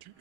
PTs.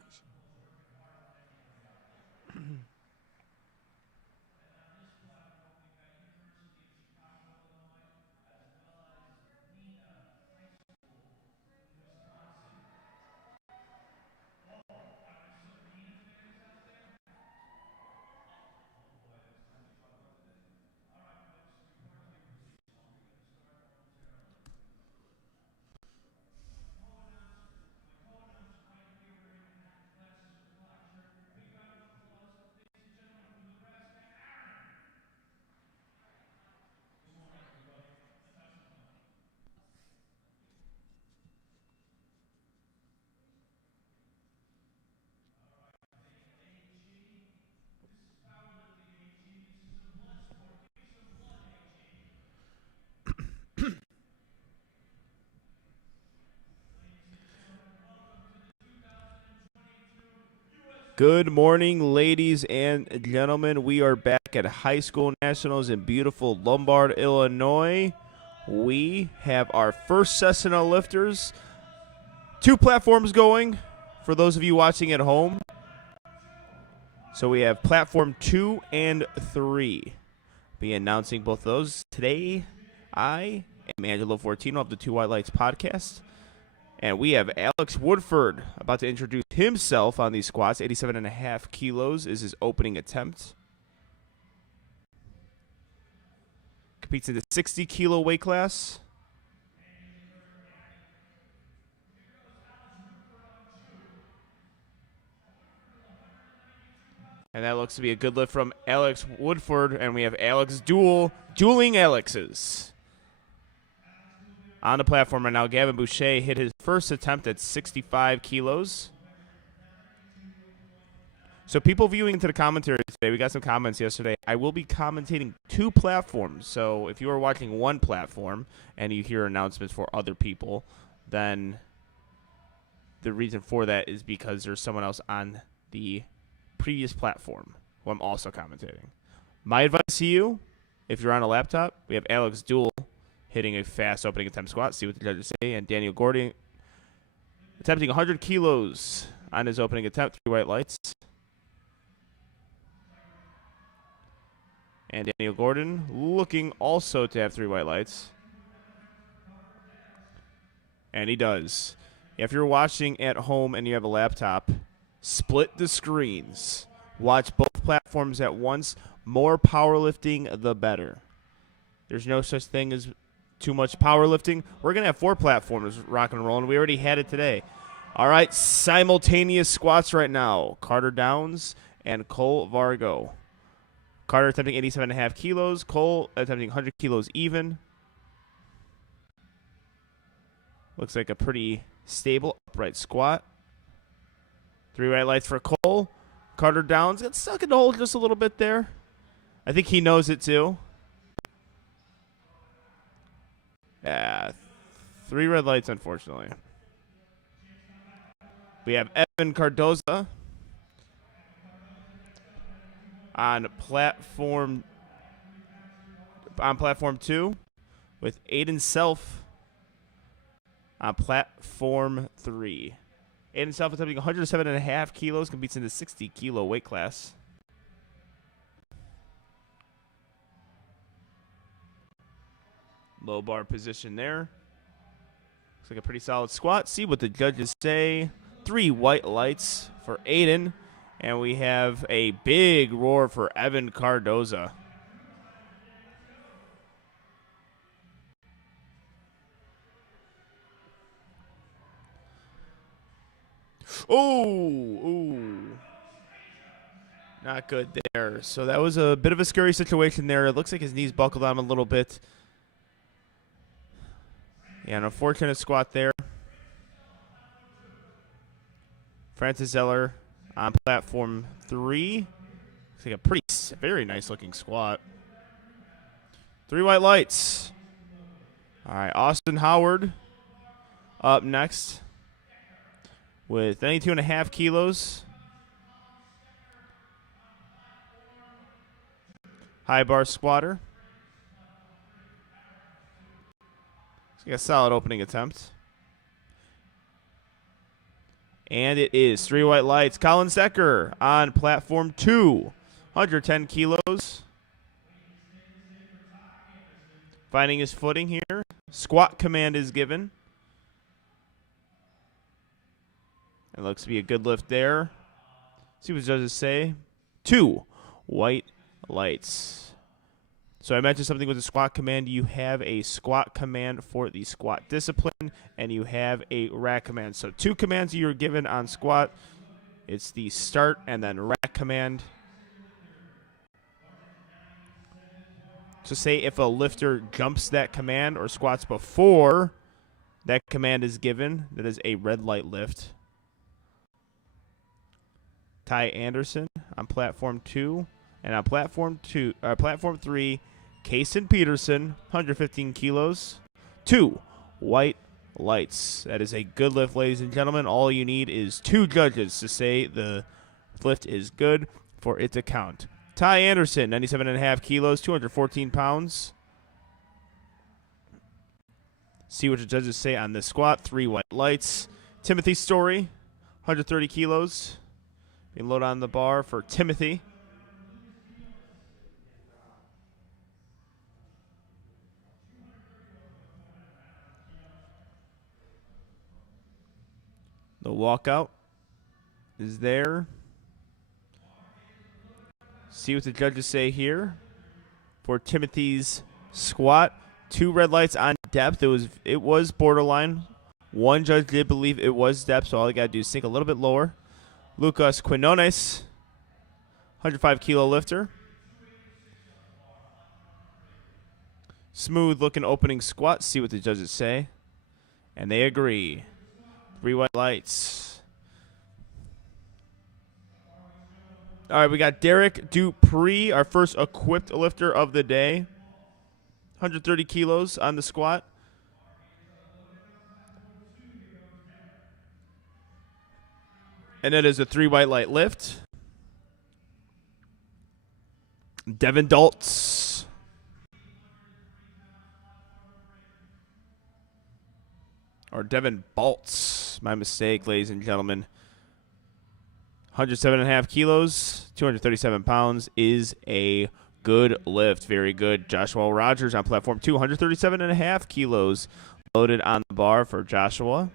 Good morning, ladies and gentlemen. We are back at High School Nationals in beautiful Lombard, Illinois. We have our first Cessna lifters. 2 platforms going for those of you watching at home. So we have platform 2 and 3. Be announcing both of those today. I am Angelo Fortino of the Two White Lights podcast. And we have Alex Woodford about to introduce himself on these squats. 87.5 kilos is his opening attempt. Competes in the 60-kilo weight class. And that looks to be a good lift from Alex Woodford. And we have Alex dueling Alexes. On the platform right now, Gavin Boucher hit his first attempt at 65 kilos. So people viewing into the commentary today, we got some comments yesterday. I will be commentating 2 platforms. So if you are watching one platform and you hear announcements for other people, then the reason for that is because there's someone else on the previous platform who I'm also commentating. My advice to you, if you're on a laptop, we have Alex Duel hitting a fast opening attempt squat. See what the judges say. And Daniel Gordon attempting 100 kilos on his opening attempt. 3 white lights. And Daniel Gordon looking also to have 3 white lights. And he does. If you're watching at home and you have a laptop, split the screens. Watch both platforms at once. More powerlifting, the better. There's no such thing as too much powerlifting. We're going to have 4 platforms rocking and rolling. We already had it today. All right, simultaneous squats right now. Carter Downs and Cole Vargo. Carter attempting 87.5 kilos. Cole attempting 100 kilos even. Looks like a pretty stable upright squat. 3 white lights for Cole. Carter Downs got stuck in the hole just a little bit there. I think he knows it too. Yeah, 3 red lights, unfortunately. We have Evan Cardoza on platform 2 with Aiden Self on platform 3. Aiden Self attempting 107.5 kilos, competes in the 60-kilo weight class. Low bar position there. Looks like a pretty solid squat. See what the judges say. 3 white lights for Aiden. And we have a big roar for Evan Cardoza. Oh, not good there. So that was a bit of a scary situation there. It looks like his knees buckled on him a little bit. Yeah, an unfortunate squat there. Francis Zeller on platform 3. Looks like a very nice looking squat. 3 white lights. All right, Austin Howard up next with 92.5 kilos. High bar squatter. Looks like a solid opening attempt. And it is 3 white lights. Colin Secker on platform 2, 110 kilos. Finding his footing here. Squat command is given. It looks to be a good lift there. See what the judges say. 2 white lights. So I mentioned something with the squat command. You have a squat command for the squat discipline, and you have a rack command. So 2 commands you're given on squat. It's the start and then rack command. So say if a lifter jumps that command or squats before that command is given, that is a red light lift. Ty Anderson on platform 2, and on platform 3, Kaysen Peterson, 115 kilos, 2 white lights. That is a good lift, ladies and gentlemen. All you need is 2 judges to say the lift is good for it to count. Ty Anderson, 97.5 kilos, 214 pounds. See what the judges say on this squat. 3 white lights. Timothy Story, 130 kilos. Being loaded on the bar for Timothy. The walkout is there. See what the judges say here for Timothy's squat. 2 red lights on depth. It was borderline. 1 judge did believe it was depth, so all you got to do is sink a little bit lower. Lucas Quinones, 105 kilo lifter. Smooth looking opening squat. See what the judges say. And they agree. 3 white lights. All right, we got Derek Dupree, our first equipped lifter of the day. 130 kilos on the squat. And it is a 3 white light lift. Devin Daltz. Or Devin Baltz. My mistake, ladies and gentlemen. 107.5 kilos, 237 pounds is a good lift. Very good. Joshua Rogers on platform 2, 137.5 kilos loaded on the bar for Joshua.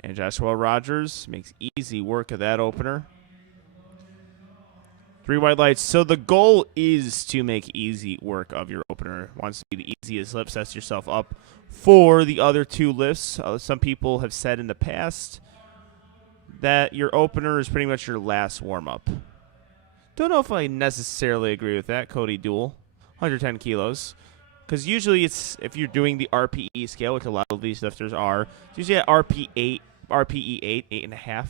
And Joshua Rogers makes easy work of that opener. 3 white lights. So the goal is to make easy work of your opener. Wants to be the easiest lift. Sets yourself up for the other 2 lifts. Some people have said in the past that your opener is pretty much your last warm-up. Don't know if I necessarily agree with that. Cody Duell, 110 kilos. Because usually it's, if you're doing the RPE scale, which a lot of these lifters are, it's usually at RPE 8, 8.5.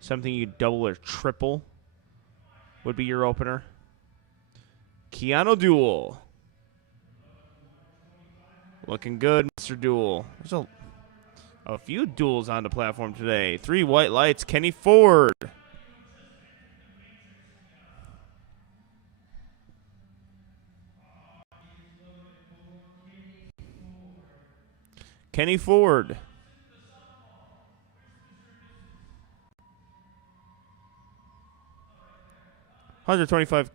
Something you double or triple would be your opener. Keanu Duell. Looking good, Mr. Duell. There's a few duels on the platform today. 3 white lights. Kenny Ford. Kenny Ford. $125.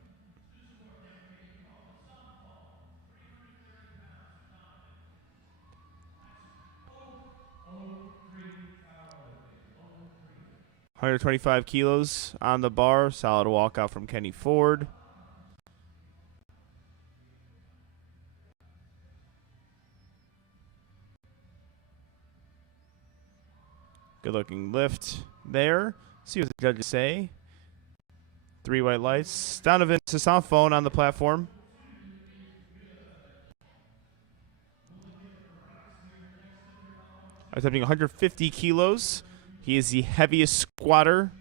$125 kilos on the bar. Solid walkout from Kenny Ford. Good looking lift there. See what the judges say. 3 white lights. Donovan Sassophone on the platform. Attempting 150 kilos. He is the heaviest squatter,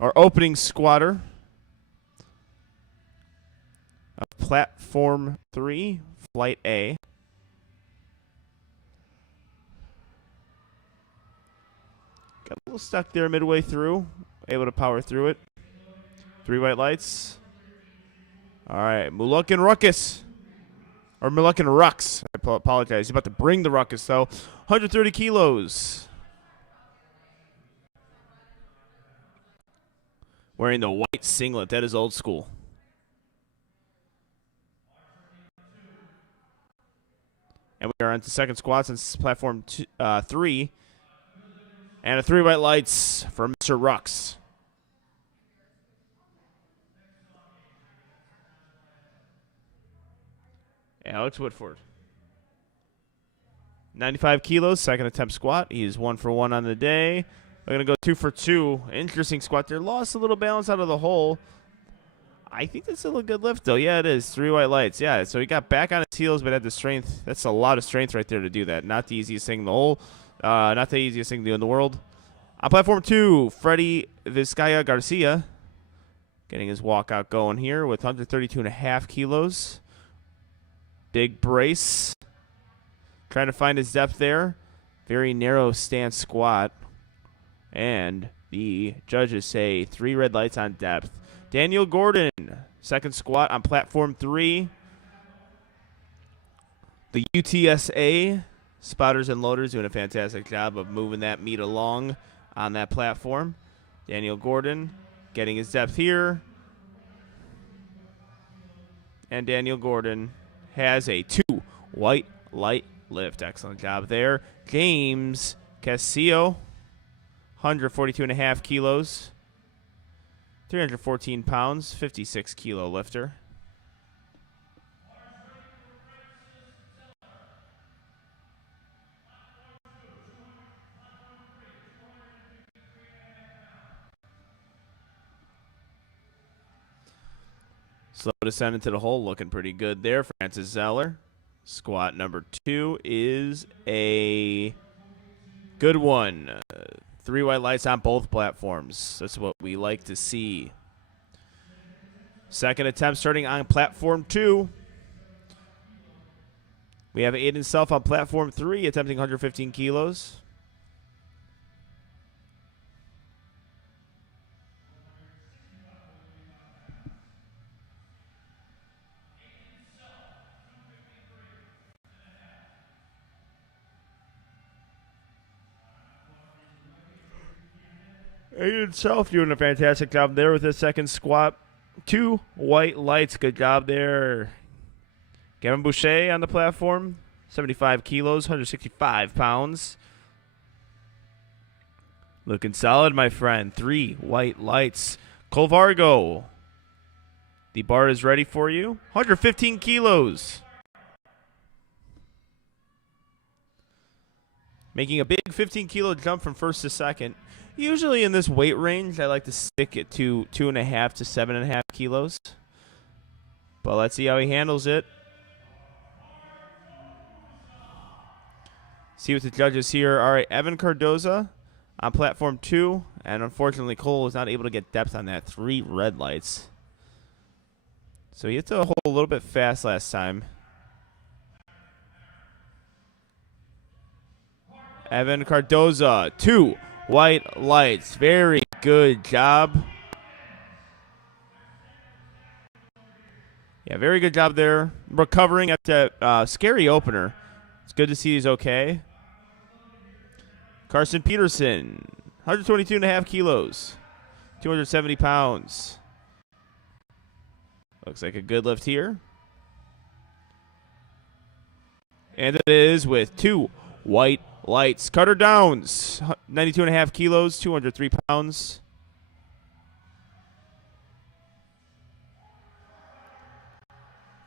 or opening squatter, of platform 3, flight A. Got a little stuck there midway through. Able to power through it. 3 white lights. All right, Mulukin Ruckus. Or Mulukin Rux. I apologize. He's about to bring the ruckus, though. 130 kilos. Wearing the white singlet. That is old school. And we are on to second squats on platform 3. And a 3 white lights for Mr. Rux. Alex Woodford. 95 kilos, second attempt squat. He's 1 for 1 on the day. We're going to go 2 for 2. Interesting squat there. Lost a little balance out of the hole. I think that's still a good lift, though. Yeah, it is. 3 white lights. Yeah, so he got back on his heels, but had the strength. That's a lot of strength right there to do that. Not the easiest thing in the hole. Not the easiest thing to do in the world. On platform 2, Freddie Vizcaya Garcia. Getting his walkout going here with 132.5 kilos. Big brace. Trying to find his depth there. Very narrow stance squat. And the judges say 3 red lights on depth. Daniel Gordon, second squat on platform 3. The UTSA spotters and loaders doing a fantastic job of moving that meat along on that platform. Daniel Gordon getting his depth here. And Daniel Gordon has a 2 white light lift. Excellent job there. James Castillo, 142.5 kilos, 314 pounds, 56 kilo lifter. Slow descent into the hole, looking pretty good there. Francis Zeller. Squat number 2 is a good one. 3 white lights on both platforms. That's what we like to see. Second attempt starting on platform 2. We have Aiden Self on platform 3, attempting 115 kilos. Aiden Self doing a fantastic job there with his second squat. 2 white lights. Good job there. Gavin Boucher on the platform. 75 kilos, 165 pounds. Looking solid, my friend. 3 white lights. Cole Vargo. The bar is ready for you. 115 kilos. Making a big 15-kilo jump from first to second. Usually in this weight range, I like to stick it to 2.5 to 7.5 kilos. But let's see how he handles it. See what the judges here. All right, Evan Cardoza on platform 2. And unfortunately, Cole was not able to get depth on that. 3 red lights. So he hit the hole a little bit fast last time. Evan Cardoza, 2 white lights. Very good job. Yeah, very good job there. Recovering at that scary opener. It's good to see he's okay. Carson Peterson, 122.5 kilos, 270 pounds. Looks like a good lift here. And it is with 2 white lights. Carter Downs, 92.5 kilos, 203 pounds.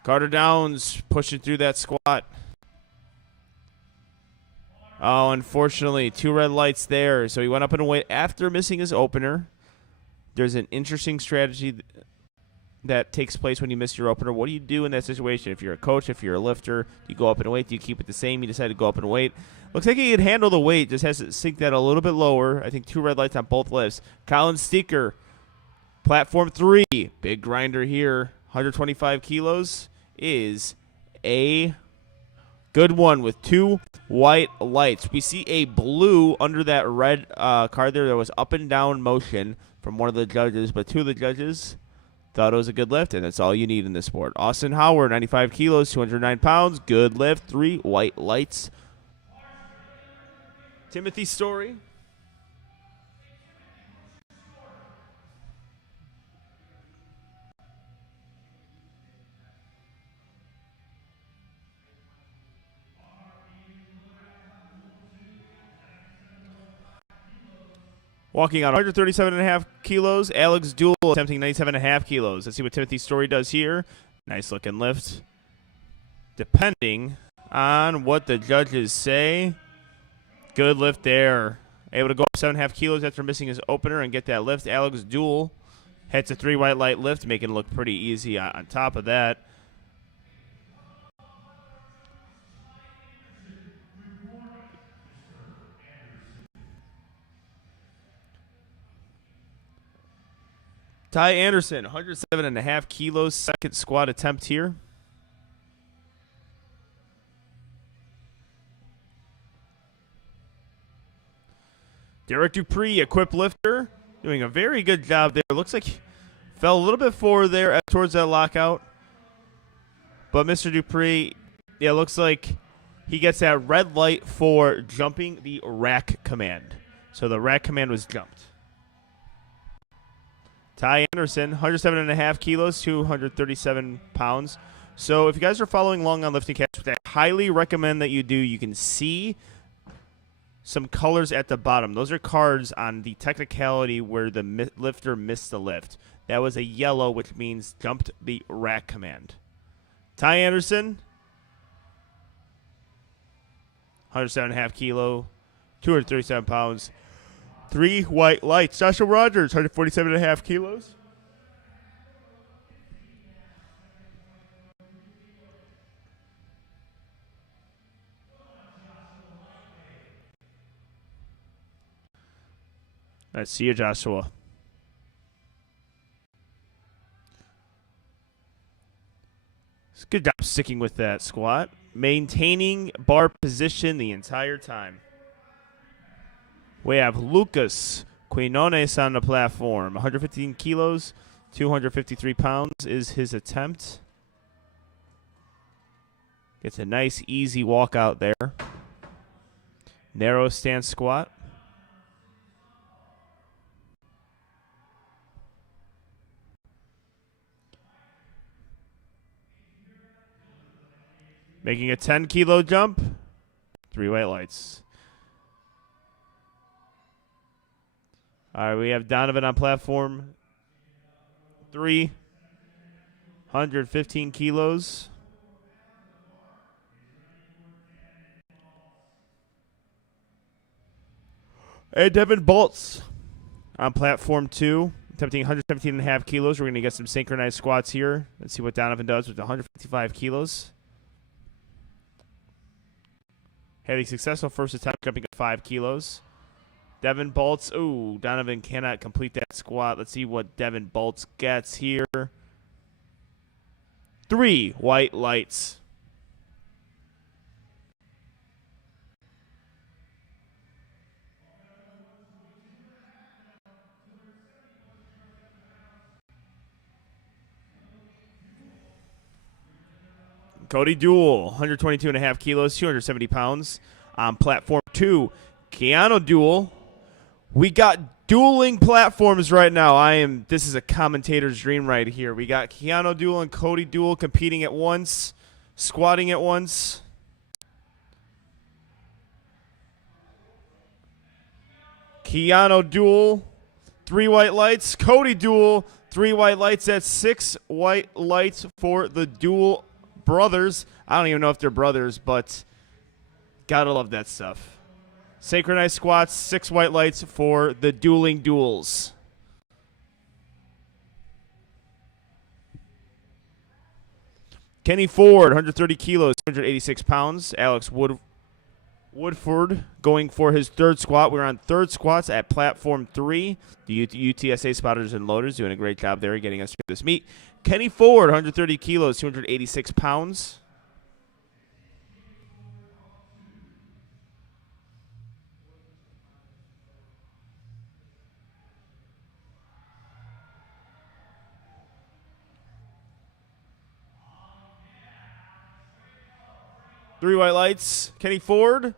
Carter Downs pushing through that squat. Oh, unfortunately, 2 red lights there. So he went up in weight after missing his opener. There's an interesting strategy that takes place when you miss your opener. What do you do in that situation? If you're a coach, if you're a lifter, do you go up in weight? Do you keep it the same? You decide to go up in weight. Looks like he can handle the weight. Just has to sink that a little bit lower. I think 2 red lights on both lifts. Colin Steeker, platform 3. Big grinder here. 125 kilos is a good one with 2 white lights. We see a blue under that red card there. There was up and down motion from one of the judges, but 2 of the judges Thought it was a good lift, and that's all you need in this sport. Austin Howard, 95 kilos, 209 pounds. Good lift. 3 white lights. Timothy Story. Walking on 137.5 kilos. Alex Duel attempting 97.5 kilos. Let's see what Timothy Story does here. Nice looking lift. Depending on what the judges say, good lift there. Able to go up 7.5 kilos after missing his opener and get that lift. Alex Duel hits a 3 white light lift, making it look pretty easy on top of that. Ty Anderson, 107.5 kilos, second squat attempt here. Derek Dupree, equipped lifter, doing a very good job there. Looks like he fell a little bit forward there towards that lockout. But Mr. Dupree, yeah, looks like he gets that red light for jumping the rack command. So the rack command was jumped. Ty Anderson, 107.5 kilos, 237 pounds. So if you guys are following along on Lifting Cast, I highly recommend that you do. You can see some colors at the bottom. Those are cards on the technicality where the lifter missed the lift. That was a yellow, which means jumped the rack command. Ty Anderson, 107.5 kilo, 237 pounds. 3 white lights. Joshua Rogers, 147.5 kilos. Let's see you, Joshua. It's a good job sticking with that squat. Maintaining bar position the entire time. We have Lucas Quinones on the platform. 115 kilos, 253 pounds is his attempt. Gets a nice, easy walkout there. Narrow stance squat. Making a 10-kilo jump. 3 white lights. All right, we have Donovan on platform 3, 115 kilos. And Devin Bolts on platform 2, attempting 117.5 kilos. We're going to get some synchronized squats here. Let's see what Donovan does with 155 kilos. Had a successful first attempt, jumping at 5 kilos. Devin Bolts. Ooh, Donovan cannot complete that squat. Let's see what Devin Bolts gets here. 3 white lights. Cody Duel, 122.5 kilos, 270 pounds. On platform 2, Keanu Duel. We got dueling platforms right now. This is a commentator's dream right here. We got Keanu Duel and Cody Duel competing at once, squatting at once. Keanu Duel, 3 white lights. Cody Duel, 3 white lights. That's 6 white lights for the Duel brothers. I don't even know if they're brothers, but gotta love that stuff. Synchronized squats, 6 white lights for the dueling duels. Kenny Ford, 130 kilos, 286 pounds. Alex Woodford going for his 3rd squat. We're on 3rd squats at platform 3. The UTSA spotters and loaders doing a great job there getting us through this meet. Kenny Ford, 130 kilos, 286 pounds. 3 white lights. Kenny Ford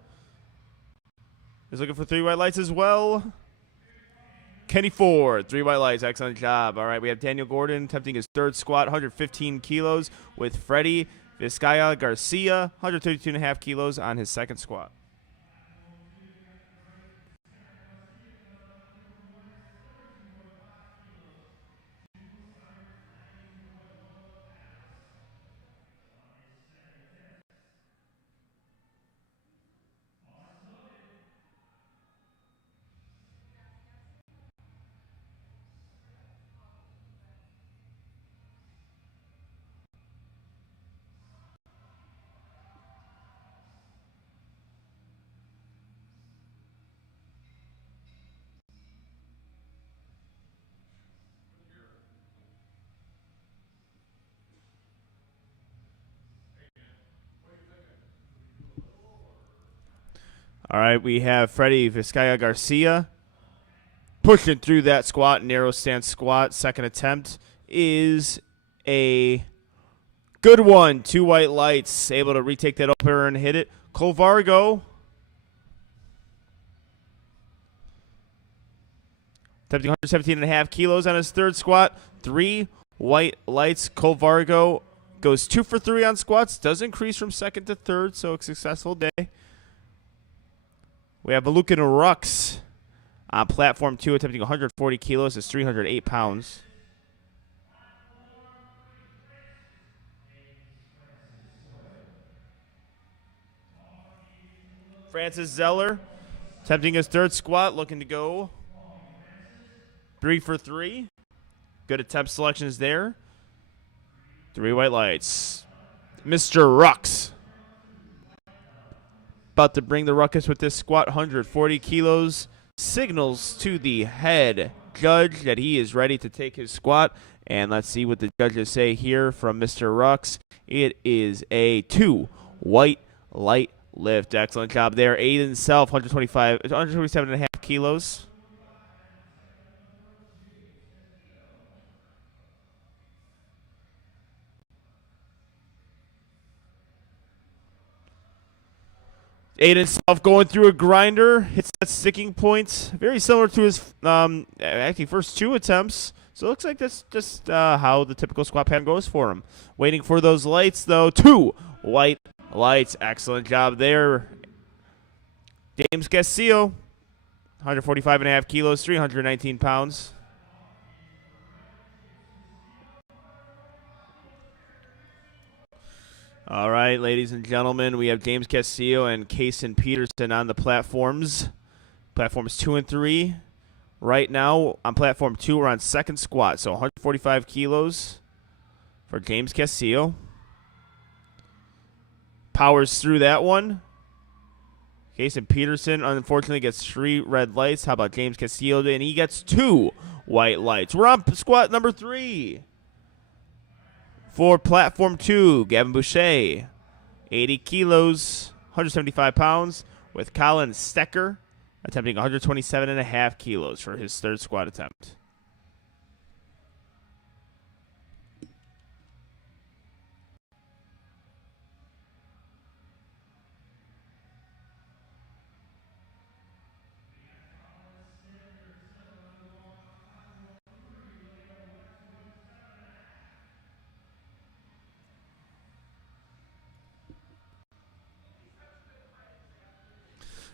is looking for 3 white lights as well. Kenny Ford, 3 white lights. Excellent job. All right, we have Daniel Gordon attempting his third squat, 115 kilos, with Freddie Vizcaya Garcia, 132.5 kilos on his second squat. All right, we have Freddie Vizcaya Garcia pushing through that squat, narrow stance squat. Second attempt is a good one. 2 white lights, able to retake that opener and hit it. Colvargo attempting 117.5 kilos on his third squat. 3 white lights. Colvargo goes 2 for 3 on squats. Does increase from second to third, so a successful day. We have Lucan Rux on platform 2, attempting 140 kilos. Is 308 pounds. Francis Zeller attempting his third squat, looking to go 3 for 3. Good attempt selections there. 3 white lights. Mr. Rux about to bring the ruckus with this squat, 140 kilos. Signals to the head judge that he is ready to take his squat. And let's see what the judges say here from Mr. Rux. It is a 2 white light lift. Excellent job there. Aiden Self, 127.5 kilos. Aiden Self going through a grinder, hits that sticking point, very similar to his actually first 2 attempts. So it looks like that's just how the typical squat pattern goes for him. Waiting for those lights, though. 2 white lights. Excellent job there. James Castillo, 145.5 kilos, 319 pounds. All right, ladies and gentlemen, we have James Castillo and Kaysen Peterson on the platforms. Platforms 2 and 3. Right now, on platform 2, we're on second squat, so 145 kilos for James Castillo. Powers through that one. Kaysen Peterson, unfortunately, gets 3 red lights. How about James Castillo? And he gets 2 white lights. We're on squat number 3. For platform 2, Gavin Boucher, 80 kilos, 175 pounds, with Colin Stecker attempting 127.5 kilos for his third squat attempt.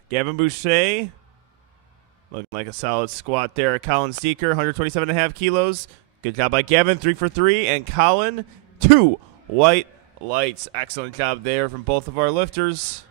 Gavin Boucher, looking like a solid squat there. Colin Stecker, 127.5 kilos. Good job by Gavin, 3 for 3. And Colin, 2 white lights. Excellent job there from both of our lifters.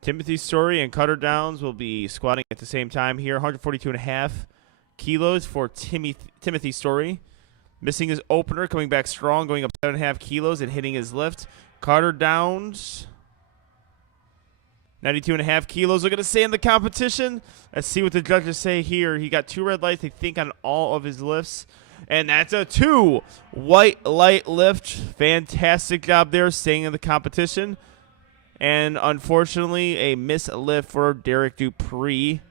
Timothy Story and Cutter Downs will be squatting at the same time here. 142.5 kilos for Timothy Story. Missing his opener, coming back strong, going up 7.5 kilos and hitting his lift. Carter Downs, 92.5 kilos. Looking to stay in the competition. Let's see what the judges say here. He got 2 red lights, I think, on all of his lifts. And that's a 2 white light lift. Fantastic job there, staying in the competition. And unfortunately, a missed lift for Derek Dupree.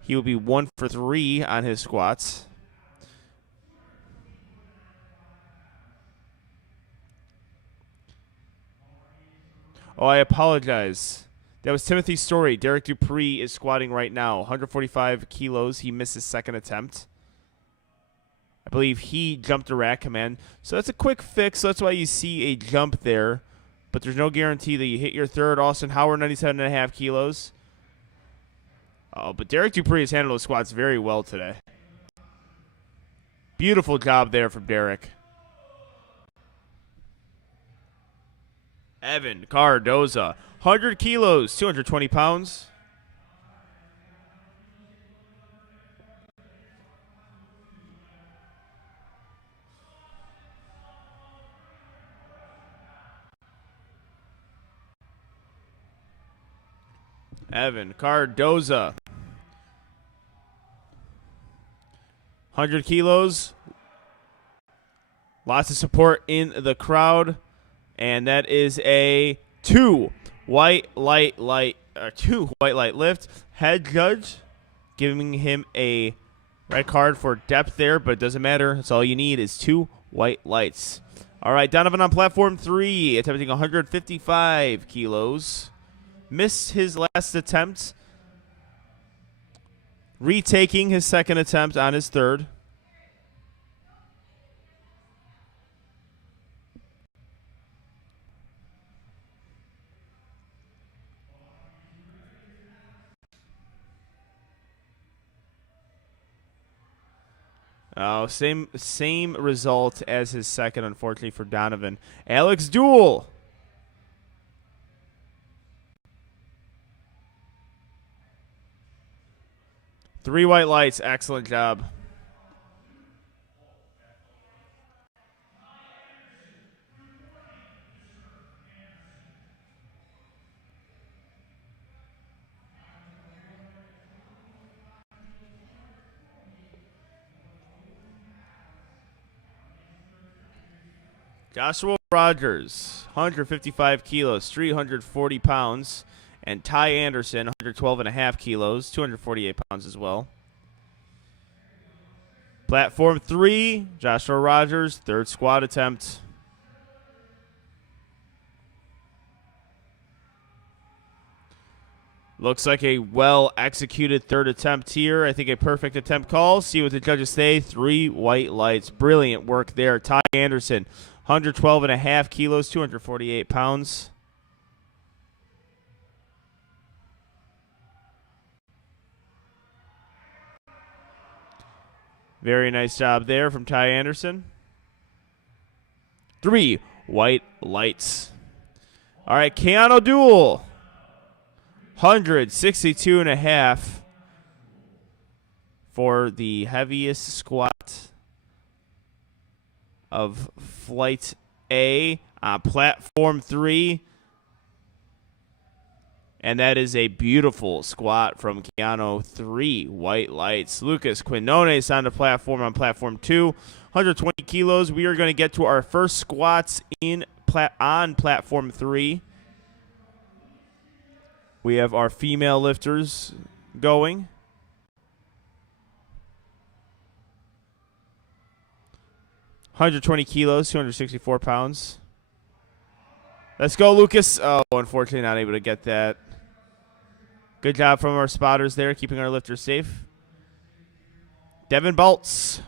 He will be 1 for 3 on his squats. Oh, I apologize. That was Timothy's story. Derek Dupree is squatting right now. 145 kilos. He missed his second attempt. I believe he jumped a rack command. So that's a quick fix. So that's why you see a jump there. But there's no guarantee that you hit your third. Austin Howard, 97.5 kilos. Oh, but Derek Dupree has handled the squats very well today. Beautiful job there from Derek. Evan Cardoza, 100 kilos, 220 pounds. Evan Cardoza, 100 kilos. Lots of support in the crowd. And that is a 2 white light lift. Head judge giving him a red card for depth there, but it doesn't matter. That's all you need is 2 white lights. All right, Donovan on platform 3, attempting 155 kilos. Missed his last attempt. Retaking his second attempt on his third. Oh, same result as his second, unfortunately, for Donovan. Alex Duell. Three white lights. Excellent job. Joshua Rogers, 155 kilos, 340 pounds. And Ty Anderson, 112.5 kilos, 248 pounds as well. Platform 3, Joshua Rogers, third squat attempt. Looks like a well-executed third attempt here. I think a perfect attempt call. See what the judges say. 3 white lights. Brilliant work there. Ty Anderson, 112.5 kilos, 248 pounds. Very nice job there from Ty Anderson. 3 white lights. All right, Keanu Duell, 162.5 for the heaviest squat of Flight A on Platform 3. And that is a beautiful squat from Keanu. 3 white lights. Lucas Quinones on the platform on Platform 2. 120 kilos. We are going to get to our first squats on Platform 3. We have our female lifters going. $120 kilos, 264 pounds. Let's go, Lucas. Oh, unfortunately not able to get that. Good job from our spotters there, keeping our lifters safe. Devin Baltz.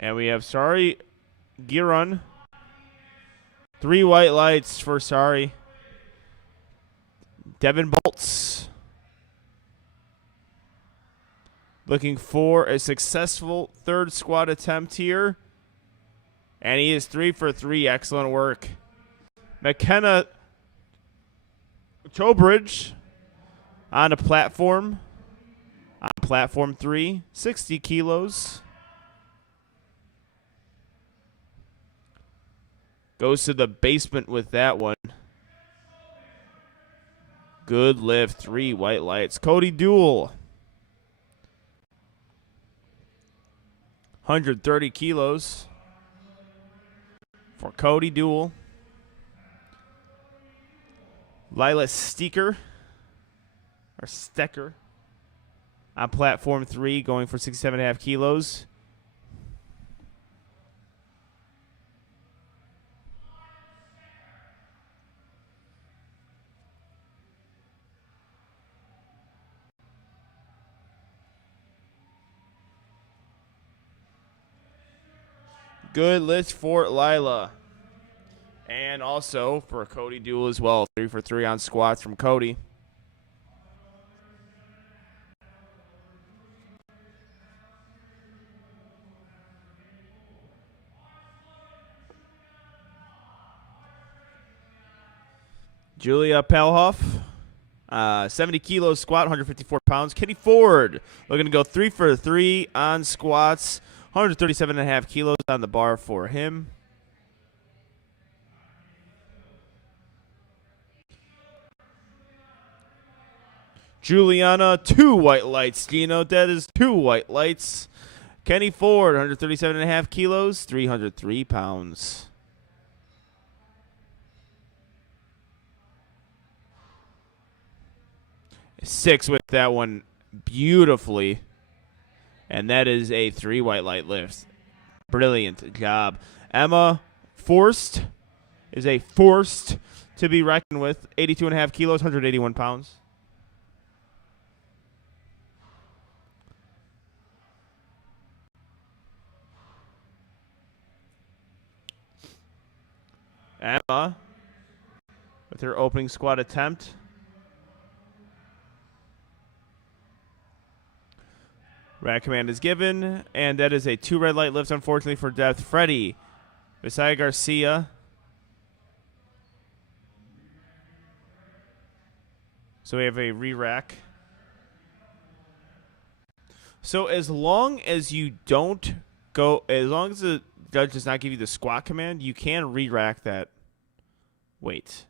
And we have Sari Giron. 3 white lights for Sari. Devin Baltz. Looking for a successful third squat attempt here. And he is 3 for 3. Excellent work. McKenna toe bridge on a platform. On platform 3, 60 kilos. Goes to the basement with that one. Good lift, 3 white lights. Cody Duel. 130 kilos for Cody Duel. Lila Stecker on platform 3, going for 67.5 kilos. Good lift for Lila. And also for Cody Duel as well. 3 for 3 on squats from Cody. Julia Palhoff, 70 kilos squat, 154 pounds. Kenny Ford looking to go 3 for 3 on squats, 137.5 kilos on the bar for him. Juliana, 2 white lights. Gino, that is 2 white lights. Kenny Ford, 137.5 kilos, 303 pounds. Six with that one beautifully. And that is a 3 white light lift. Brilliant job. Emma Forst is a force to be reckoned with. 82.5 kilos, 181 pounds. Emma with her opening squat attempt. Rack command is given, and that is a 2 red light lift, unfortunately, for depth. Freddie Visaya Garcia. So we have a re-rack. So as long as you don't go, as long as the judge does not give you the squat command, you can re-rack that weight.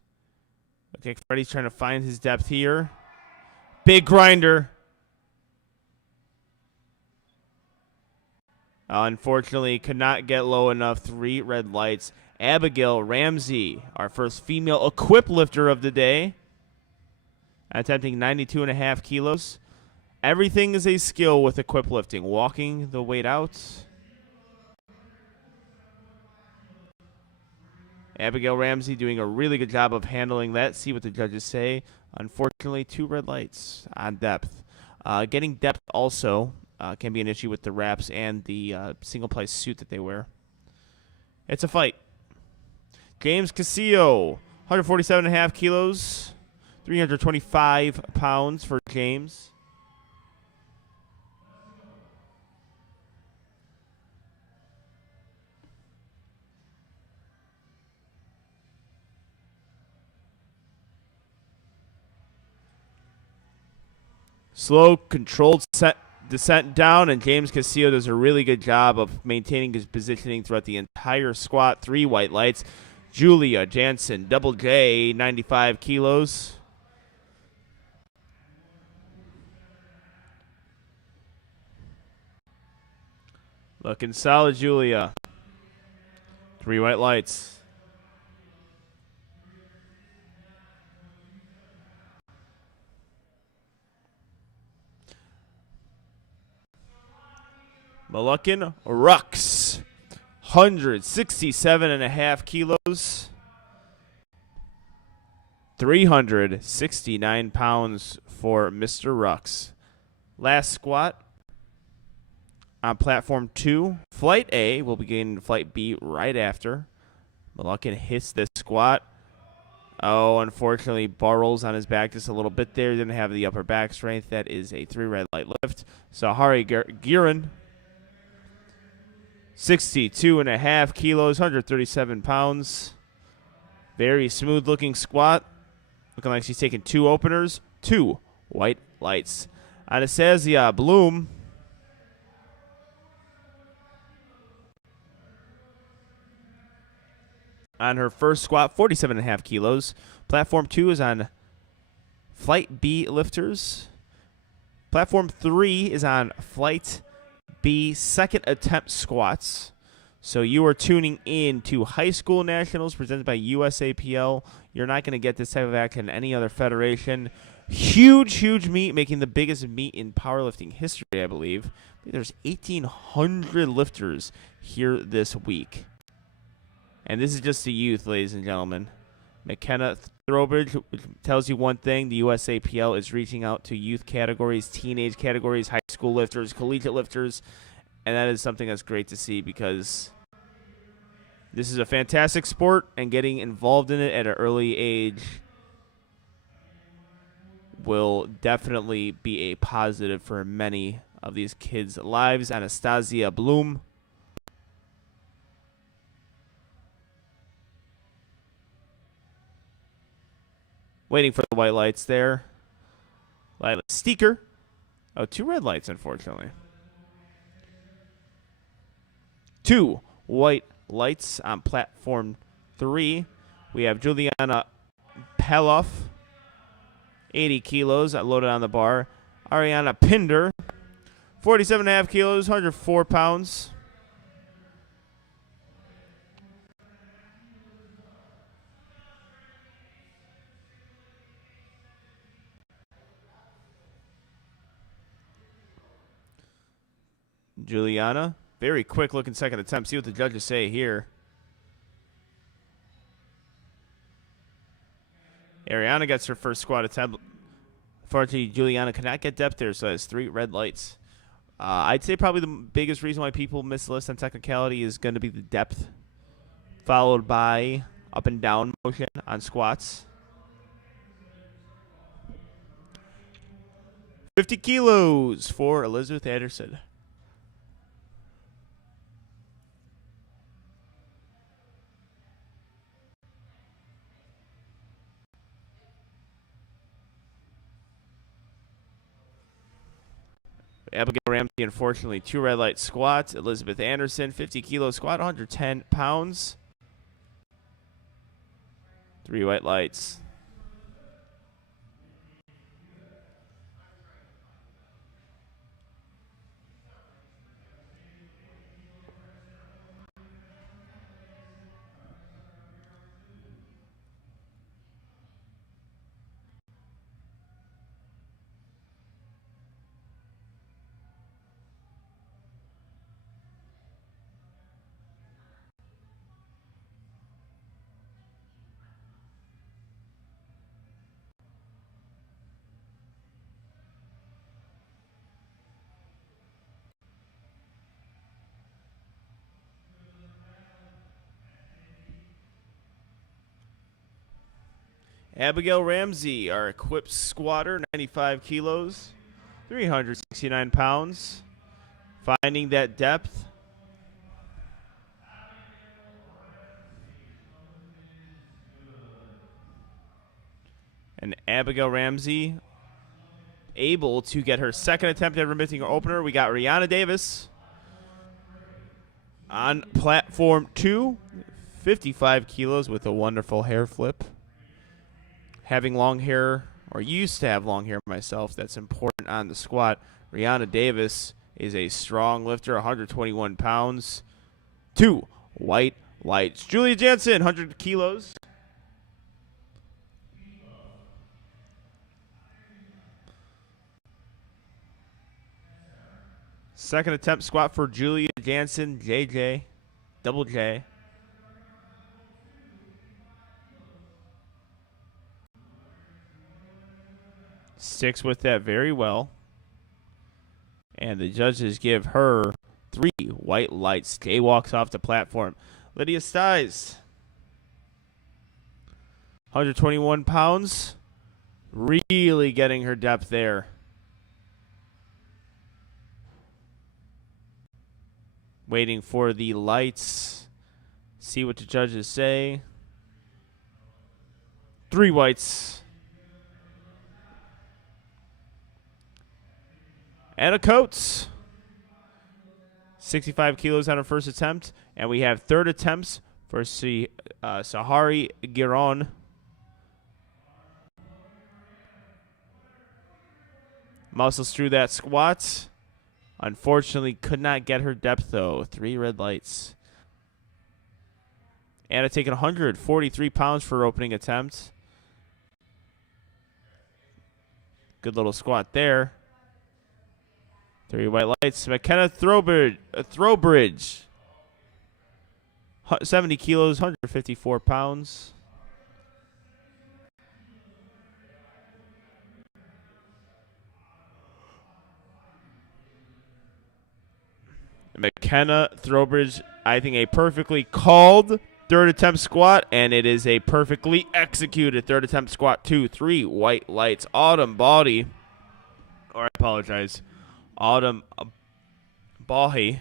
Okay, Freddie's trying to find his depth here. Big grinder. Unfortunately, could not get low enough. 3 red lights. Abigail Ramsey, our first female equip lifter of the day, attempting 92.5 kilos. Everything is a skill with equip lifting. Walking the weight out. Abigail Ramsey doing a really good job of handling that. See what the judges say. Unfortunately, 2 red lights on depth. Getting depth also can be an issue with the wraps and the single ply suit that they wear. It's a fight. James Casillo, 147.5 kilos, 325 pounds for James. Slow, controlled descent down, and James Casillo does a really good job of maintaining his positioning throughout the entire squat. 3 white lights. Julia Jansen, double J, 95 kilos. Looking solid, Julia. 3 white lights. Moluccan Rux, 167.5 kilos, 369 pounds for Mr. Rux. Last squat on platform 2. Flight A will begin flight B right after. Moluccan hits this squat. Oh, unfortunately, bar rolls on his back just a little bit there. Didn't have the upper back strength. That is a 3 red light lift. Sahari Giran, 62.5 kilos, 137 pounds. Very smooth looking squat. Looking like she's taking 2 openers, 2 white lights. Anastasia Bloom on her first squat, 47.5 kilos. Platform 2 is on Flight B lifters. Platform 3 is on Flight B second attempt squats. So you are tuning in to High School Nationals presented by USAPL. You're not going to get this type of action in any other federation. Huge meet, making the biggest meet in powerlifting history, I believe. There's 1,800 lifters here this week. And this is just the youth, ladies and gentlemen. McKenna Throwbridge tells you one thing. The USAPL is reaching out to youth categories, teenage categories, high school lifters, collegiate lifters. And that is something that's great to see because this is a fantastic sport, and getting involved in it at an early age will definitely be a positive for many of these kids' lives. Anastasia Bloom. Waiting for the white lights there. Lila Steeker. Oh, 2 red lights, unfortunately. 2 white lights on platform 3. We have Juliana Peloff, 80 kilos, loaded on the bar. Ariana Pinder, 47.5 kilos, 104 pounds. Juliana, very quick looking second attempt. See what the judges say here. Ariana gets her first squat attempt. Unfortunately, Juliana cannot get depth there, so that's 3 red lights. I'd say probably the biggest reason why people miss the list on technicality is going to be the depth, followed by up and down motion on squats. 50 kilos for Elizabeth Anderson. Abigail Ramsey, unfortunately, 2 red light squats. Elizabeth Anderson, 50 kilo squat, 110 pounds. 3 white lights. Abigail Ramsey, our equipped squatter, 95 kilos, 369 pounds. Finding that depth. And Abigail Ramsey able to get her second attempt at remitting her opener. We got Rihanna Davis on platform 2, 55 kilos with a wonderful hair flip. Having long hair, or used to have long hair myself, that's important on the squat. Rihanna Davis is a strong lifter, 121 pounds. 2 white lights. Julia Jansen, 100 kilos. Second attempt squat for Julia Jansen, JJ, double J. Sticks with that very well. And the judges give her 3 white lights. Jay walks off the platform. Lydia Stiles, 121 pounds. Really getting her depth there. Waiting for the lights. See what the judges say. 3 whites. Anna Coates, 65 kilos on her first attempt. And we have third attempts for Sahari Giron. Muscles through that squat. Unfortunately, could not get her depth, though. 3 red lights. Anna taking 143 pounds for her opening attempt. Good little squat there. 3 white lights. McKenna Throwbridge. 70 kilos, 154 pounds. McKenna Throwbridge, I think a perfectly called third attempt squat, and it is a perfectly executed third attempt squat. 2, 3 white lights. Autumn Body, or I apologize, Autumn Bahi.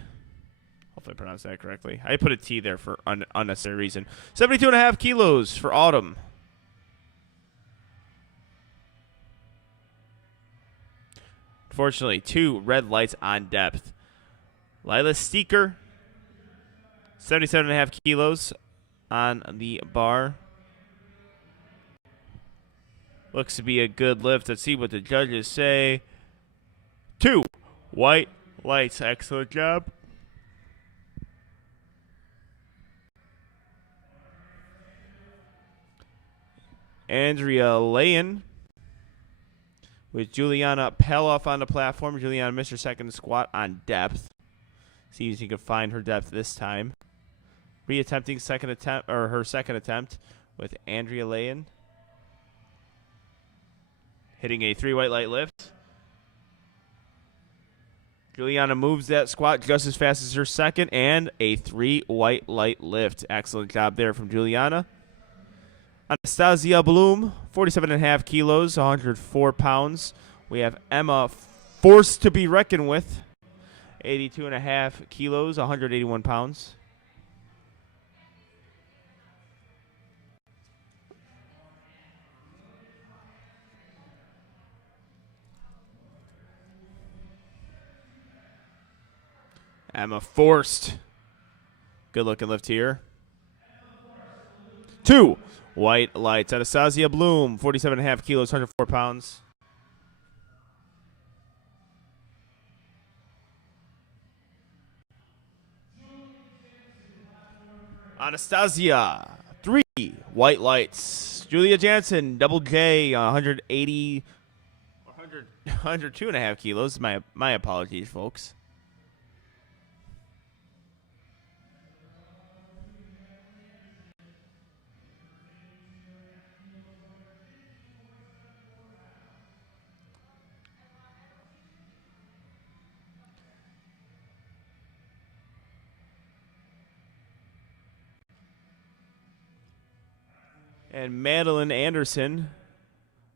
Hopefully I pronounced that correctly. I put a T there for unnecessary reason. 72.5 kilos for Autumn. Unfortunately, 2 red lights on depth. Lila Steeker, 77.5 kilos on the bar. Looks to be a good lift. Let's see what the judges say. 2 white lights. Excellent job. Andrea Layen with Juliana Peloff on the platform. Juliana missed her second squat on depth. See if you can find her depth this time. Reattempting her second attempt with Andrea Layen. Hitting a 3 white light lift. Juliana moves that squat just as fast as her second, and a 3 white light lift. Excellent job there from Juliana. Anastasia Bloom, 47.5 kilos, 104 pounds. We have Emma Force to be reckoned with, 82.5 kilos, 181 pounds. Emma Forced. Good looking lift here. 2 white lights. Anastasia Bloom, 47.5 kilos, 104 pounds. Anastasia, 3 white lights. Julia Jansen, double J, 180, 102.5 kilos. My apologies, folks. And Madeline Anderson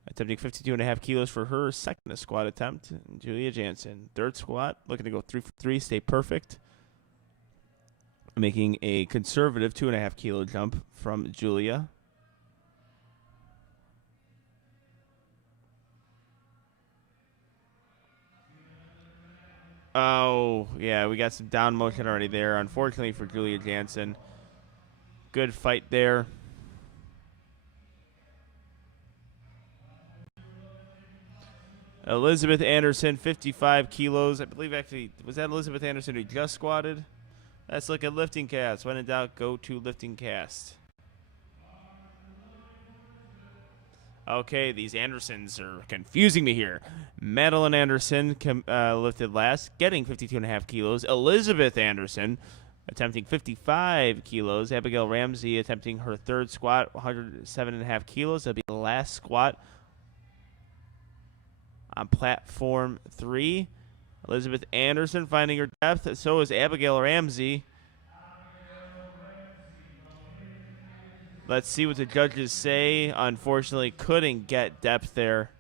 attempting 52.5 kilos for her second squat attempt. And Julia Jansen, third squat, looking to go 3 for 3, stay perfect. Making a conservative 2.5 kilo jump from Julia. Oh, yeah, we got some down motion already there, unfortunately for Julia Jansen. Good fight there. Elizabeth Anderson, 55 kilos. I believe actually, was that Elizabeth Anderson who just squatted? Let's look at lifting cast. When in doubt, go to lifting cast. Okay, these Andersons are confusing me here. Madeline Anderson lifted last, getting 52.5 kilos. Elizabeth Anderson attempting 55 kilos. Abigail Ramsey attempting her third squat, 107.5 kilos. That'll be the last squat on platform 3. Elizabeth Anderson finding her depth. So is Abigail Ramsey. Let's see what the judges say. Unfortunately, couldn't get depth there.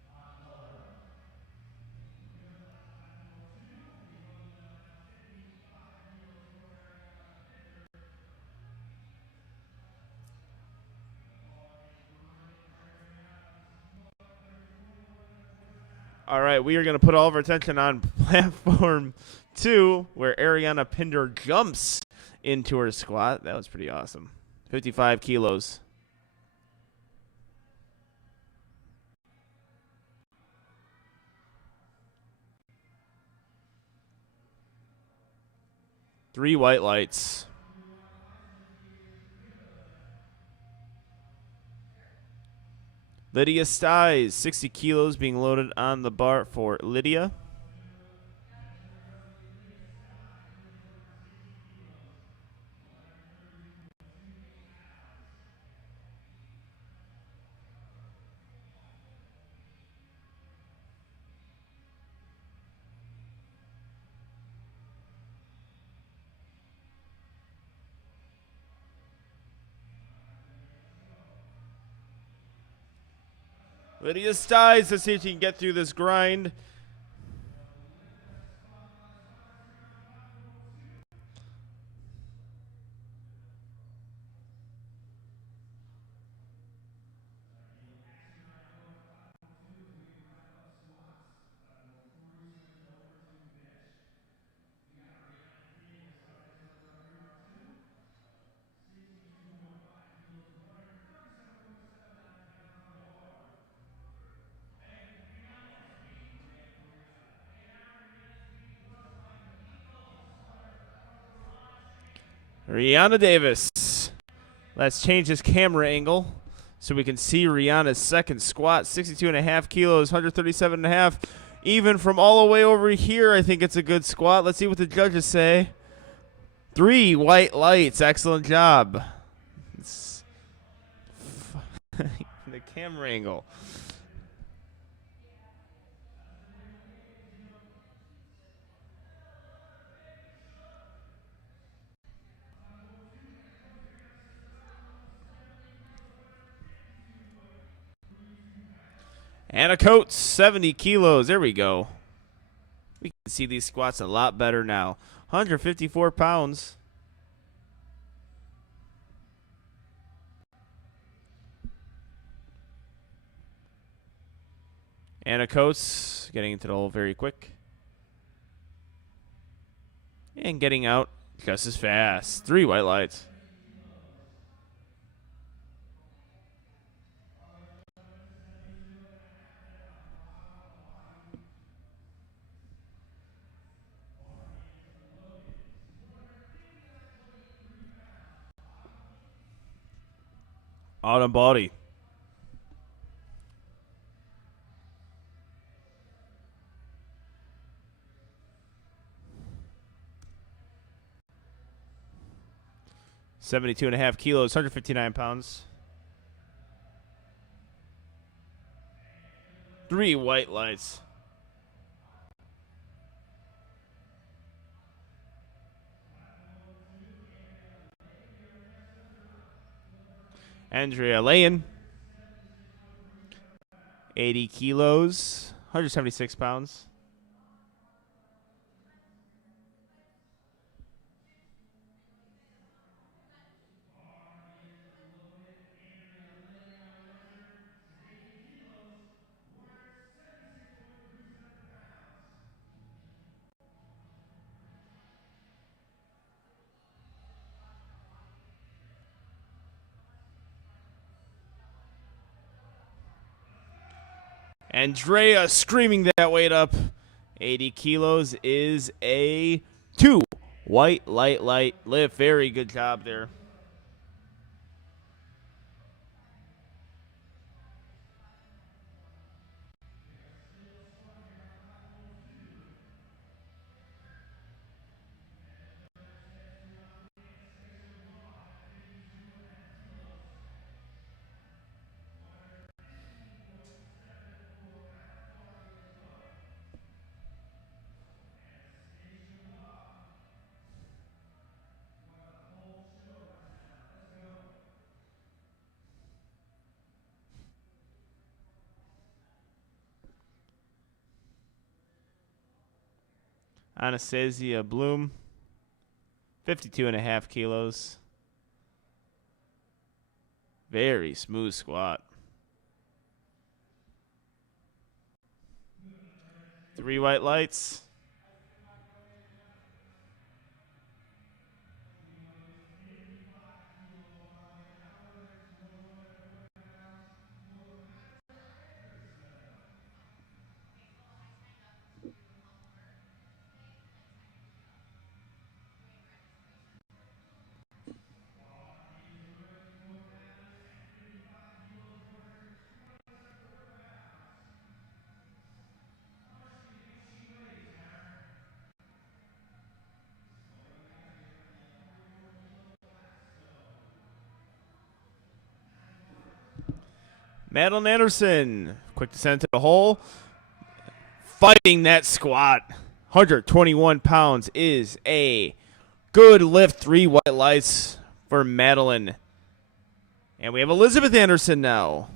All right, we are going to put all of our attention on platform 2, where Ariana Pinder jumps into her squat. That was pretty awesome. 55 kilos. Three white lights. Lydia Stiles, 60 kilos being loaded on the bar for Lydia. Lydia Stiles, let's see if she can get through this grind. Rihanna Davis. Let's change this camera angle so we can see Rihanna's second squat. 62.5 kilos, 137.5. Even from all the way over here, I think it's a good squat. Let's see what the judges say. 3 white lights. Excellent job. The camera angle. Anna Coates, 70 kilos. There we go. We can see these squats a lot better now. 154 pounds. Anna Coates getting into the hole very quick. And getting out just as fast. 3 white lights. Autumn body. $72.5 kilos, 159 pounds. 3 white lights. Andrea Layen, 80 kilos, 176 pounds. Andrea screaming that weight up. 80 kilos is a 2 white light lift. Very good job there. Anastasia Bloom, 52.5 kilos. Very smooth squat. 3 white lights. Madeline Anderson, quick descent to the hole. Fighting that squat. 121 pounds is a good lift. 3 white lights for Madeline. And we have Elizabeth Anderson now.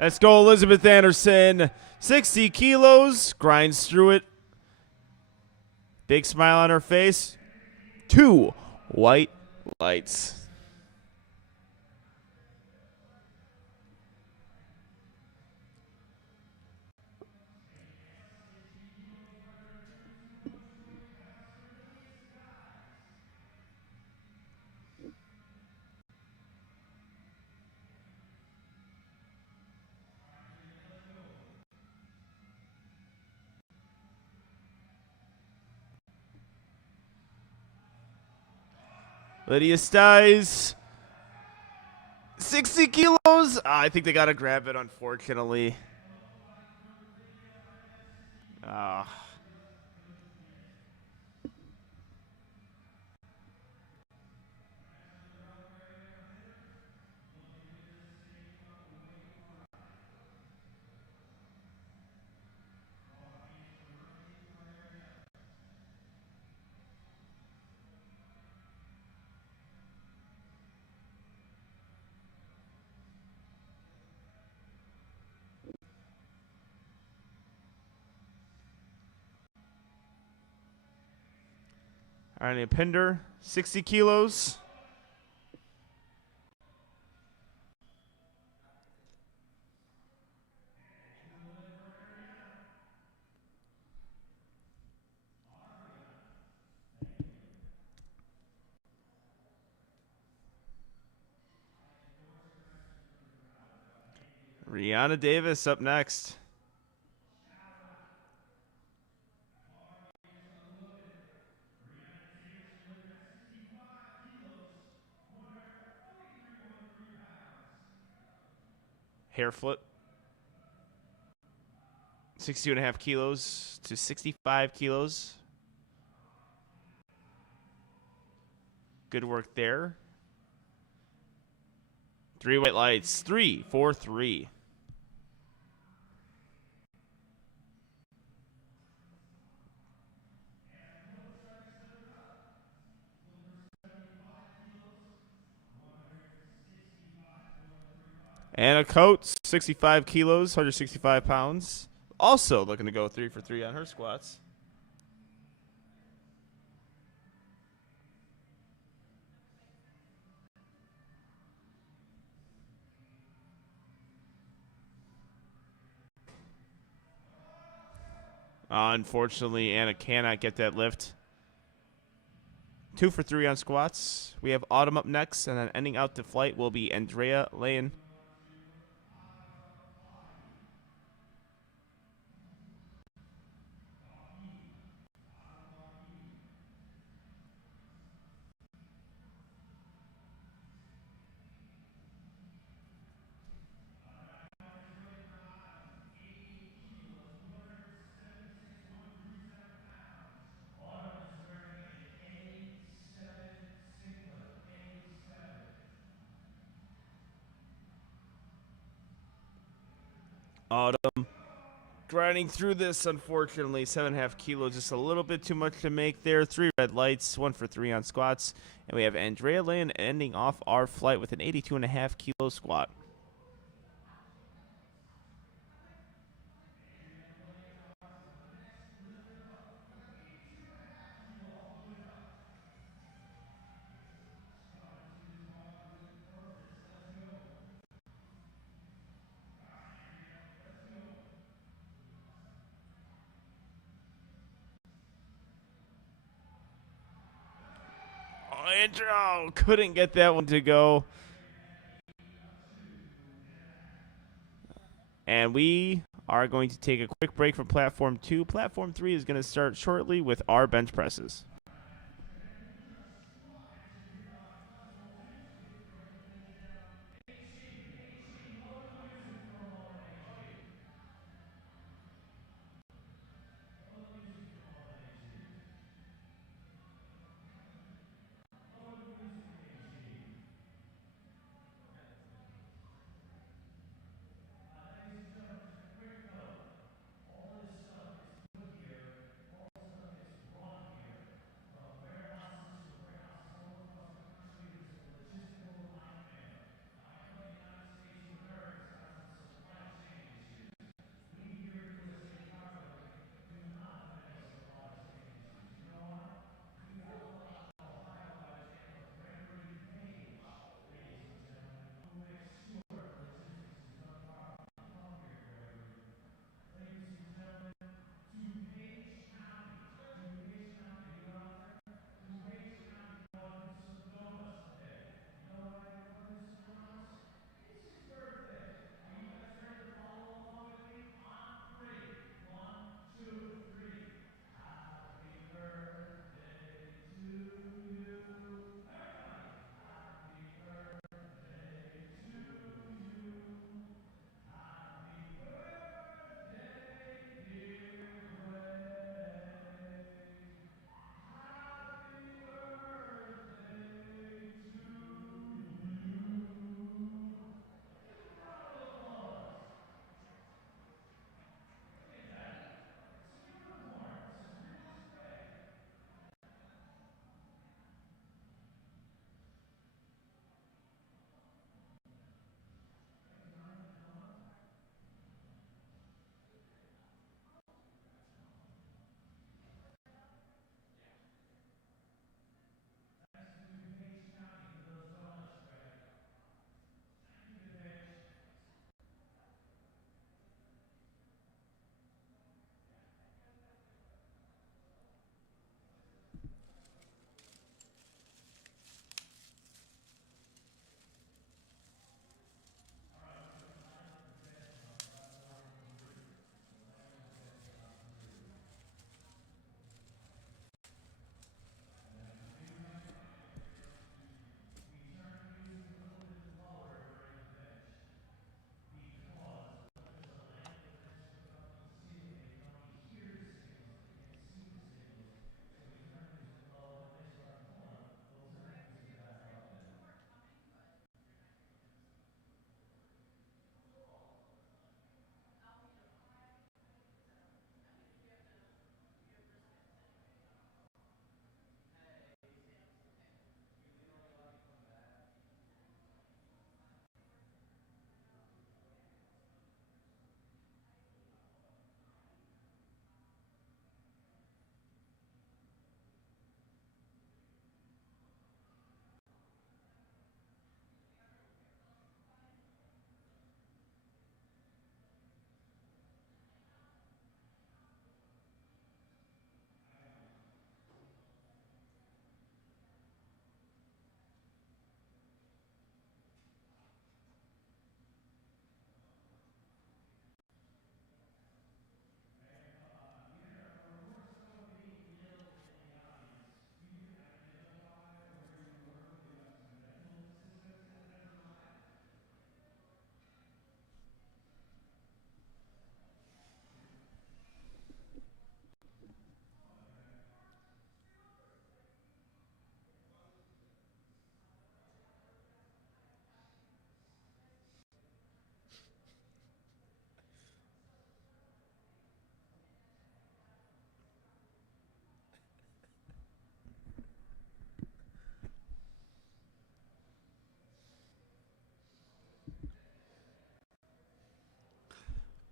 Let's go, Elizabeth Anderson. 60 kilos, grinds through it. Big smile on her face. 2 white lights. Lydia Stiles. 60 kilos. I think they got to grab it, unfortunately. Arnie Pinder, 60 kilos. Rihanna Davis up next. Hair flip. 62.5 kilos to 65 kilos. Good work there. 3 white lights. 3, 4, 3. Anna Coates, 65 kilos, 165 pounds. Also looking to go 3 for 3 on her squats. Unfortunately, Anna cannot get that lift. 2 for 3 on squats. We have Autumn up next, and then ending out the flight will be Andrea Lane. Autumn grinding through this, unfortunately. 7.5 kilos, just a little bit too much to make there. 3 red lights, 1 for 3 on squats. And we have Andrea Lynn ending off our flight with an 82.5 kilo squat. Oh, Andrea couldn't get that one to go. And we are going to take a quick break from Platform 2. Platform 3 is going to start shortly with our bench presses.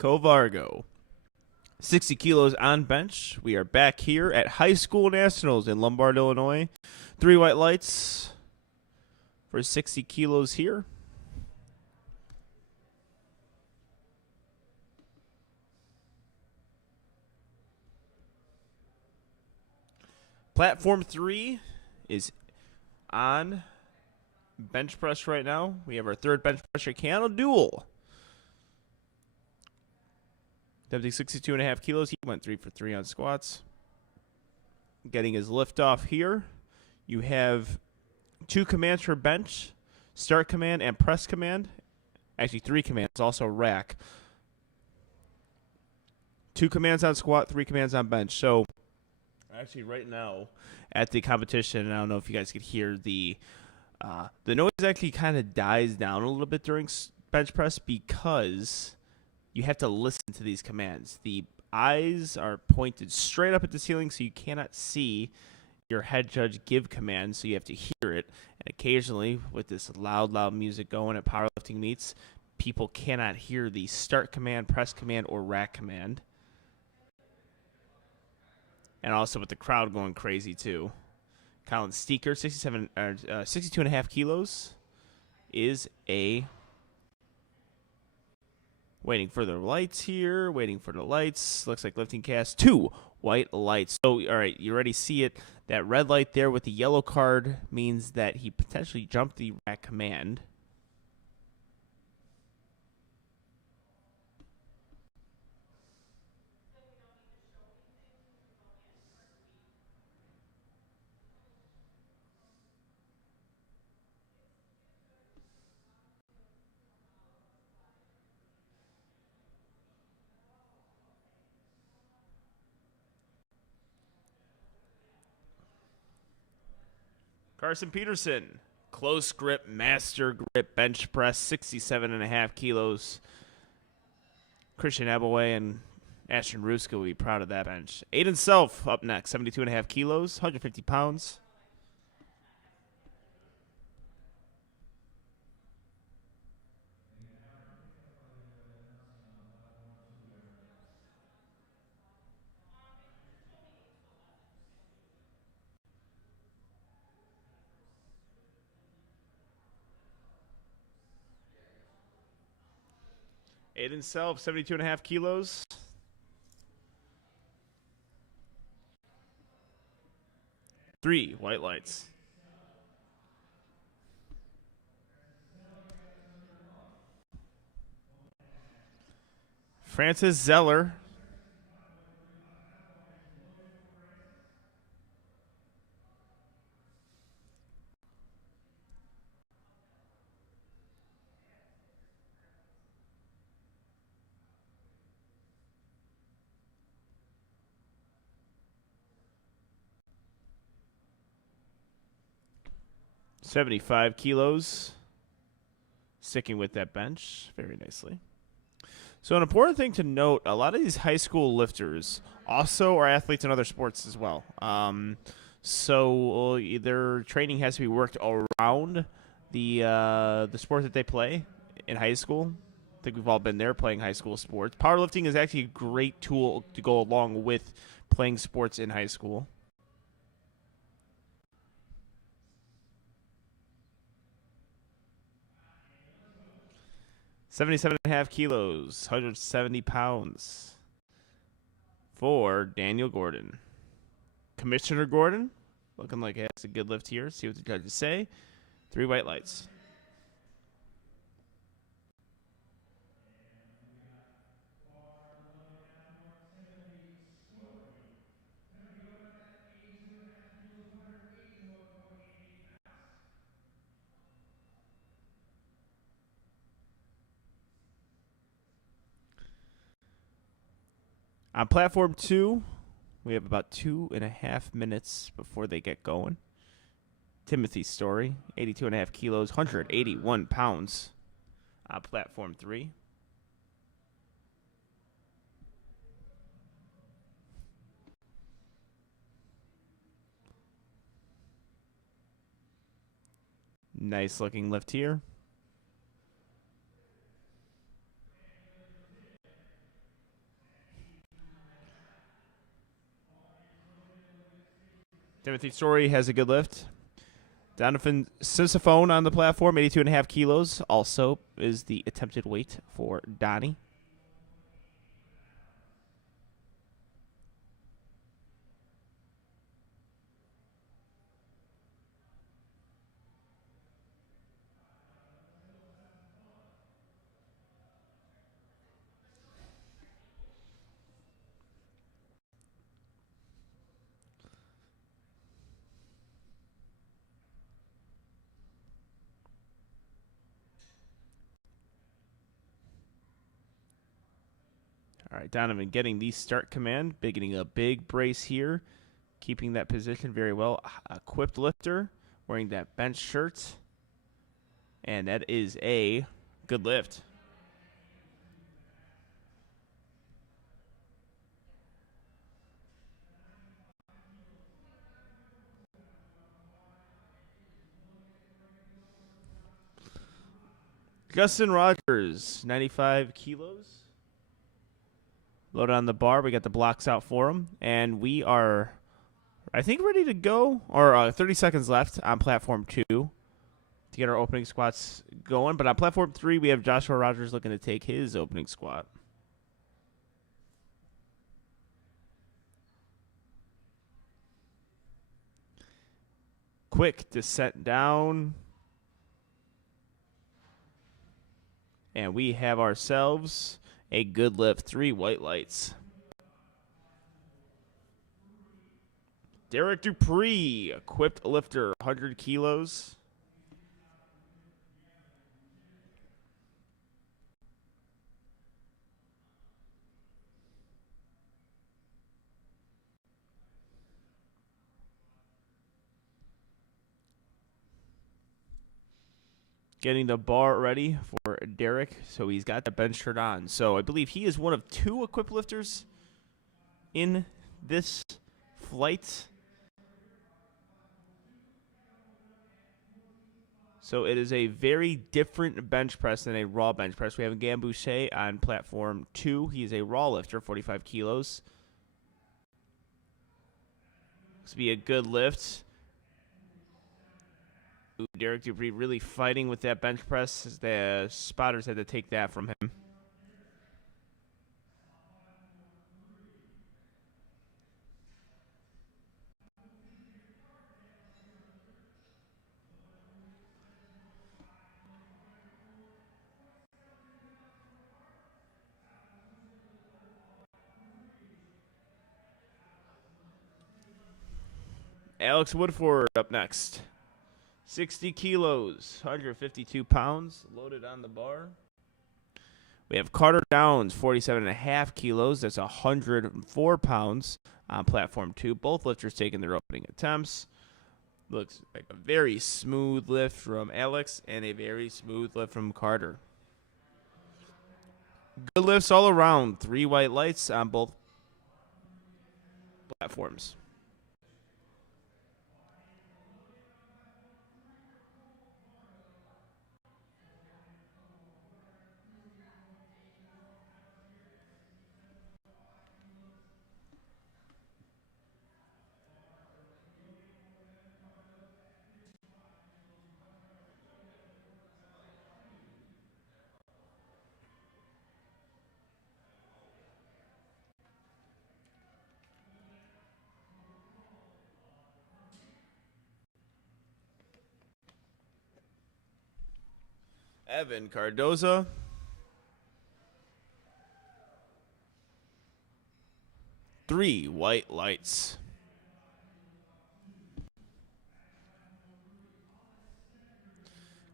Covargo. 60 kilos on bench. We are back here at High School Nationals in Lombard, Illinois. 3 white lights for 60 kilos here. Platform 3 is on bench press right now. We have our third bench pressure candle duel. Deadlifting 62.5 kilos. He went 3 for 3 on squats. Getting his lift off here. You have 2 commands for bench, start command and press command. Actually, 3 commands, also rack. 2 commands on squat, 3 commands on bench. So, actually, right now at the competition, I don't know if you guys could hear the noise actually kind of dies down a little bit during bench press because you have to listen to these commands. The eyes are pointed straight up at the ceiling, so you cannot see your head judge give commands, so you have to hear it. And occasionally, with this loud music going at powerlifting meets, people cannot hear the start command, press command, or rack command. And also with the crowd going crazy, too. Colin Steeker, 62.5 kilos, is a... Waiting for the lights here. Waiting for the lights. Looks like lifting cast. 2 white lights. So, all right, you already see it. That red light there with the yellow card means that he potentially jumped the rack command. Carson Peterson, close grip, master grip, bench press, 67.5 kilos. Christian Abaway and Ashton Ruska will be proud of that bench. Aiden Self up next, 72.5 kilos, 150 pounds. Aiden Self, 72.5 kilos. Three white lights. Francis Zeller. $75 kilos. Sticking with that bench very nicely. So an important thing to note, a lot of these high school lifters also are athletes in other sports as well. So their training has to be worked around the sport that they play in high school. I think we've all been there playing high school sports. Powerlifting is actually a great tool to go along with playing sports in high school. $77.5 kilos, 170 pounds for Daniel Gordon. Commissioner Gordon, looking like he has a good lift here. See what the judges say. 3 white lights. On platform 2, we have about 2.5 minutes before they get going. Timothy Story, 82.5 kilos, 181 pounds. On platform 3. Nice looking lift here. Timothy Story has a good lift. Donovan Sisophone on the platform, 82.5 kilos, also is the attempted weight for Donnie. All right, Donovan getting the start command, getting a big brace here, keeping that position very well. Equipped lifter, wearing that bench shirt, and that is a good lift. Justin Rogers, 95 kilos. Loaded on the bar. We got the blocks out for him. And we are, I think, ready to go. Or 30 seconds left on platform 2 to get our opening squats going. But on platform 3, we have Joshua Rogers looking to take his opening squat. Quick descent down. And we have ourselves a good lift. 3 white lights. Derek Dupree, equipped lifter, 100 kilos. Getting the bar ready for Derek, so he's got the bench shirt on. So I believe he is one of 2 equipped lifters in this flight. So it is a very different bench press than a raw bench press. We have Gambouche on platform 2. He's a raw lifter, 45 kilos. This will be a good lift. Ooh, Derek Dupree really fighting with that bench press. The spotters had to take that from him. Alex Woodford up next. 60 kilos, 152 pounds, loaded on the bar. We have Carter Downs, 47.5 kilos. That's 104 pounds on platform 2. Both lifters taking their opening attempts. Looks like a very smooth lift from Alex and a very smooth lift from Carter. Good lifts all around. 3 white lights on both platforms. Evan Cardoza. Three white lights.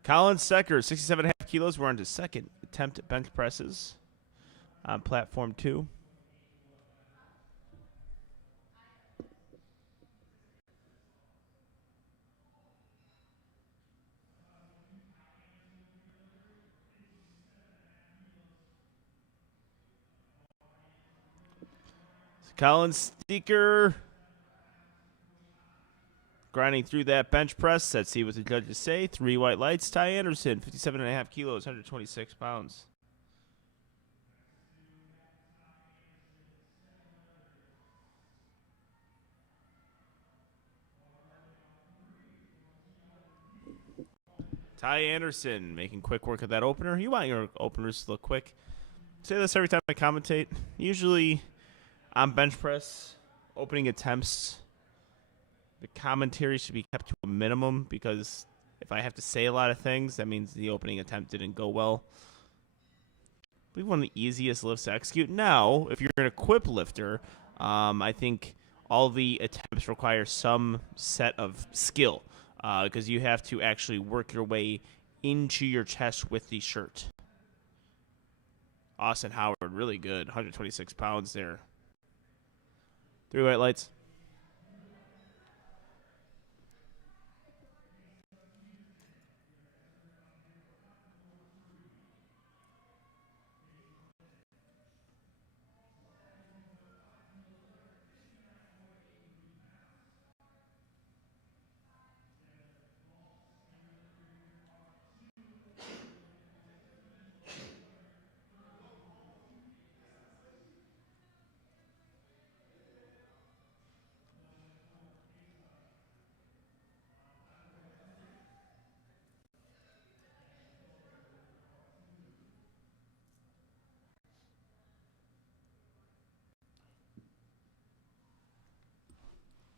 Colin Secker, 67.5 kilos. We're on to second attempt at bench presses on platform 2. Colin Steeker grinding through that bench press. Let's see what the judges say. 3 white lights. Ty Anderson, 57.5 kilos, 126 pounds. Ty Anderson making quick work of that opener. You want your openers to look quick. Say this every time I commentate. Usually on bench press, opening attempts, the commentary should be kept to a minimum because if I have to say a lot of things, that means the opening attempt didn't go well. I believe one of the easiest lifts to execute. Now, if you're an equip lifter, I think all the attempts require some set of skill because you have to actually work your way into your chest with the shirt. Austin Howard, really good. 126 pounds there. 3 white lights.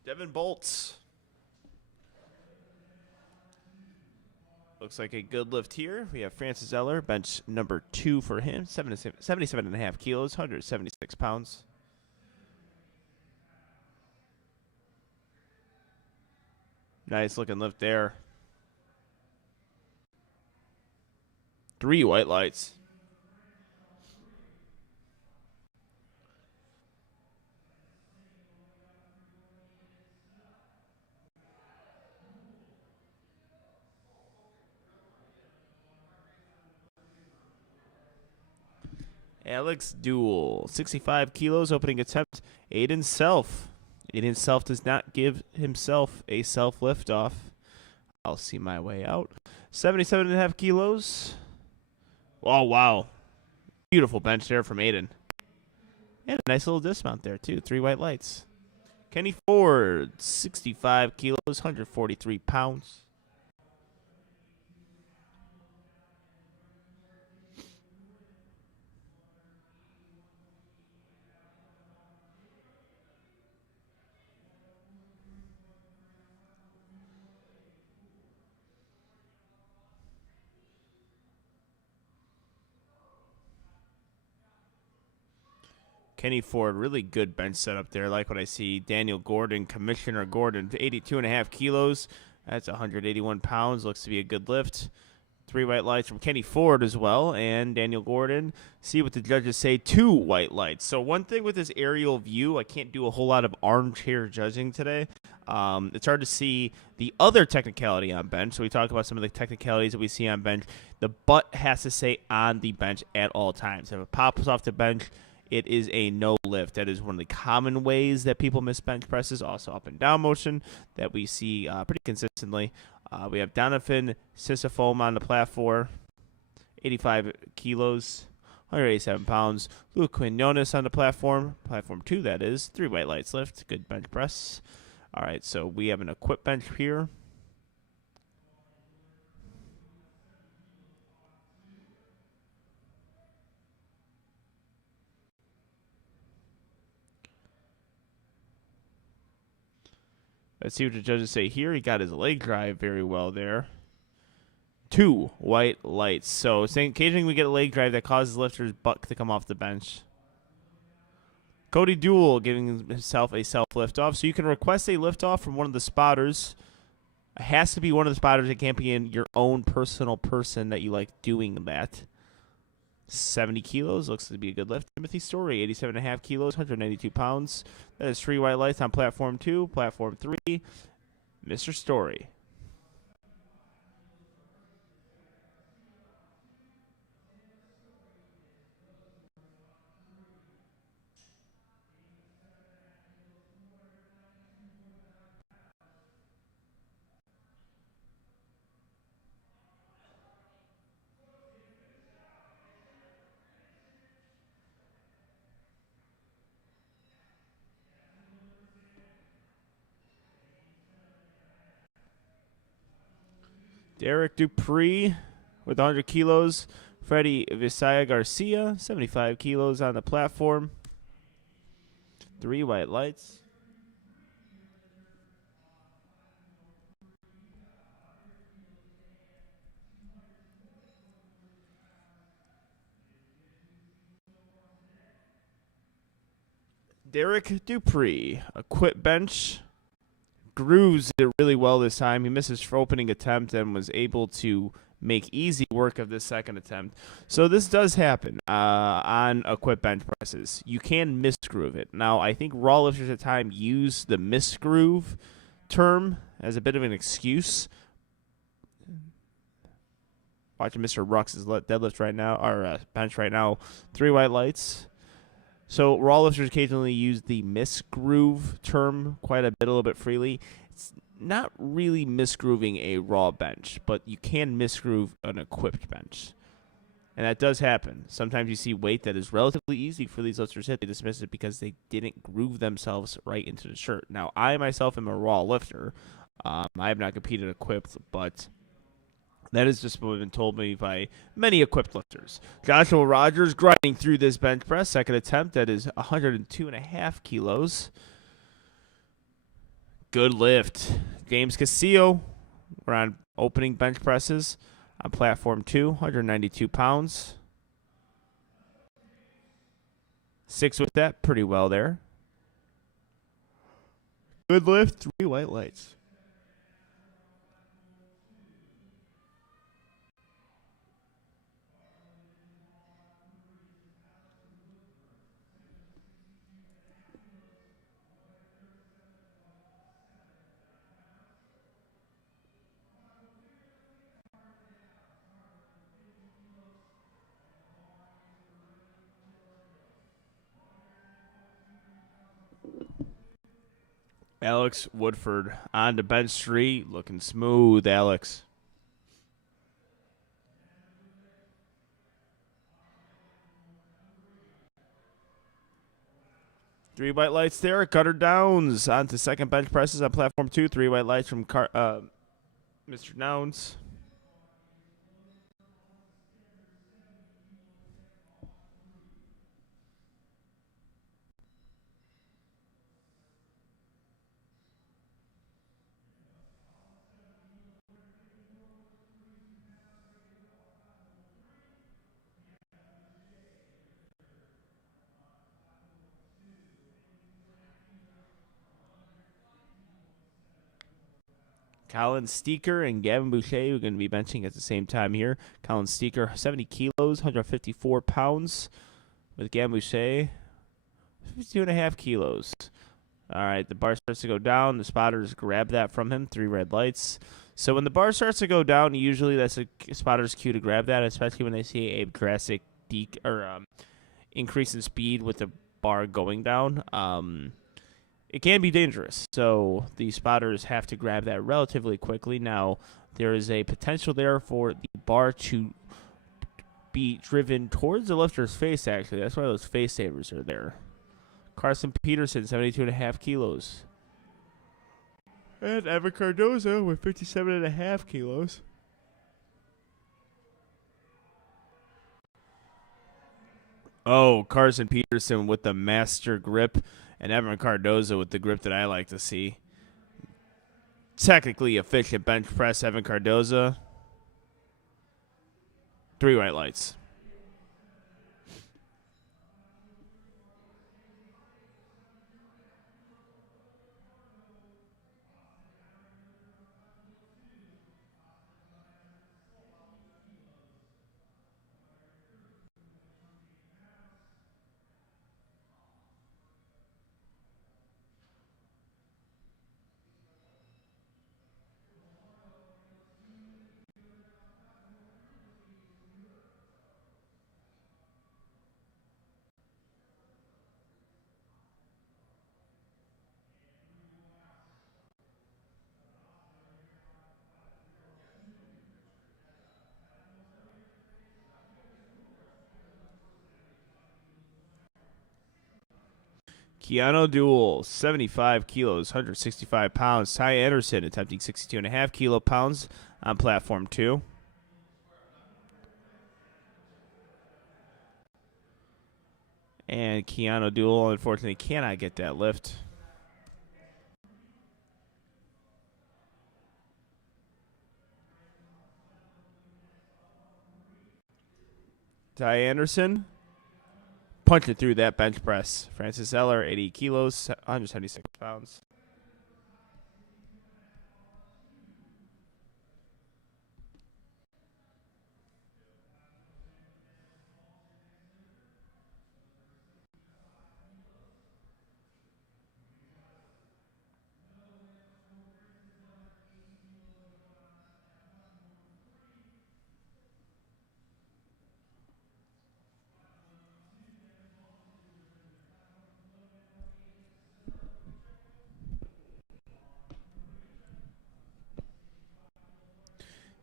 Devin Bolts. Looks like a good lift here. We have Francis Eller, bench number 2 for him. 77.5 kilos, 176 pounds. Nice looking lift there. 3 white lights. Alex Duel, 65 kilos, opening attempt. Aiden Self. Aiden Self does not give himself a self liftoff. I'll see my way out. 77.5 kilos. Oh, wow. Beautiful bench there from Aiden. And a nice little dismount there, too. 3 white lights. Kenny Ford, 65 kilos, 143 pounds. Kenny Ford, really good bench setup there. Like what I see. Daniel Gordon, Commissioner Gordon, 82.5 kilos. That's 181 pounds. Looks to be a good lift. 3 white lights from Kenny Ford as well. And Daniel Gordon. See what the judges say. 2 white lights. So one thing with this aerial view, I can't do a whole lot of armchair judging today. It's hard to see the other technicality on bench. So we talk about some of the technicalities that we see on bench. The butt has to stay on the bench at all times. If it pops off the bench, it is a no lift. That is one of the common ways that people miss bench presses. Also up and down motion that we see pretty consistently. We have Donovan Sisyphome on the platform, 85 kilos, 187 pounds. Luke Quinones on the platform 2 that is. 3 white lights lift, good bench press. All right, so we have an equip bench here. Let's see what the judges say here. He got his leg drive very well there. 2 white lights. So occasionally we get a leg drive that causes lifter's butt to come off the bench. Cody Duel giving himself a self liftoff. So you can request a liftoff from one of the spotters. It has to be one of the spotters. It can't be in your own personal person that you like doing that. 70 kilos. Looks to be a good lift. Timothy Story, 87.5 kilos, 192 pounds. That is 3 white lights on platform 2. Platform 3, Mr. Story. Derek Dupree with 100 kilos. Freddie Visaya Garcia, 75 kilos on the platform. 3 white lights. Derek Dupree, a quit bench. Grooves did really well this time. He missed his opening attempt and was able to make easy work of this second attempt. So this does happen on equipped bench presses. You can misgroove it. Now, I think raw lifters at times use the misgroove term as a bit of an excuse. Watching Mr. Rux's deadlift right now, or bench right now, 3 white lights. So raw lifters occasionally use the misgroove term quite a little bit freely. It's not really misgrooving a raw bench, but you can misgroove an equipped bench. And that does happen. Sometimes you see weight that is relatively easy for these lifters to hit. They dismiss it because they didn't groove themselves right into the shirt. Now, I myself am a raw lifter. I have not competed equipped, but that is just what has been told me by many equipped lifters. Joshua Rogers grinding through this bench press. Second attempt, that is 102.5 kilos. Good lift. James Castillo, we're on opening bench presses on platform 2, 192 pounds. 6 with that, pretty well there. Good lift, 3 white lights. Alex Woodford on to bench 3, looking smooth, Alex. Three white lights there. Cutter Downs on to second bench presses on platform 2. 3 white lights from Mr. Downs. Colin Steeker and Gavin Boucher are going to be benching at the same time here. Colin Steeker, 70 kilos, 154 pounds. With Gavin Boucher, 52.5 kilos. All right, the bar starts to go down. The spotters grab that from him. 3 red lights. So when the bar starts to go down, usually that's a spotter's cue to grab that, especially when they see a drastic increase in speed with the bar going down. It can be dangerous, so the spotters have to grab that relatively quickly. Now, there is a potential there for the bar to be driven towards the lifter's face, actually. That's why those face savers are there. Carson Peterson, 72.5 kilos. And Evan Cardozo with 57.5 kilos. Oh, Carson Peterson with the master grip. And Evan Cardozo with the grip that I like to see. Technically efficient bench press, Evan Cardozo. 3 white lights. Keanu Duel, 75 kilos, 165 pounds. Ty Anderson attempting 62.5 kilo pounds on platform 2. And Keanu Duel, unfortunately, cannot get that lift. Ty Anderson punching through that bench press. Francis Eller, 80 kilos, 176 pounds.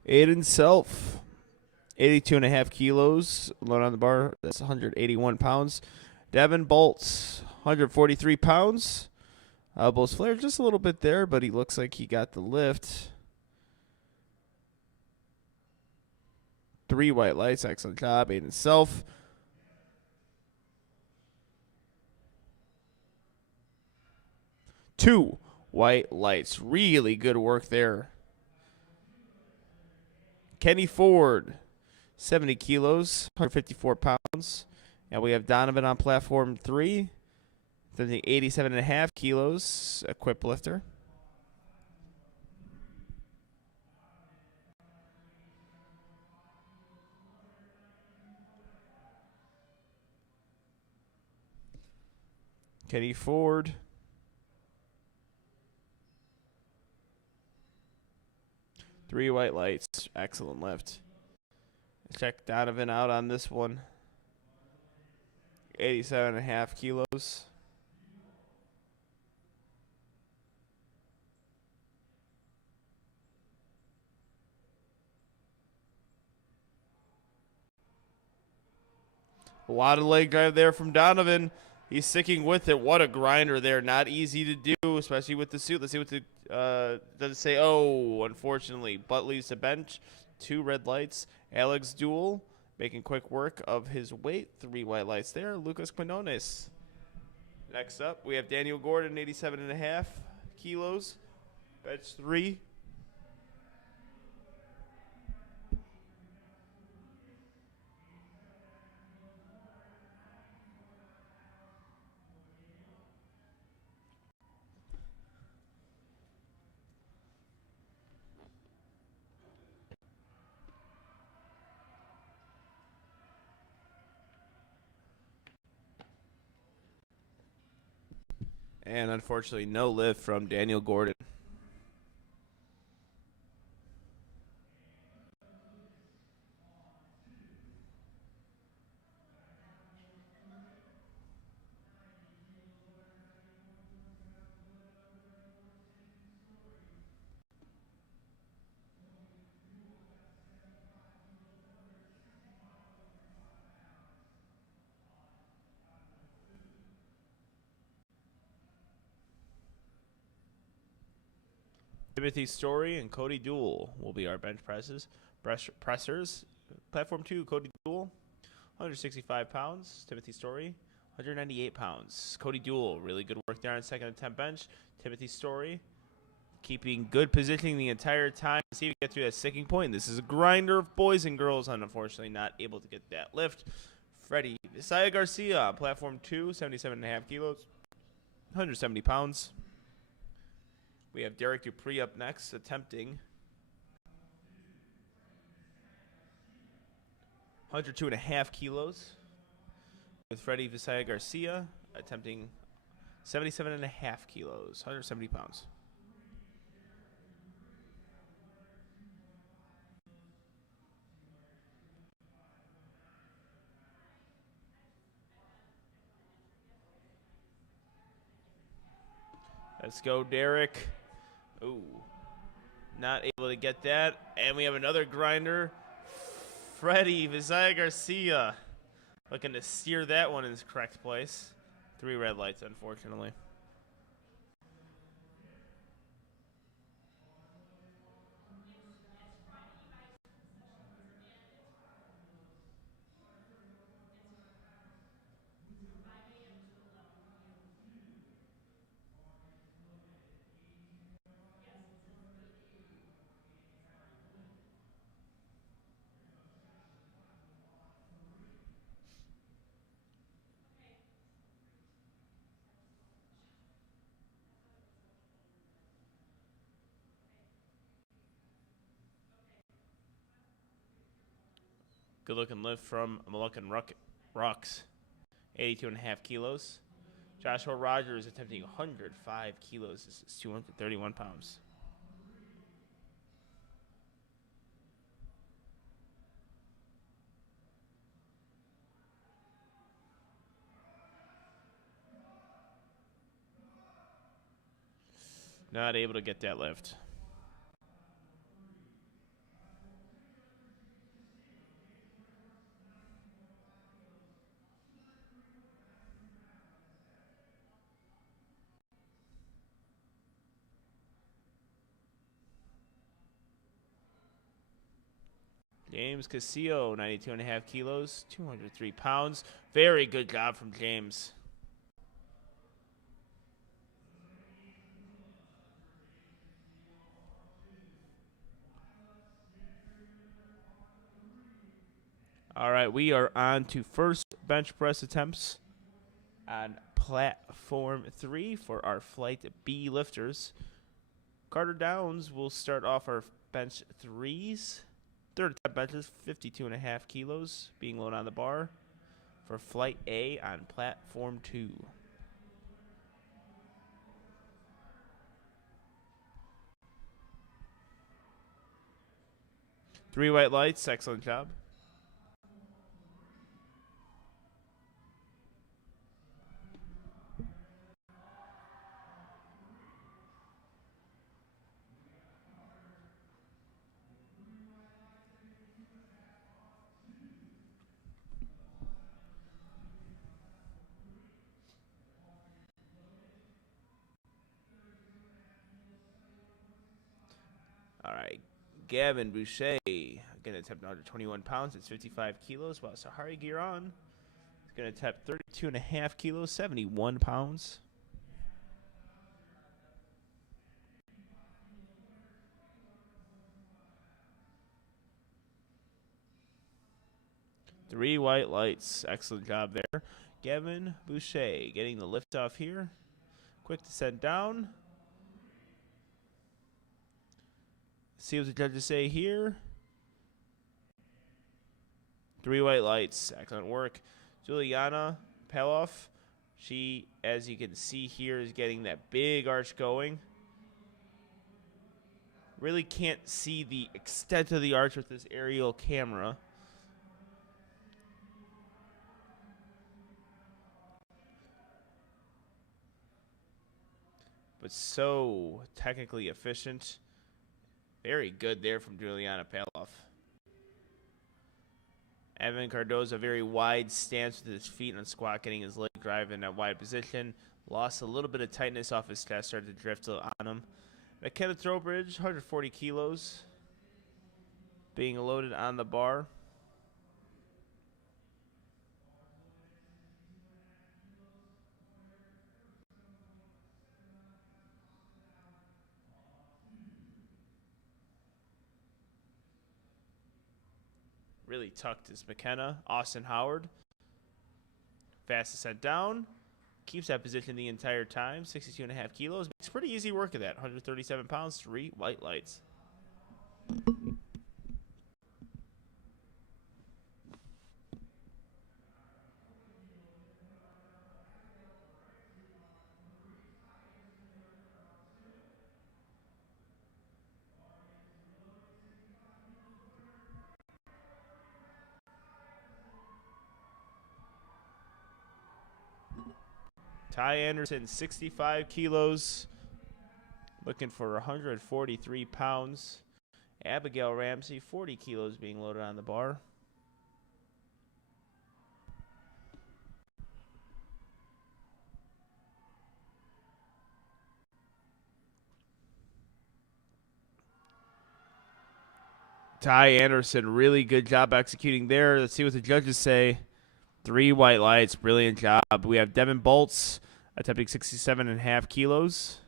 Aiden Self, 82.5 kilos, load on the bar. That's 181 pounds. Devin Bolts, 143 pounds. Elbows flared just a little bit there, but he looks like he got the lift. 3 white lights, excellent job. Aiden Self. 2 white lights, really good work there. Kenny Ford, 70 kilos, 154 pounds. And we have Donovan on platform 3, 87.5 kilos, equipped lifter. Kenny Ford. Three white lights. Excellent lift. Check Donovan out on this one. 87.5 kilos. A lot of leg drive there from Donovan. He's sticking with it. What a grinder there. Not easy to do, especially with the suit. Let's see what the does it say? Oh, unfortunately. Butt leaves the bench. 2 red lights. Alex Duel making quick work of his weight. 3 white lights there. Lucas Quinones. Next up, we have Daniel Gordon, 87.5 kilos. Bench 3. And unfortunately, no lift from Daniel Gordon. Timothy Story and Cody Duel will be our bench pressers. Platform 2, Cody Duel, 165 pounds. Timothy Story, 198 pounds. Cody Duel, really good work there on second attempt bench. Timothy Story, keeping good positioning the entire time. See if we get through that sticking point. This is a grinder of boys and girls, and unfortunately not able to get that lift. Freddie Visaya Garcia on platform 2, 77.5 kilos, 170 pounds. We have Derek Dupree up next, attempting 102.5 kilos. With Freddie Visaya Garcia attempting 77.5 kilos, 170 pounds. Let's go, Derek. Ooh, not able to get that. And we have another grinder. Freddie Visaya Garcia looking to steer that one in its correct place. 3 red lights, unfortunately. Good looking lift from Moluccan Rocks. 82.5 kilos. Joshua Rogers attempting 105 kilos. This is 231 pounds. Not able to get that lift. James Casillo, 92.5 kilos, 203 pounds. Very good job from James. All right, we are on to first bench press attempts on platform 3 for our flight B lifters. Carter Downs will start off our bench 3s. Third attempt benches, 52.5 kilos, being loaded on the bar for flight A on platform 2. 3 white lights, excellent job. All right, Gavin Boucher, going to attempt 121 pounds. It's 55 kilos, while Sahari Giron is going to attempt 32.5 kilos, 71 pounds. Three white lights. Excellent job there. Gavin Boucher getting the lift off here. Quick descent down. See what the judges say here. 3 white lights. Excellent work. Juliana Peloff. She, as you can see here, is getting that big arch going. Really can't see the extent of the arch with this aerial camera. But so technically efficient. Very good there from Juliana Peloff. Evan Cardoza, very wide stance with his feet on squat, getting his leg drive in that wide position. Lost a little bit of tightness off his chest, started to drift on him. McKenna Throwbridge, 140 kilos, being loaded on the bar. Really tucked is McKenna. Austin Howard, fast descent down. Keeps that position the entire time, 62.5 kilos. Makes pretty easy work of that, 137 pounds, 3 white lights. Ty Anderson, 65 kilos, looking for 143 pounds. Abigail Ramsey, 40 kilos, being loaded on the bar. Ty Anderson, really good job executing there. Let's see what the judges say. 3 white lights, brilliant job. We have Devin Bolts attempting 67.5 kilos,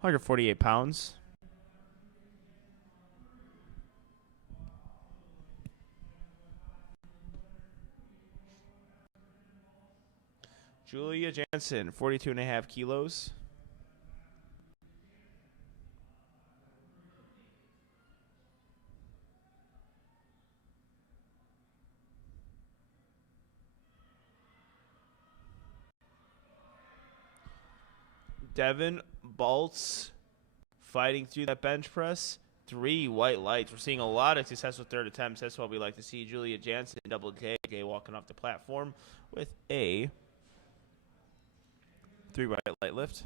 148 pounds. Julia Jansen, 42.5 kilos. Devin Bolts fighting through that bench press. 3 white lights. We're seeing a lot of successful third attempts. That's what we like to see. Julia Jansen, double J walking off the platform with a 3 white light lift.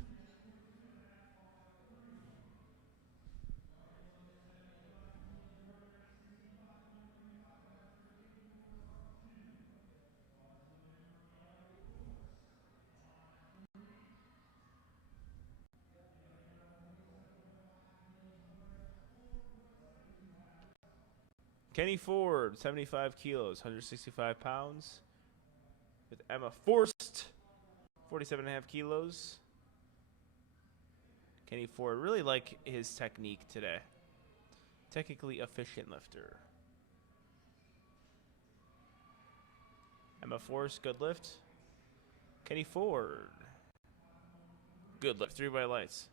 Kenny Ford, 75 kilos, 165 pounds. With Emma Forst, 47.5 kilos. Kenny Ford, really like his technique today. Technically efficient lifter. Emma Forst, good lift. Kenny Ford, good lift. 3 white lights.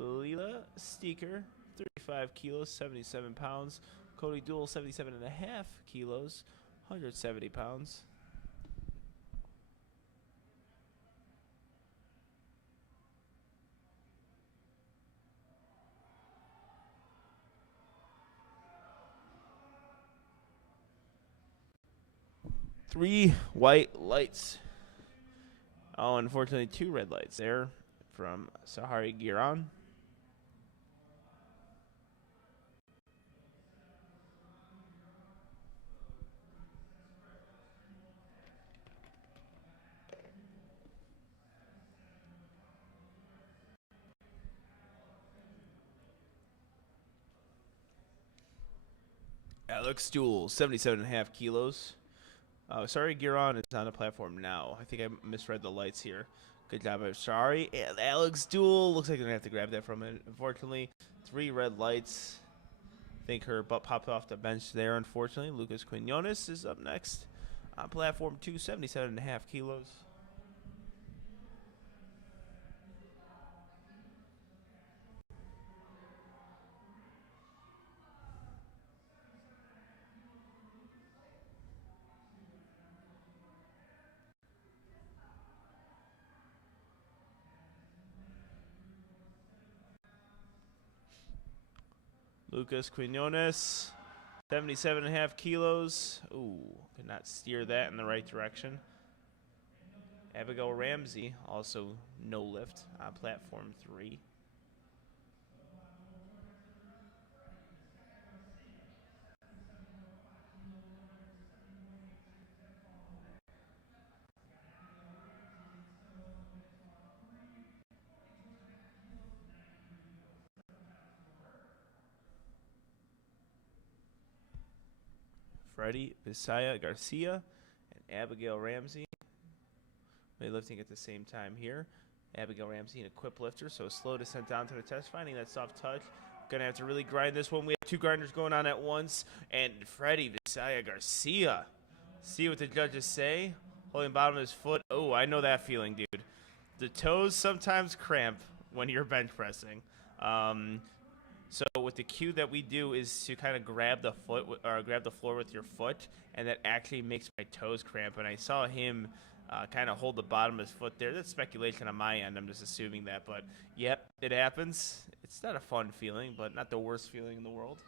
Leela Steeker, 35 kilos, 77 pounds. Cody Duell, 77.5 kilos, 170 pounds. Three white lights. Oh, unfortunately, 2 red lights there from Sahari Giran. Alex Duell, 77.5 kilos. Sorry, Giron is on the platform now. I think I misread the lights here. Good job, I'm sorry. And Alex Duell, looks like they're going to have to grab that from it. Unfortunately, 3 red lights. I think her butt popped off the bench there, unfortunately. Lucas Quinones is up next on platform 2, 77.5 kilos. Lucas Quinones, 77.5 kilos. Ooh, could not steer that in the right direction. Abigail Ramsey, also no lift on platform 3. Freddie Visaya Garcia and Abigail Ramsey. Weightlifting at the same time here. Abigail Ramsey, an equipped lifter, so slow descent down to the test, finding that soft touch. Gonna have to really grind this one. We have 2 grinders going on at once, and Freddie Visaya Garcia. See what the judges say. Holding bottom of his foot. Oh, I know that feeling, dude. The toes sometimes cramp when you're bench pressing. So with the cue that we do is to kind of grab the foot or grab the floor with your foot, and that actually makes my toes cramp. And I saw him kind of hold the bottom of his foot there. That's speculation on my end. I'm just assuming that, but yep, it happens. It's not a fun feeling, but not the worst feeling in the world.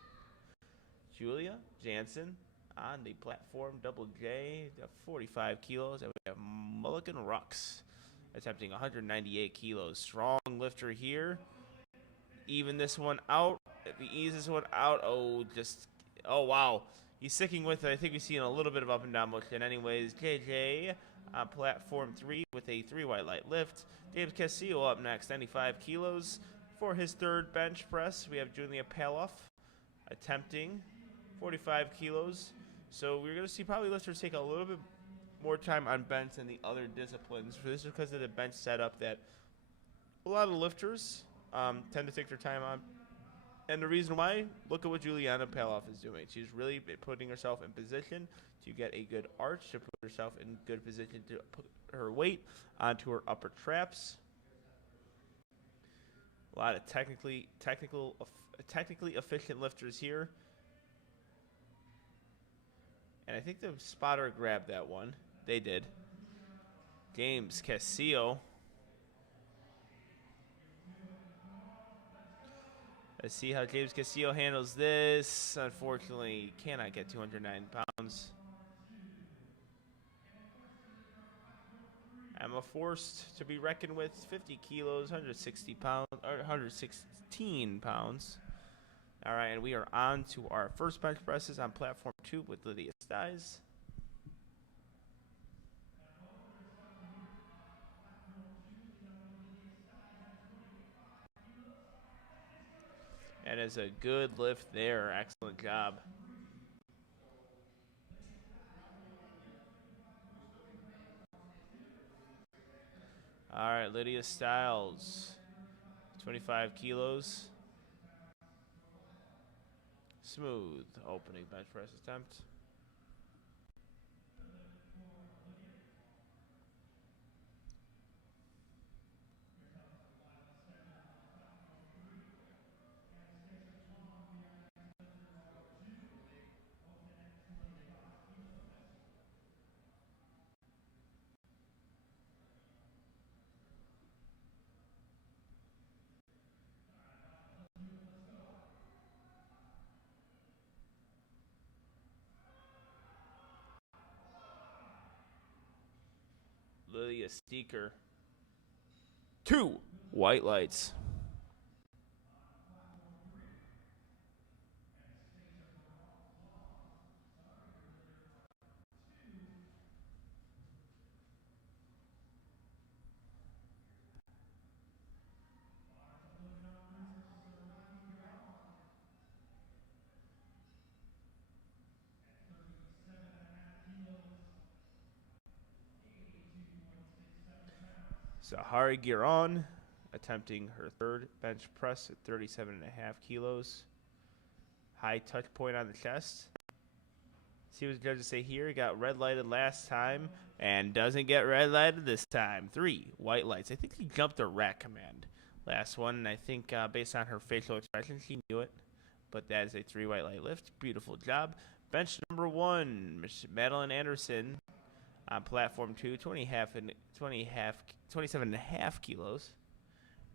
Julia Jansen on the platform, double J, 45 kilos, and we have Mulligan Rux attempting 198 kilos. Strong lifter here. Even this one out. If he eases this one out, oh wow. He's sticking with it. I think we've seen a little bit of up and down motion. Anyways, JJ on platform 3 with a 3 white light lift. James Castillo up next, 95 kilos. For his third bench press, we have Julia Paloff attempting 45 kilos. So we're going to see probably lifters take a little bit more time on bench than the other disciplines. This is because of the bench setup that a lot of lifters tend to take their time on. And the reason why, look at what Juliana Paloff is doing. She's really putting herself in position to get a good arch, to put herself in good position to put her weight onto her upper traps. A lot of technically efficient lifters here. And I think the spotter grabbed that one. They did. James Castillo. Let's see how James Castillo handles this. Unfortunately, cannot get 209 pounds. Emma forced to be reckoned with, 50 kilos, 160 pounds, or 116 pounds. All right, and we are on to our first bench presses on platform 2 with Lydia Stiles. That is a good lift there. Excellent job. All right, Lydia Stiles, 25 kilos. Smooth opening bench press attempt. Lydia Steeker. 2 white lights. Sahari Giron attempting her third bench press at 37.5 kilos. High touch point on the chest. See what the judges say here. He got red lighted last time and doesn't get red lighted this time. 3 white lights. I think he jumped a rack command last one, and I think based on her facial expression, she knew it. But that is a 3 white light lift. Beautiful job. Bench number 1, Madeline Anderson on platform 2, 27.5 kilos.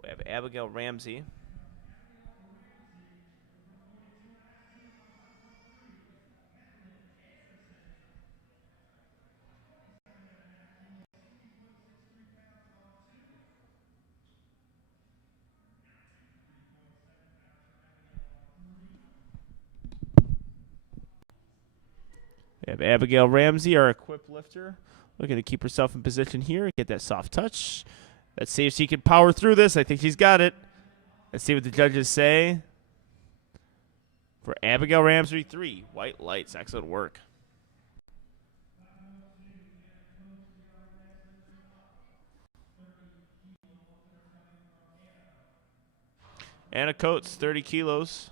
We have Abigail Ramsey. We have Abigail Ramsey, our equipped lifter, looking to keep herself in position here, get that soft touch. Let's see if she can power through this. I think she's got it. Let's see what the judges say. For Abigail Ramsey, 3 white lights. Excellent work. Anna Coates, 30 kilos.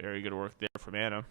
Very good work there from Anna.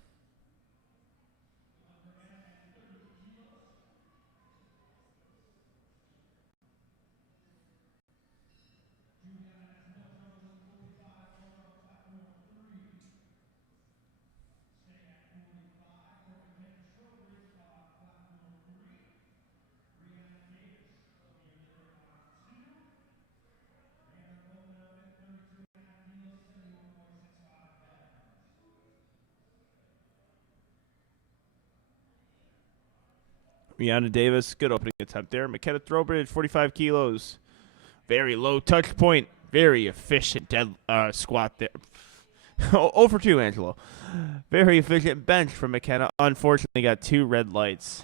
Rihanna Davis, good opening attempt there. McKenna Throwbridge, 45 kilos. Very low touch point. Very efficient dead squat there. Oh for 2, Angelo. Very efficient bench from McKenna. Unfortunately, got 2 red lights.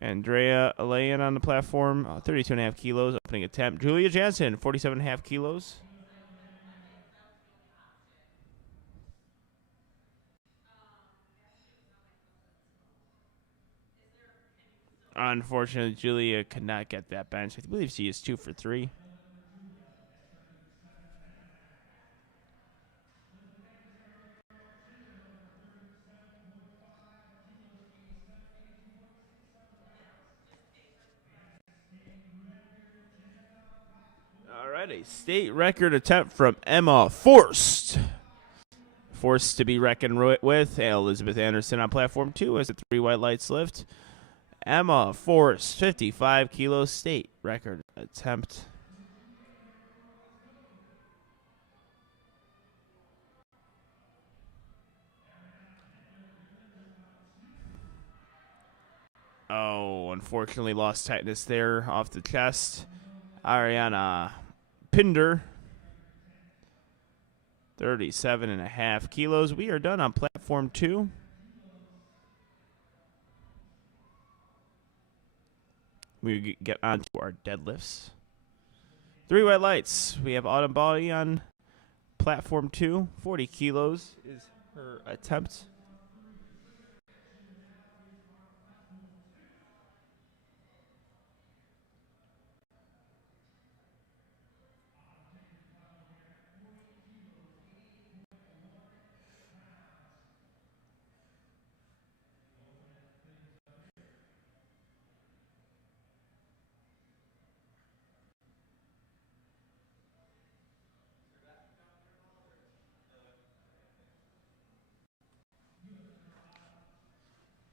Andrea Alayan on the platform, 32.5 kilos, opening attempt. Julia Jansen, 47.5 kilos. Unfortunately, Julia could not get that bench. I believe she is 2 for 3. All right, a state record attempt from Emma Forst. Forced to be reckoned with. Elizabeth Anderson on platform 2 as the 3 white lights lift. Emma Forst, 55 kilos, state record attempt. Oh, unfortunately lost tightness there off the chest. Ariana Pinder, 37.5 kilos. We are done on platform 2. We get on to our deadlifts. 3 white lights. We have Autumn Body on platform 2. 40 kilos is her attempt.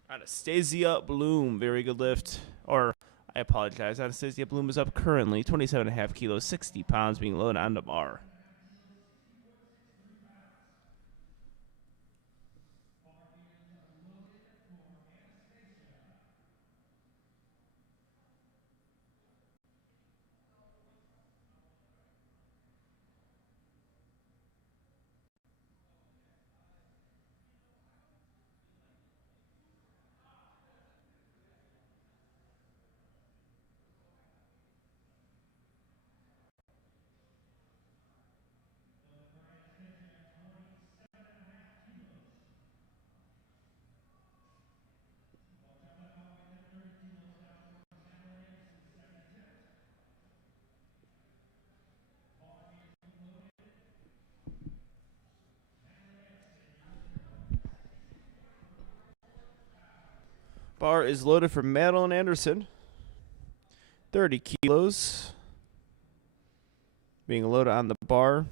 Anastasia Bloom, very good lift. Or, I apologize, Anastasia Bloom is up currently, 27.5 kilos, 60 pounds, being loaded on the bar. Bar is loaded for Madeline Anderson, 30 kilos, being loaded on the bar.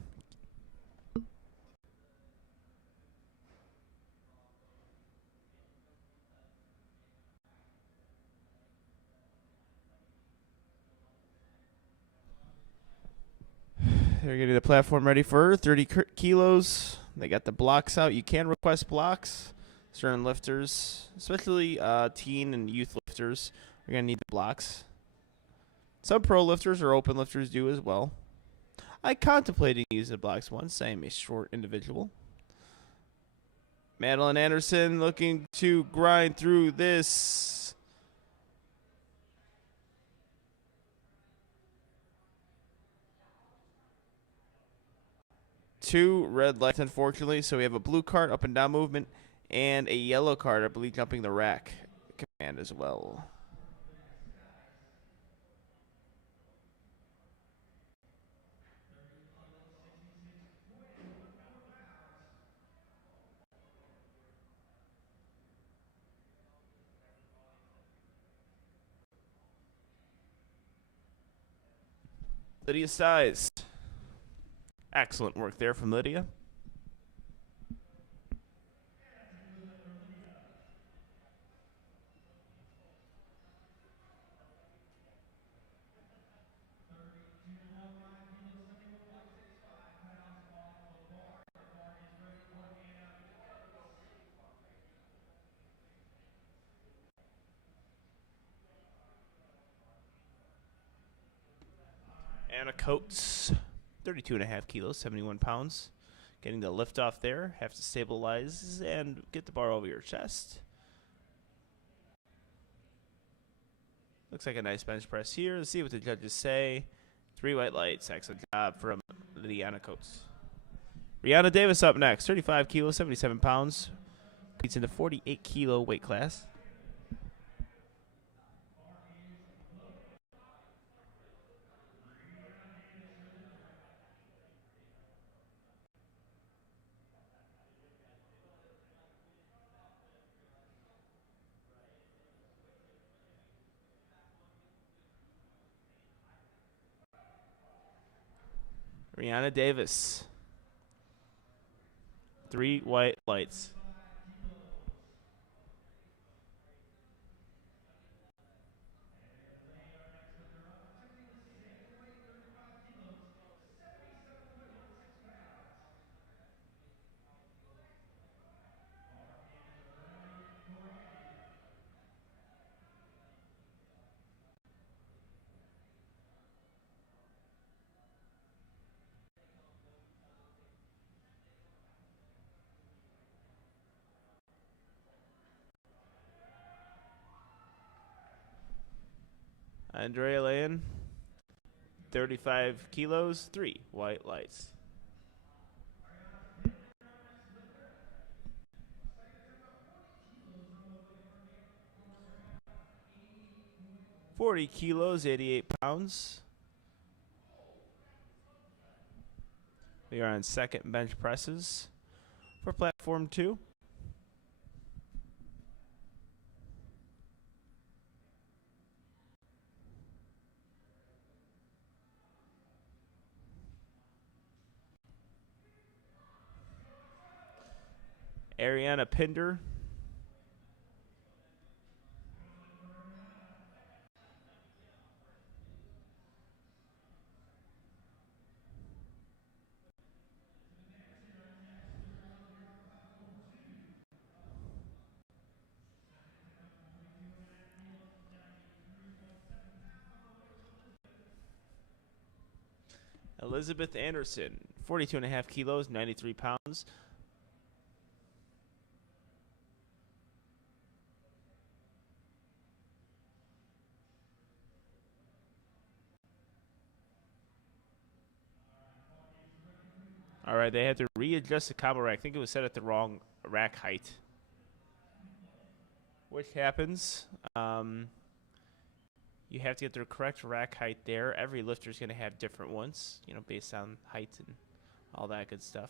They're getting the platform ready for her, 30 kilos. They got the blocks out. You can request blocks. Certain lifters, especially teen and youth lifters, are going to need the blocks. Some pro lifters or open lifters do as well. I contemplated using the blocks once. I am a short individual. Madeline Anderson looking to grind through this. Two red lights, unfortunately. So we have a blue card, up and down movement, and a yellow card, I believe, jumping the rack command as well. Lydia Size. Excellent work there from Lydia. Anna Coates, 32.5 kilos, 71 pounds. Getting the lift off there. Have to stabilize and get the bar over your chest. Looks like a nice bench press here. Let's see what the judges say. 3 white lights. Excellent job from Anna Coates. Rihanna Davis up next. 35 kilos, 77 pounds. Competes in the 48 kilo weight class. Rihanna Davis. 3 white lights. Andrea Lane, 35 kilos, 3 white lights. (40 kilos, 88 pounds). We are on second bench presses for platform 2. Ariana Pinder, Elizabeth Anderson, 42.5 kilos, 93 pounds. All right, they had to readjust the combo rack. I think it was set at the wrong rack height, which happens. You have to get the correct rack height there. Every lifter is going to have different ones, based on height and all that good stuff.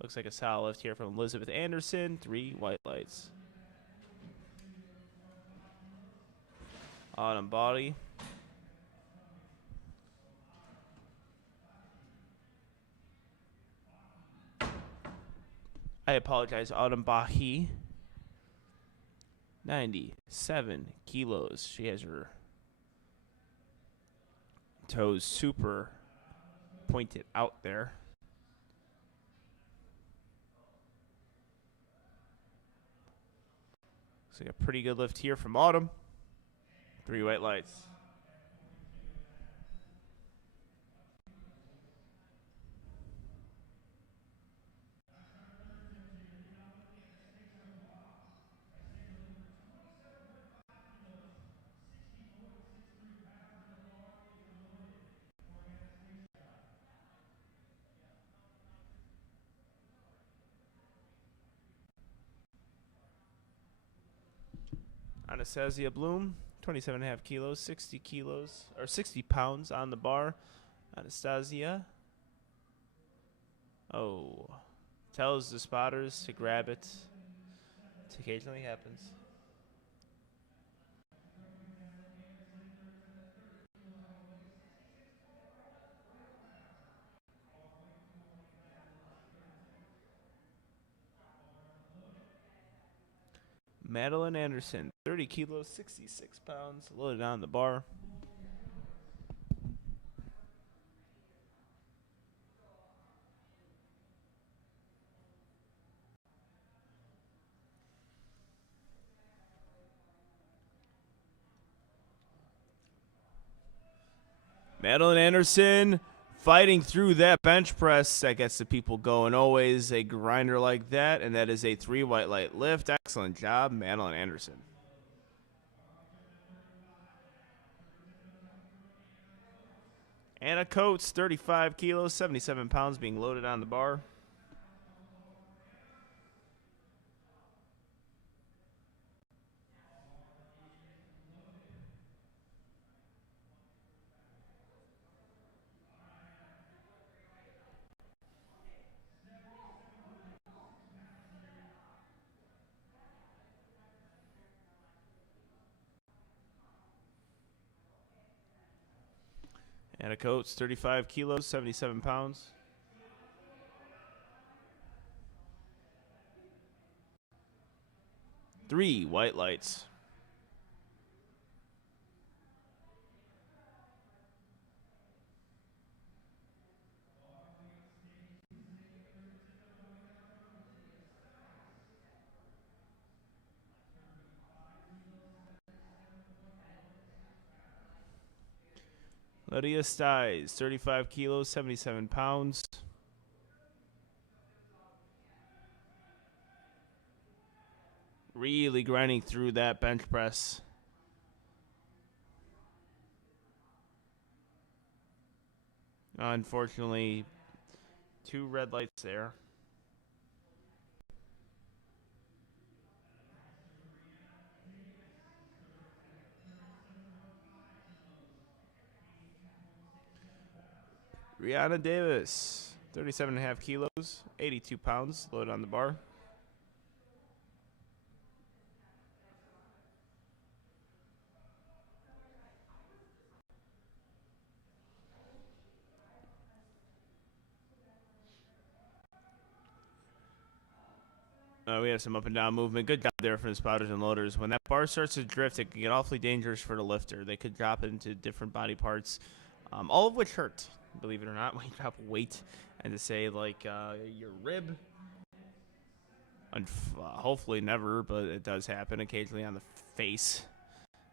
Looks like a solid lift here from Elizabeth Anderson. 3 white lights. Autumn Body. I apologize, Autumn Bahi. 97 kilos. She has her toes super pointed out there. Looks like a pretty good lift here from Autumn. 3 white lights. Anastasia Bloom, 27.5 kilos, 60 pounds on the bar. Anastasia. Oh. Tells the spotters to grab it. It occasionally happens. Madeline Anderson, 30 kilos, 66 pounds, loaded on the bar. Madeline Anderson fighting through that bench press. That gets the people going. Always a grinder like that, and that is a 3 white light lift. Excellent job, Madeline Anderson. Anna Coates, 35 kilos, 77 pounds, being loaded on the bar. Anna Coates, 35 kilos, 77 pounds. Three white lights. Lydia Stiles, 35 kilos, 77 pounds. Really grinding through that bench press. Unfortunately, 2 red lights there. Rihanna Davis, 37.5 kilos, 82 pounds, loaded on the bar. We have some up and down movement. Good job there for the spotters and loaders. When that bar starts to drift, it can get awfully dangerous for the lifter. They could drop it into different body parts, all of which hurt, believe it or not, when you drop weight. And to say, like, your rib, hopefully never, but it does happen occasionally on the face.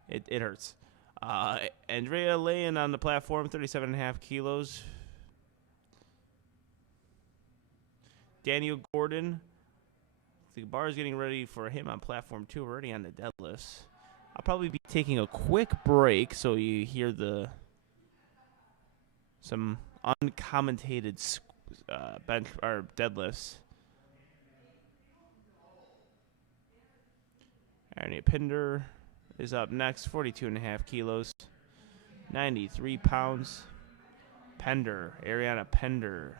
It hurts. Andrea laying on the platform, 37.5 kilos. Daniel Gordon. The bar is getting ready for him on platform 2, already on the deadlifts. I'll probably be taking a quick break so you hear some uncommentated bench or deadlifts. Arnie Pinder is up next, 42.5 kilos, 93 pounds. Ariana Pender.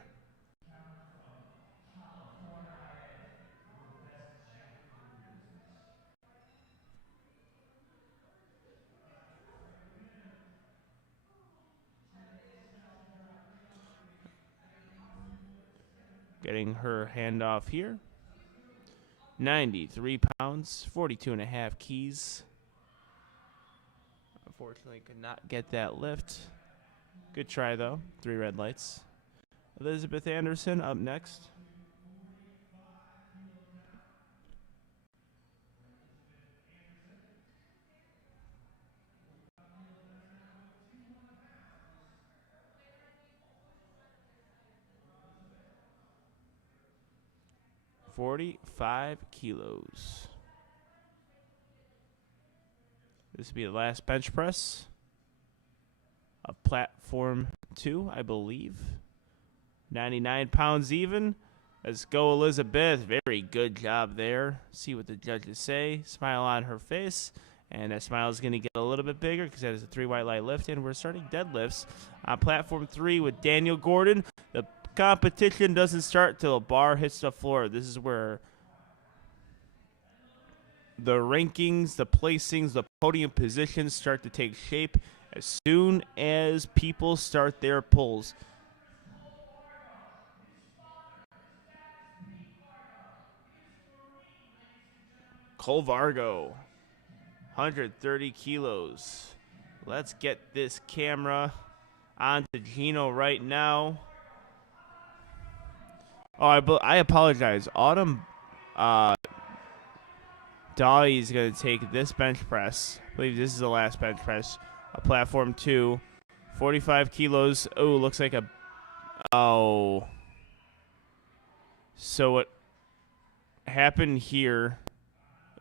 Getting her handoff here. 93 pounds, 42.5 keys. Unfortunately, could not get that lift. Good try, though. 3 red lights. Elizabeth Anderson up next. $45 kilos. This will be the last bench press of platform 2, I believe. 99 pounds even. Let's go, Elizabeth. Very good job there. See what the judges say. Smile on her face. And that smile is going to get a little bit bigger because that is a 3 white light lift. And we're starting deadlifts on platform 3 with Daniel Gordon. The competition doesn't start till a bar hits the floor. This is where the rankings, the placings, the podium positions start to take shape as soon as people start their pulls. Cole Vargo, 130 kilos. Let's get this camera onto Gino right now. Oh, I apologize. Autumn Dolly is going to take this bench press. I believe this is the last bench press. A platform 2 45 kilos. Oh, looks like a. Oh. So what happened here?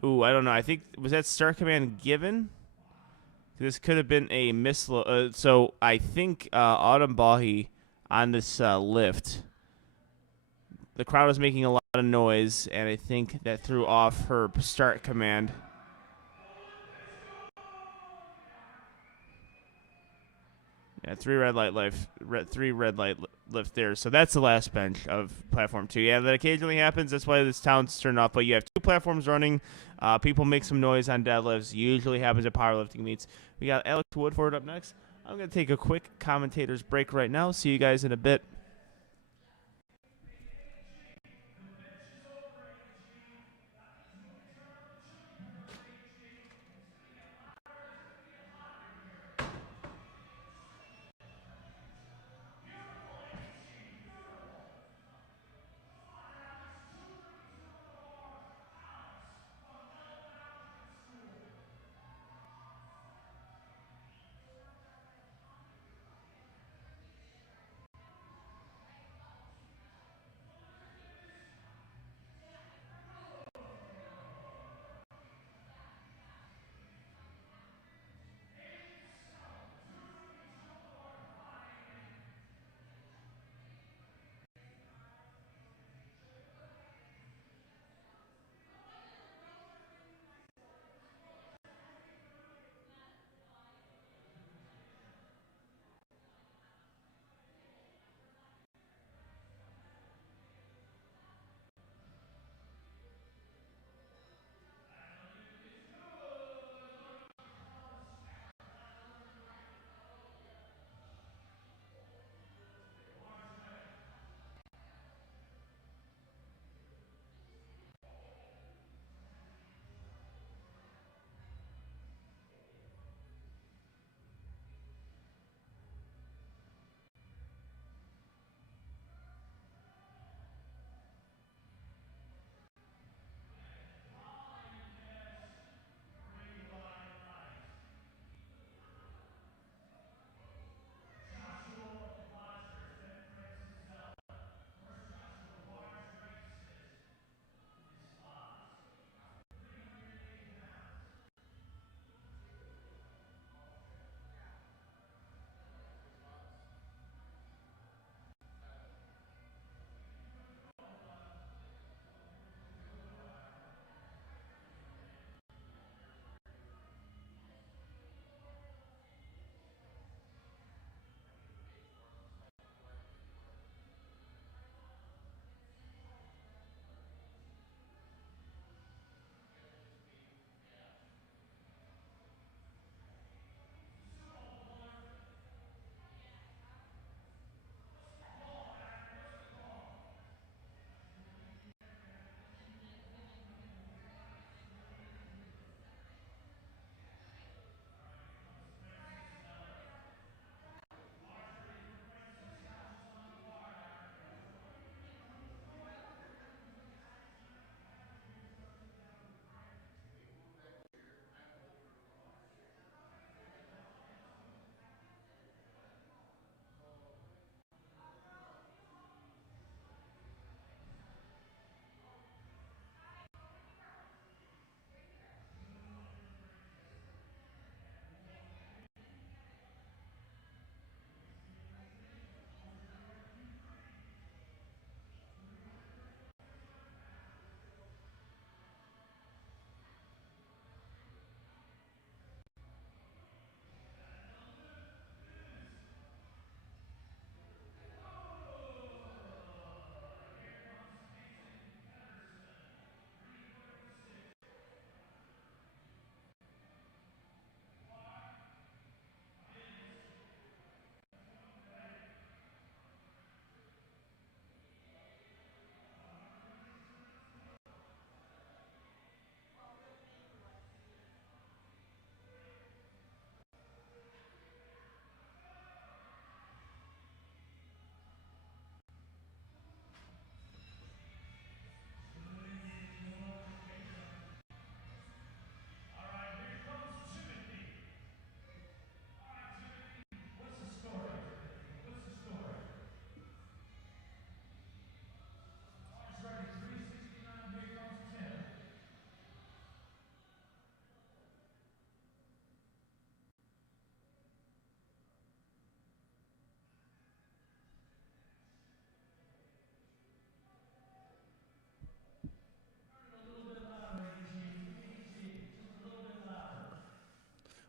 Ooh, I don't know. I think was that start command given? This could have been a misload. So I think Autumn Bahi on this lift, the crowd was making a lot of noise, and I think that threw off her start command. Yeah, three red light lift there. So that's the last bench of platform 2. Yeah, that occasionally happens. That's why this town's turned off. But you have 2 platforms running. People make some noise on deadlifts. Usually happens at powerlifting meets. We got Alex Woodford up next. I'm going to take a quick commentator's break right now. See you guys in a bit.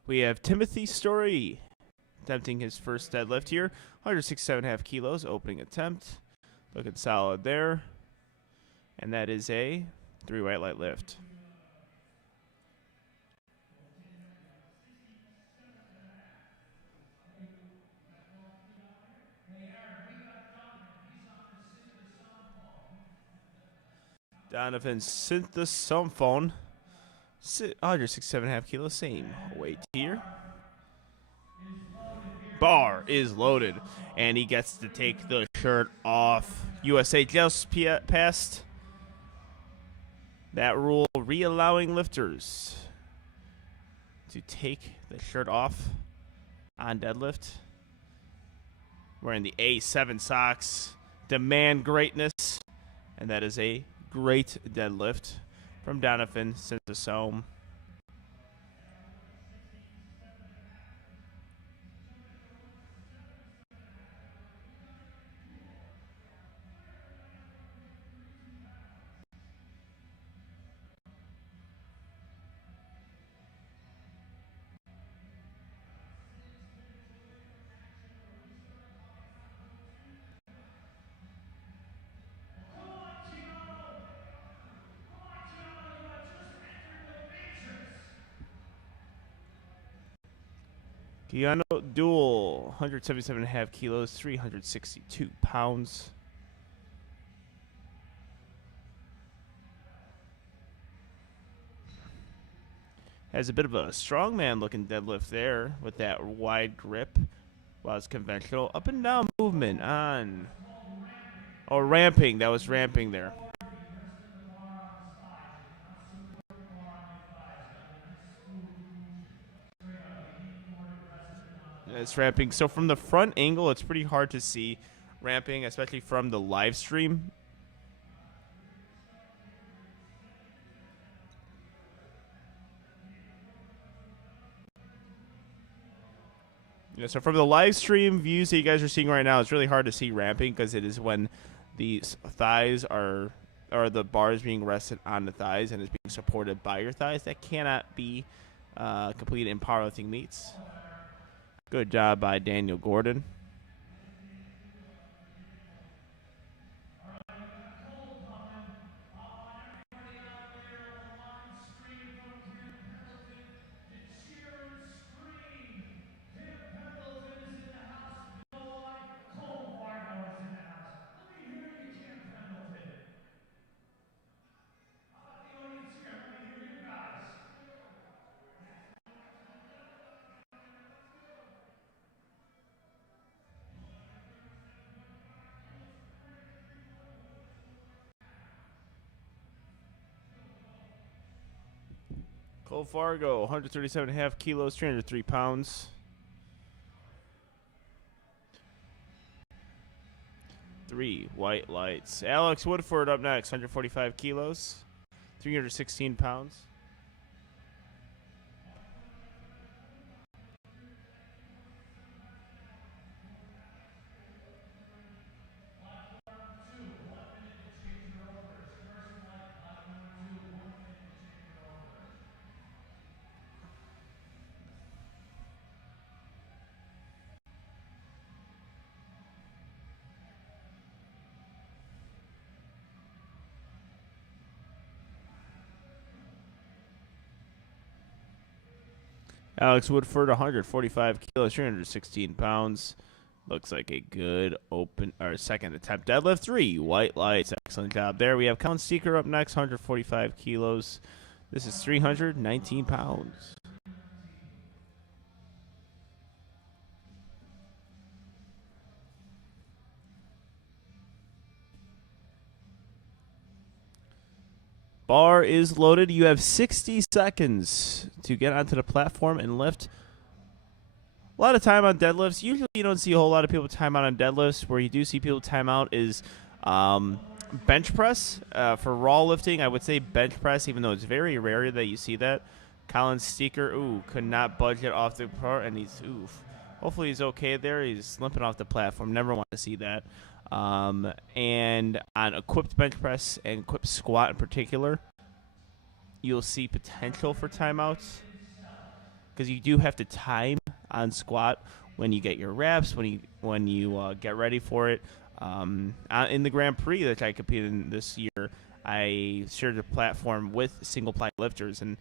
We have Timothy Story attempting his first deadlift here. 167.5 kilos, opening attempt. Looking solid there. And that is a 3 white light lift. Donovan Synthesomphone. 167.5 kilos, same weight here. Bar is loaded, and he gets to take the shirt off. USA just passed that rule, re-allowing lifters to take the shirt off on deadlift. Wearing the A7 socks, demand greatness, and that is a great deadlift from Donovan Synthesome. Keanu Duel, 177.5 kilos, 362 pounds. Has a bit of a strongman looking deadlift there with that wide grip. While it's conventional up and down movement on. Oh, ramping. That was ramping there. It's ramping. So from the front angle, it's pretty hard to see ramping, especially from the live stream. Yeah, so from the live stream views that you guys are seeing right now, it's really hard to see ramping because it is when the thighs are, or the bar is being rested on the thighs and is being supported by your thighs. That cannot be completed in powerlifting meets. Good job by Daniel Gordon. Cole Fargo, 137.5 kilos, 303 pounds. 3 white lights. Alex Woodford up next, 145 kilos, 316 pounds. Alex Woodford, 145 kilos, 316 pounds. Looks like a good open or second attempt deadlift. 3 white lights. Excellent job there. We have Colin Seeker up next, 145 kilos. This is 319 pounds. Bar is loaded. You have 60 seconds to get onto the platform and lift. A lot of time on deadlifts. Usually you don't see a whole lot of people time out on deadlifts. Where you do see people time out is bench press. For raw lifting, I would say bench press, even though it's very rare that you see that. Colin Steaker, could not budge it off the part, and he's, hopefully he's okay there. He's limping off the platform. Never want to see that. And on equipped bench press and equipped squat in particular, you'll see potential for timeouts. because you do have to time on squat when you get your reps, when you get ready for it. In the Grand Prix that I competed in this year, I shared a platform with single ply lifters, and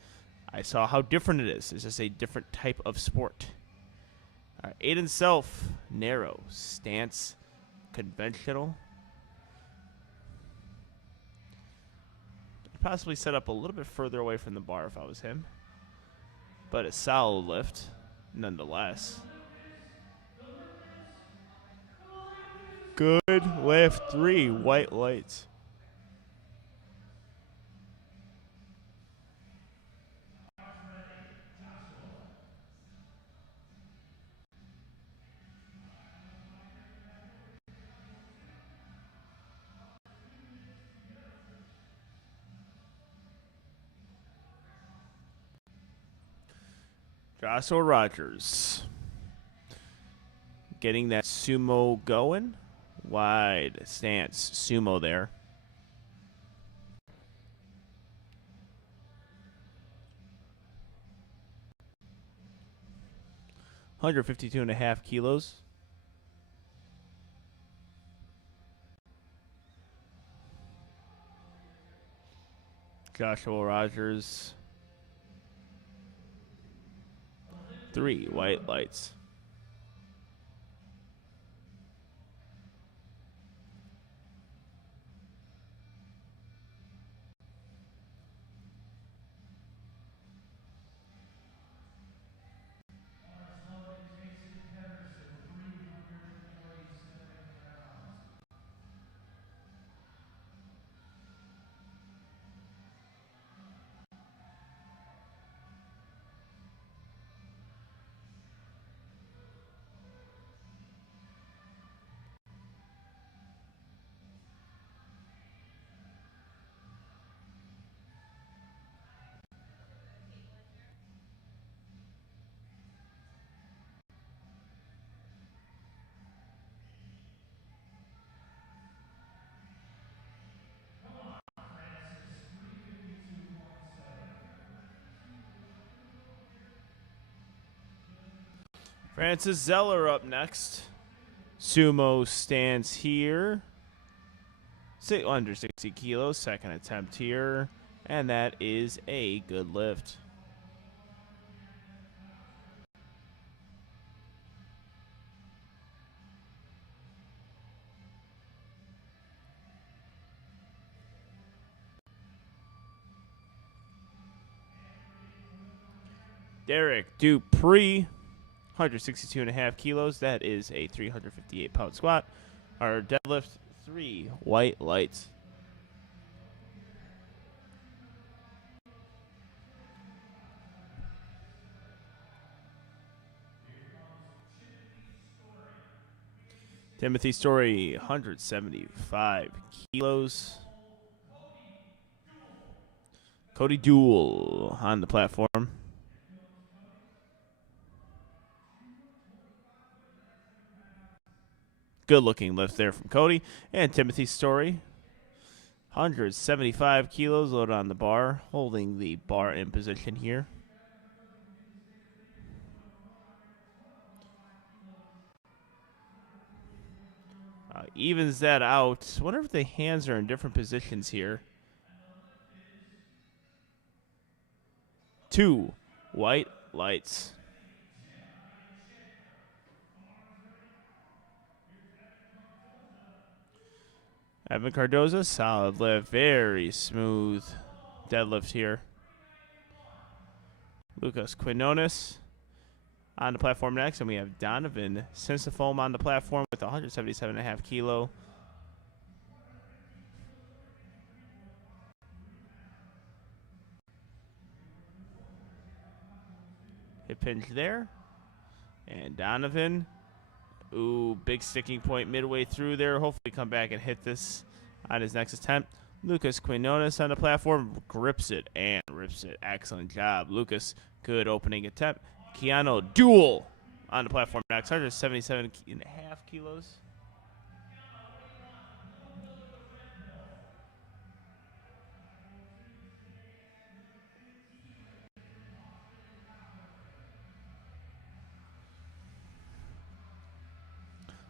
I saw how different it is. It's just a different type of sport. All right, Aiden Self, narrow stance, conventional. Possibly set up a little bit further away from the bar if I was him, but a solid lift nonetheless. Good lift, 3 white lights. Joshua Rogers getting that sumo going. Wide stance sumo there. $152.5 kilos. Joshua Rogers. 3 white lights. Francis Zeller up next. Sumo stance here. Under 60 kilos, second attempt here. And that is a good lift. Derek Dupree, 162.5 kilos. That is a 358-pound squat. Our deadlift, 3 white lights. Timothy Story, 175 kilos. Cody Duell on the platform. Good looking lift there from Cody. And Timothy Story, 175 kilos loaded on the bar, holding the bar in position here. Evens that out. Wonder if the hands are in different positions here. 2 white lights. Evan Cardoza, solid lift, very smooth deadlift here. Lucas Quinones on the platform next, and we have Donovan Sensifoam on the platform with 177.5 kilo. Hip hinge there, and Donovan. Ooh, big sticking point midway through there. Hopefully come back and hit this on his next attempt. Lucas Quinones on the platform grips it and rips it. Excellent job, Lucas. Good opening attempt. Keanu Duell on the platform next. 177.5 kilos.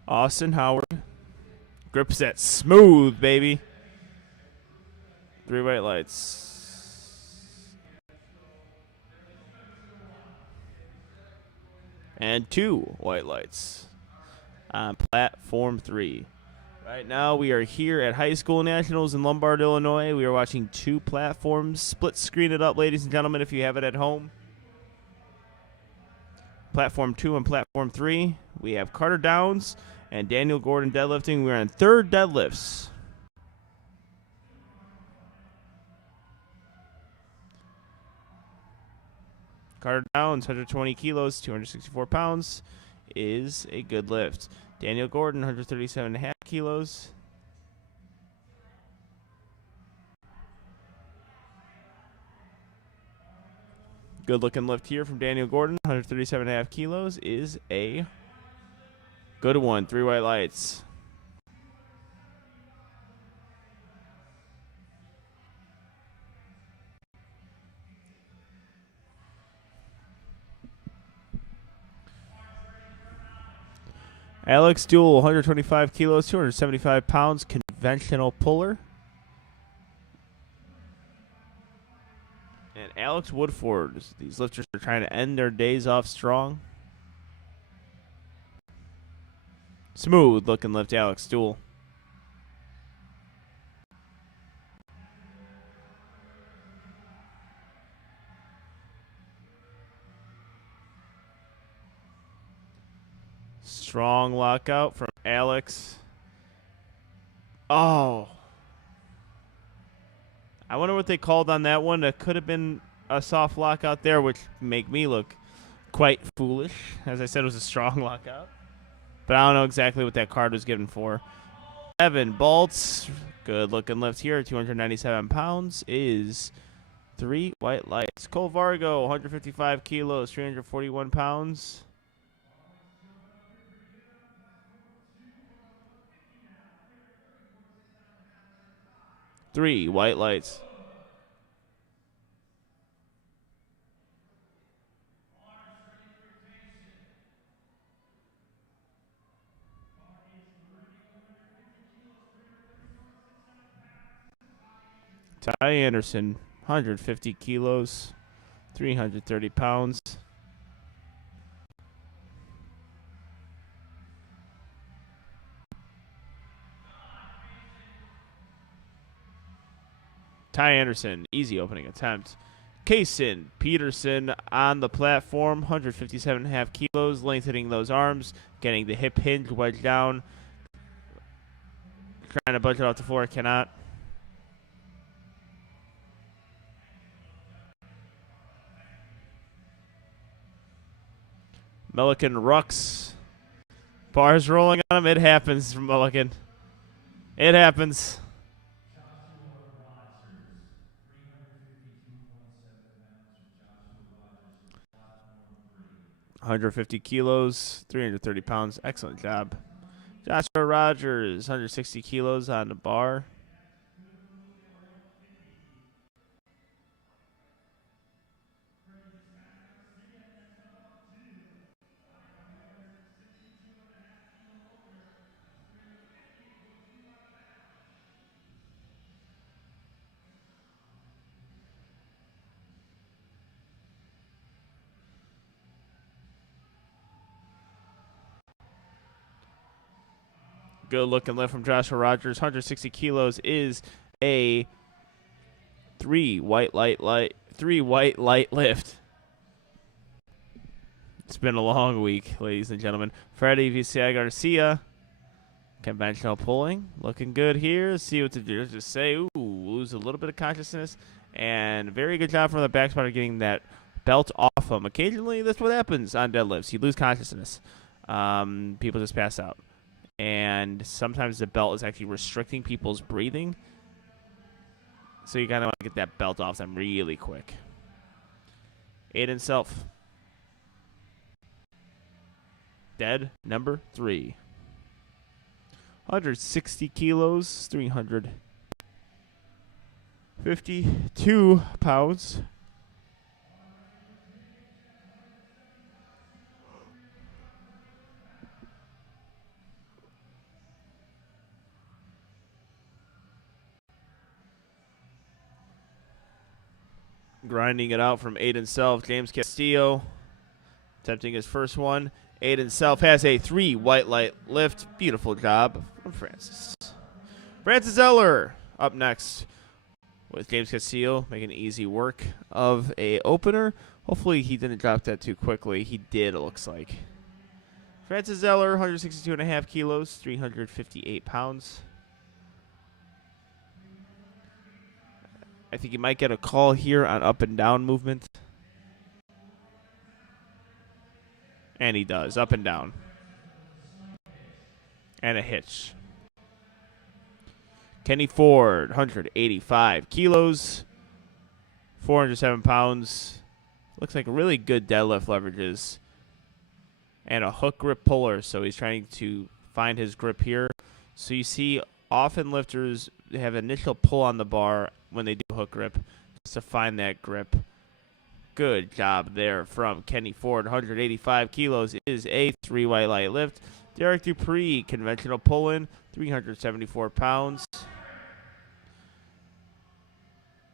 Austin Howard. Grip set smooth, baby. 3 white lights. And 2 white lights on platform 3. Right now we are here at High School Nationals in Lombard, Illinois. We are watching 2 platforms. Split screen it up, ladies and gentlemen, if you have it at home. Platform 2 and Platform 3. We have Carter Downs and Daniel Gordon deadlifting. We're on 3rd deadlifts. Carter Downs, 120 kilos, 264 pounds, is a good lift. Daniel Gordon, 137.5 kilos. Good looking lift here from Daniel Gordon, 137.5 kilos, is a good one. 3 white lights. Alex Duell, 125 kilos, 275 pounds, conventional puller. And Alex Woodford. These lifters are trying to end their days off strong. Smooth looking lift, Alex Duell. Strong lockout from Alex. Oh. I wonder what they called on that one. It could have been a soft lockout there, which make me look quite foolish. As I said, it was a strong lockout. But I don't know exactly what that card was given for. Evan Baltz, good looking lift here, 297 pounds, is 3 white lights. Cole Vargo, 155 kilos, 341 pounds. Three white lights. Ty Anderson, 150 kilos, 330 pounds. Ty Anderson, easy opening attempt. Kaysen Peterson on the platform, 157.5 kilos, lengthening those arms, getting the hip hinge wedged down. Trying to budge it off the floor, cannot. Milliken Rux. Bars rolling on him. It happens from Milliken. It happens. 150 kilos, 330 pounds. Excellent job. Joshua Rogers, 160 kilos on the bar. Good looking lift from Joshua Rogers. 160 kilos is a 3 white light lift. It's been a long week, ladies and gentlemen. Freddie VCI Garcia. Conventional pulling. Looking good here. Let's see what the judges say. Ooh, lose a little bit of consciousness. And very good job from the back spotter getting that belt off him. Occasionally, that's what happens on deadlifts. You lose consciousness. People just pass out. And sometimes the belt is actually restricting people's breathing. So you kind of want to get that belt off them really quick. Aiden Self. Dead number 3. 160 kilos, 352 pounds. Grinding it out from Aiden Self. James Castillo attempting his first one. Aiden Self has a 3 white light lift. Beautiful job from Francis. Francis Eller up next with James Castillo making easy work of a opener. Hopefully he didn't drop that too quickly. He did, it looks like. Francis Eller, 162.5 kilos, 358 pounds. I think he might get a call here on up and down movement. And he does, up and down. And a hitch. Kenny Ford, 185 kilos, 407 pounds. Looks like really good deadlift leverages. And a hook grip puller, so he's trying to find his grip here. So you see often lifters have initial pull on the bar when they do hook grip just to find that grip. Good job there from Kenny Ford. 185 kilos is a 3 white light lift. Derek Dupree, conventional pull-in, 374 pounds.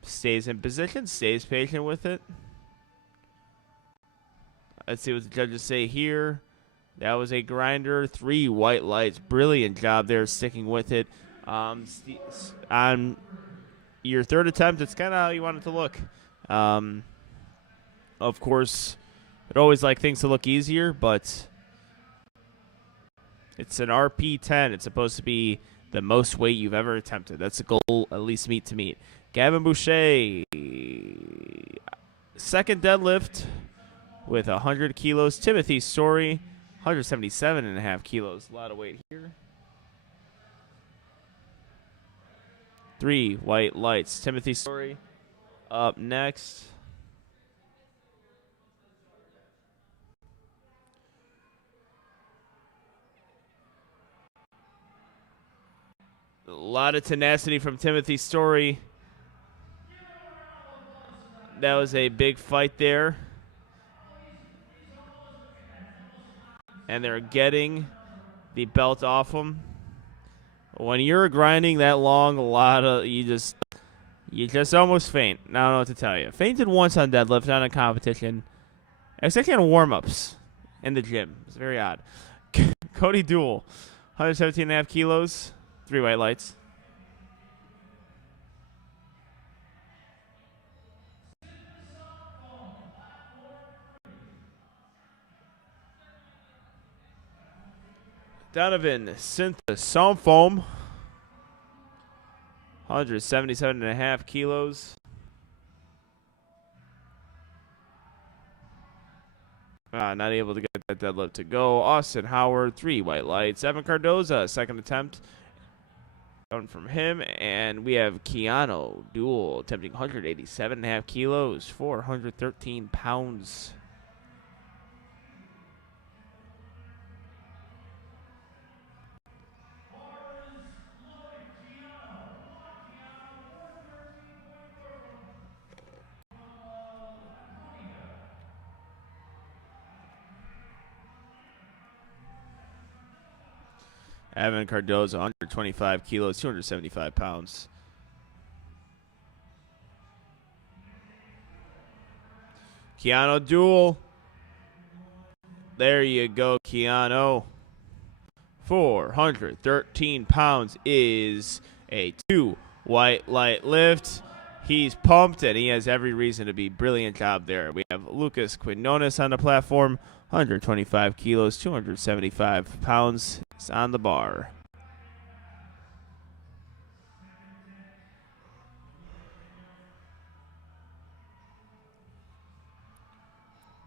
Stays in position, stays patient with it. Let's see what the judges say here. That was a grinder, 3 white lights. Brilliant job there sticking with it. On your third attempt, it's kind of how you want it to look. Of course, I'd always like things to look easier, but it's an RP10. It's supposed to be the most weight you've ever attempted. That's the goal, at least meet to meet. Gavin Boucher, second deadlift with 100 kilos. Timothy Story, 177.5 kilos. A lot of weight here. 3 white lights. Timothy Story up next. A lot of tenacity from Timothy Story. That was a big fight there. And they're getting the belt off him. When you're grinding that long, you just almost faint. I don't know what to tell you. Fainted once on deadlift, not in competition. It's actually on warm-ups in the gym. It's very odd. Cody Duell, 117.5 kilos, 3 white lights. Donovan Syntha Sound Foam, 177.5 kilos. Not able to get that deadlift to go. Austin Howard, 3 white lights. Evan Cardoza, second attempt. Going from him. And we have Keanu Duell attempting 187.5 kilos, 413 pounds. Evan Cardoza, 125 kilos, 275 pounds. Keanu Duell. There you go, Keanu. 413 pounds is a 2 white light lift. He's pumped, and he has every reason to be. Brilliant job there. We have Lucas Quinones on the platform, 125 kilos, 275 pounds. He's on the bar.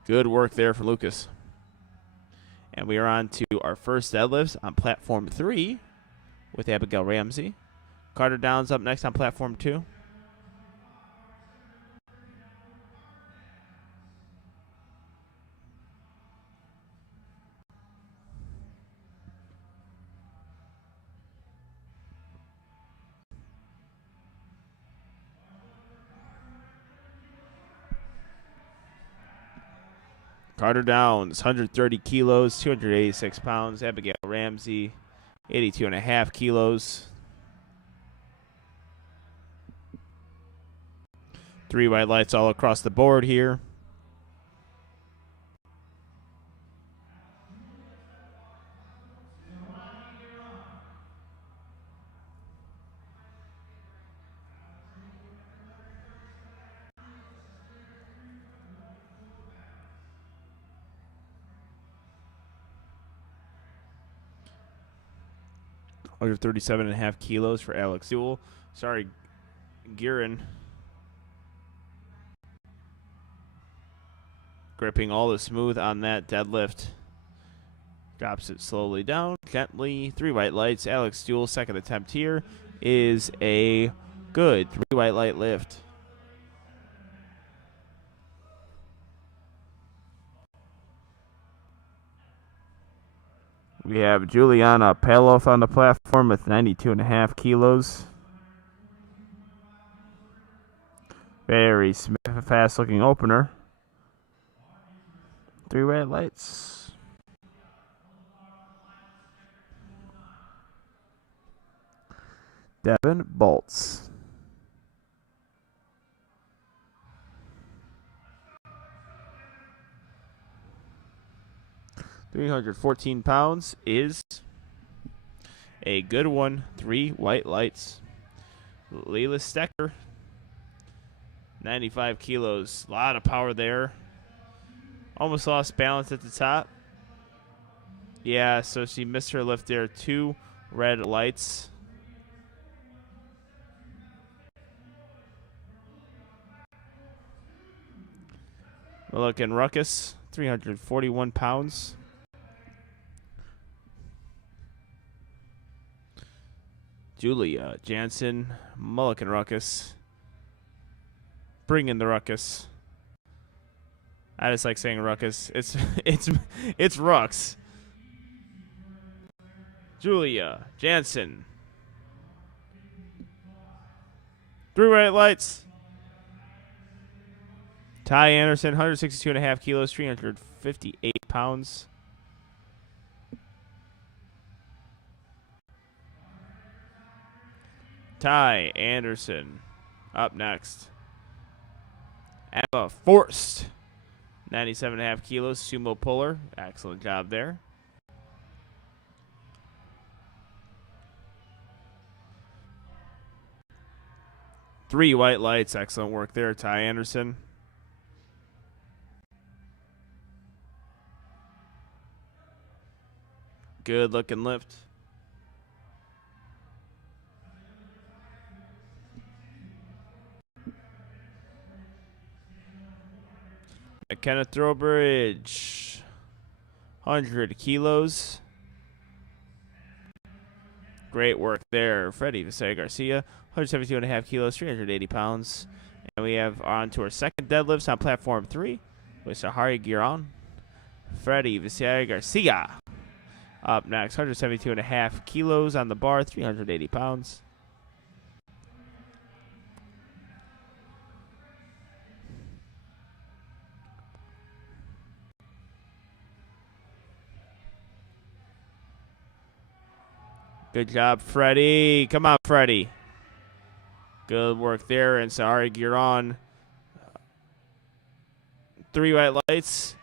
Good work there for Lucas. And we are on to our first deadlifts on platform 3 with Abigail Ramsey. Carter Downs up next on platform 2. Carter Downs, 130 kilos, 286 pounds. Abigail Ramsey, 82.5 kilos. 3 white lights all across the board here. Under 37.5 kilos for Alex Duel. Sorry, Girin. Gripping all the smooth on that deadlift. Drops it slowly down, gently. 3 white lights. Alex Duel, second attempt here, is a good 3 white light lift. We have Juliana Paloff on the platform with 92.5 kilos. Very fast-looking opener. 3 white lights. Devin Bolts. 314 pounds is a good one. 3 white lights. Leila Stecker, 95 kilos. A lot of power there. Almost lost balance at the top. Yeah, so she missed her lift there. 2 red lights. Mulligan Ruckus, 341 pounds. Julia Jansen, Mulligan Ruckus. Bring in the ruckus. I just like saying ruckus. It's Rux. Julia Jansen. 3 white lights. Ty Anderson, 162.5 kilos, 358 pounds. Ty Anderson up next. Emma Forst, 97.5 kilos, sumo puller. Excellent job there. Three white lights. Excellent work there, Ty Anderson. Good looking lift. Kenneth Throwbridge, 100 kilos. Great work there. Freddie Visay Garcia, 172.5 kilos, 380 pounds. And we have on to our second deadlifts on platform 3 with Sahari Giron. Freddie Visay Garcia up next, 172.5 kilos on the bar, 380 pounds. Good job, Freddie. Come on, Freddie. Good work there. And Sahari Giron. 3 white lights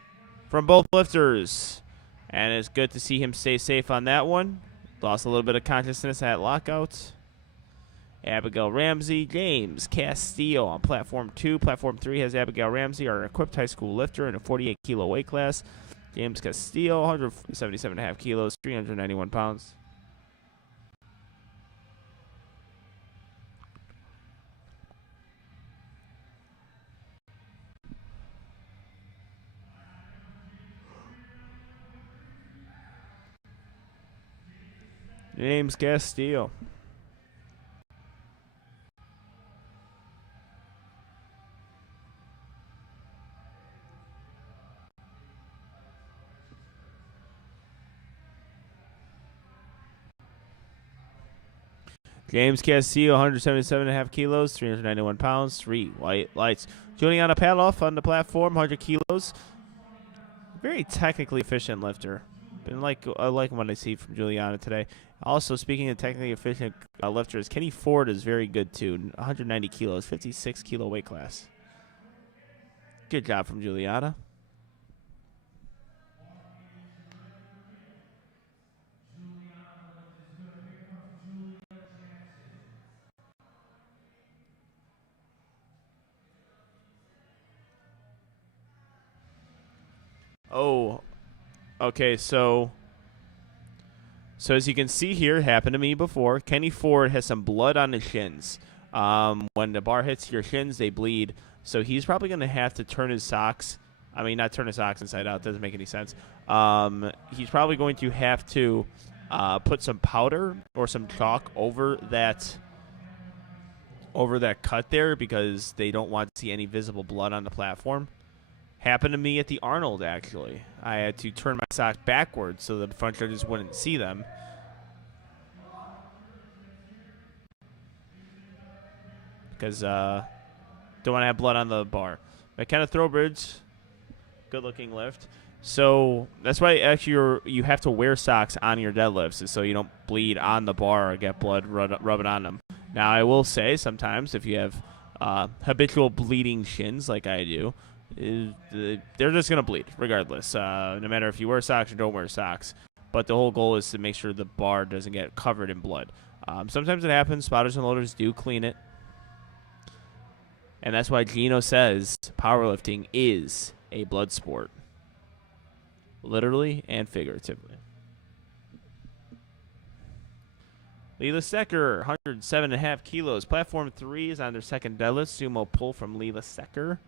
from both lifters. And it's good to see him stay safe on that one. Lost a little bit of consciousness at lockout. Abigail Ramsey, James Castillo on platform 2. Platform 3 has Abigail Ramsey, our equipped high school lifter in a 48 kilo weight class. James Castillo, 177.5 kilos, 391 pounds. James Castillo. James Castillo, 177.5 kilos, 391 pounds, 3 white lights. Juliana Paloff on the platform, 100 kilos. Very technically efficient lifter. I like what I see from Juliana today. Also, speaking of technically efficient lifters, Kenny Ford is very good too. 190 kilos, 56 kilo weight class. Good job from Juliana. Oh, okay, so as you can see here, happened to me before. Kenny Ford has some blood on his shins. When the bar hits your shins, they bleed. So he's probably going to have to turn his socks. I mean, not turn his socks inside out. Doesn't make any sense. He's probably going to have to put some powder or some chalk over that cut there because they don't want to see any visible blood on the platform. Happened to me at the Arnold, actually. I had to turn my socks backwards so the front judges wouldn't see them. Because don't want to have blood on the bar. McKenna Throwbridge, good-looking lift. So that's why actually you have to wear socks on your deadlifts, so you don't bleed on the bar or get blood rubbing on them. Now, I will say sometimes if you have habitual bleeding shins like I do, they're just going to bleed regardless, no matter if you wear socks or don't wear socks. But the whole goal is to make sure the bar doesn't get covered in blood. Sometimes it happens. Spotters and loaders do clean it. And that's why Gino says powerlifting is a blood sport. Literally and figuratively. Leela Secker, 107.5 kilos. Platform 3 is on their second deadlift. Sumo pull from Leela Secker.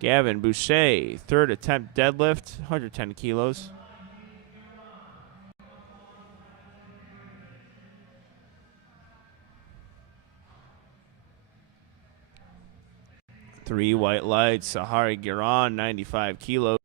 Gavin Boucher, third attempt deadlift, 110 kilos. Three white lights, Sahari Giron, 95 kilos.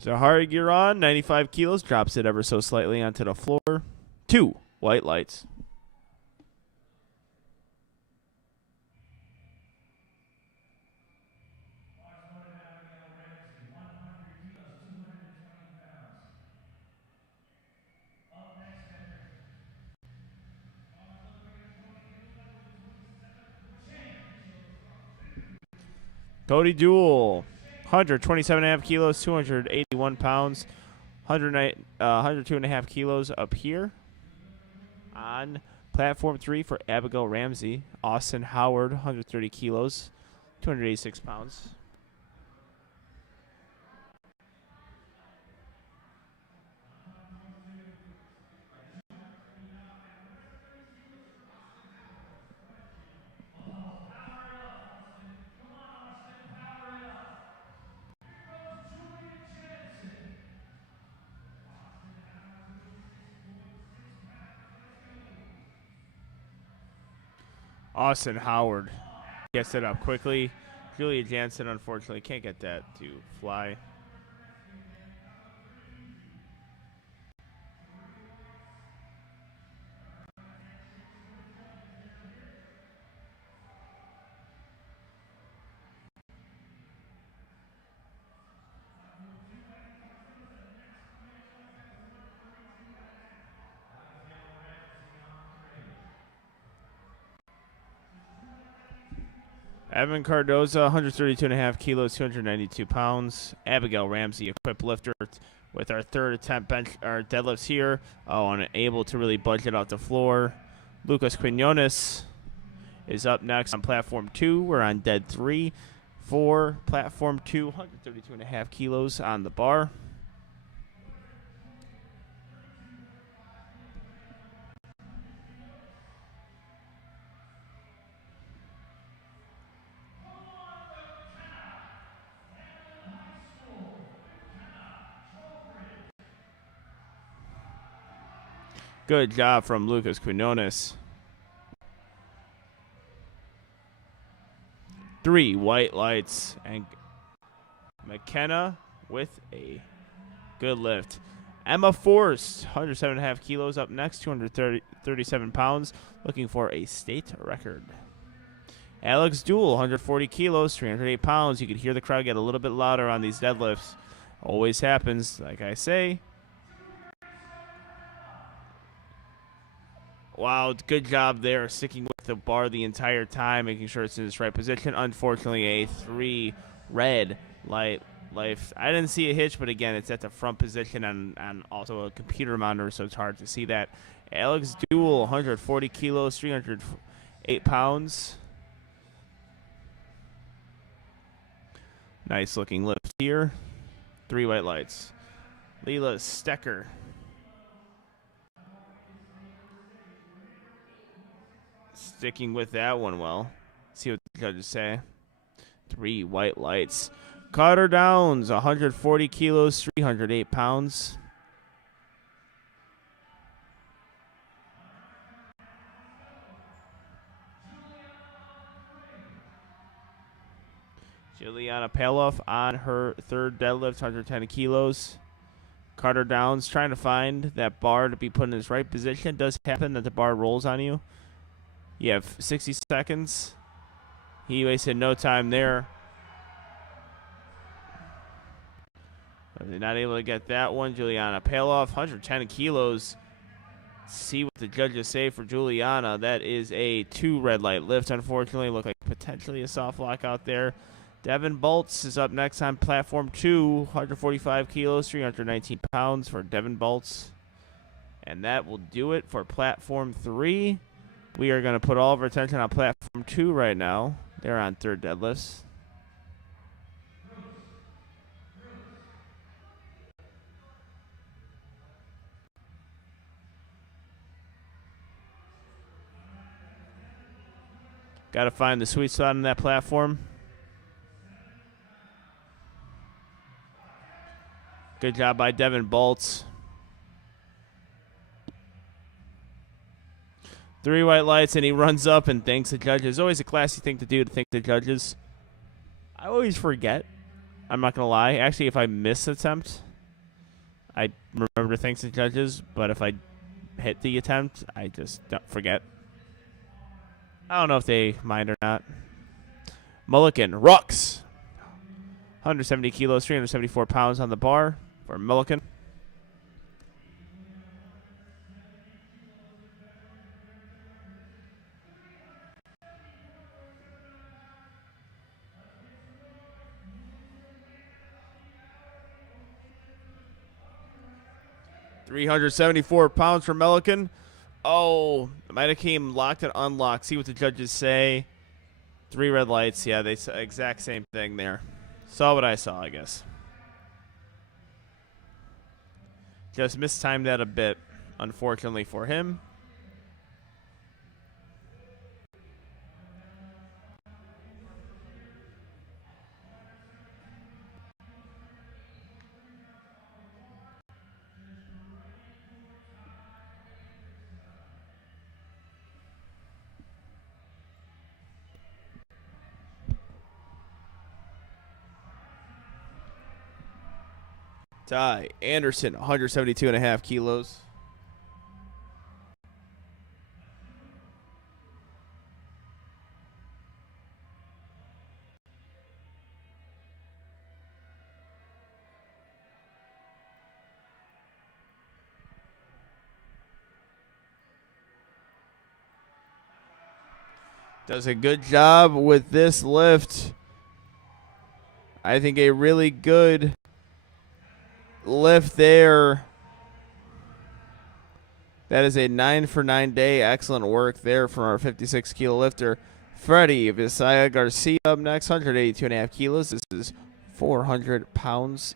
Sahari Giron, 95 kilos, drops it ever so slightly onto the floor. Two white lights. Cody Duell, 127.5 kilos, 281 pounds, 102.5 kilos up here. On platform 3 for Abigail Ramsey, Austin Howard, 130 kilos, 286 pounds. Austin Howard gets it up quickly. Julia Jansen, unfortunately, can't get that to fly. Evan Cardoza, 132.5 kilos, 292 pounds. Abigail Ramsey, equipped lifter with our third attempt our deadlifts here. Oh, unable to really budge it off the floor. Lucas Quinones is up next on platform 2. We're on dead 3 for platform 2, 132.5 kilos on the bar. Good job from Lucas Quinones. 3 white lights. And McKenna with a good lift. Emma Forrest, 107.5 kilos up next, 237 pounds, looking for a state record. Alex Duell, 140 kilos, 308 pounds. You could hear the crowd get a little bit louder on these deadlifts. Always happens, like I say. Wow, good job there, sticking with the bar the entire time, making sure it's in its right position. Unfortunately, a 3 red light. I didn't see a hitch, but again, it's at the front position and also a computer monitor, so it's hard to see that. Alex Duell, 140 kilos, 308 pounds. Nice looking lift here. 3 white lights. Leela Stecker. Sticking with that one well. See what the judges say. 3 white lights. Carter Downs, 140 kilos, 308 pounds. Juliana Paloff on her third deadlift, 110 kilos. Carter Downs trying to find that bar to be put in its right position. It does happen that the bar rolls on you. You have 60 seconds. He wasted no time there. They're not able to get that one. Juliana Paloff, 110 kilos. See what the judges say for Juliana. That is a 2 red light lift, unfortunately. Look like potentially a soft lock out there. Devin Bolts is up next on platform 2. 145 kilos, 319 pounds for Devin Bolts. And that will do it for platform 3. We are going to put all of our attention on platform 2 right now. They're on third deadlifts. Got to find the sweet spot on that platform. Good job by Devin Bolts. 3 white lights, and he runs up and thanks the judges. Always a classy thing to do, to thank the judges. I always forget. I'm not going to lie. Actually, if I miss an attempt, I remember to thank the judges. But if I hit the attempt, I just don't forget. I don't know if they mind or not. Mulligan, Rux. 170 kilos, 374 pounds on the bar for Mulligan. £374 for Mulligan. Oh, it might have came locked and unlocked. See what the judges say. 3 red lights. Yeah, they said exact same thing there. Saw what I saw, I guess. Just mistimed that a bit, unfortunately for him. Ty Anderson, 172.5 kilos. Does a good job with this lift. I think a really good lift there. That is a 9 for 9 day. Excellent work there from our 56 kilo lifter. Freddie Visaya Garcia up next, 182.5 kilos. This is 400 pounds.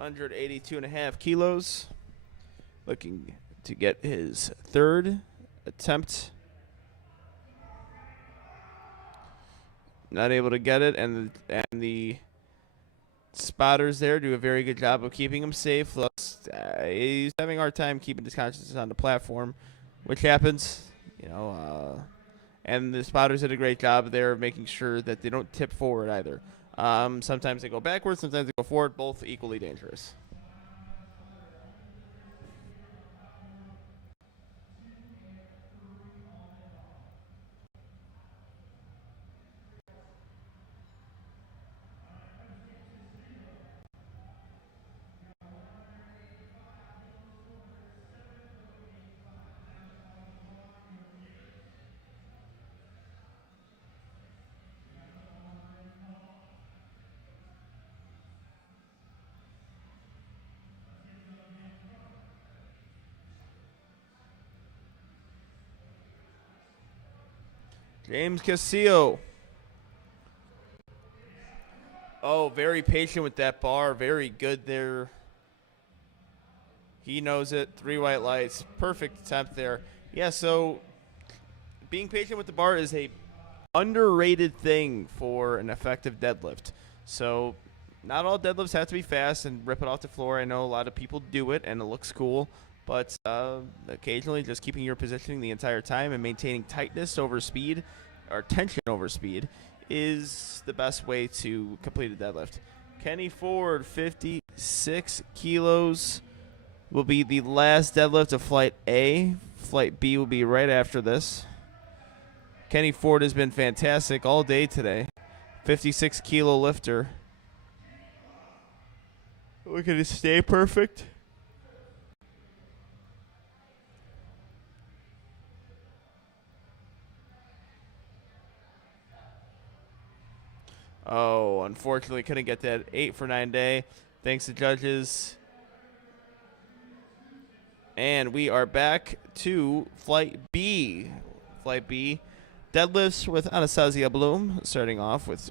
182.5 kilos. Looking to get his third attempt. Not able to get it, and the spotters there do a very good job of keeping him safe. He's having a hard time keeping his consciousness on the platform, which happens, and the spotters did a great job there of making sure that they don't tip forward either. Sometimes they go backwards, sometimes they go forward, both equally dangerous. James Castillo. Oh, very patient with that bar. Very good there. He knows it. 3 white lights. Perfect attempt there. Yeah, so being patient with the bar is a underrated thing for an effective deadlift. So not all deadlifts have to be fast and rip it off the floor. I know a lot of people do it, and it looks cool. But occasionally just keeping your positioning the entire time and maintaining tightness over speed or tension over speed is the best way to complete a deadlift. Kenny Ford, 56 kilos, will be the last deadlift of Flight A. Flight B will be right after this. Kenny Ford has been fantastic all day today. 56 kilo lifter. Look at his stay perfect. Oh, unfortunately couldn't get that 8 for 9 day. Thanks to judges. And we are back to Flight B. Flight B. Deadlifts with Anastasia Bloom, starting off with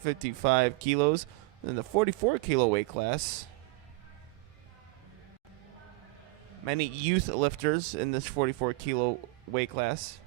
55 kilos. In the 44 kilo weight class. Many youth lifters in this 44 kilo weight class.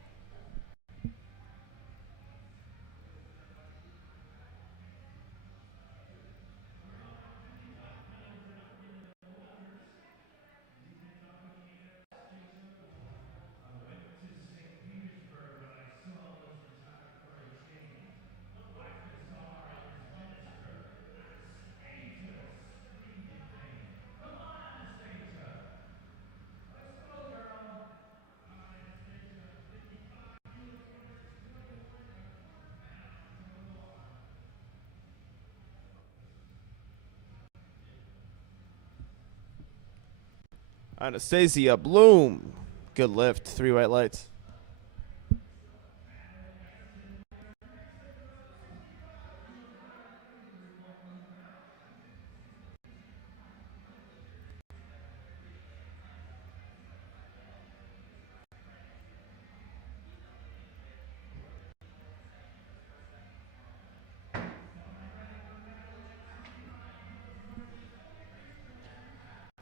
Anastasia Bloom. Good lift. 3 white lights.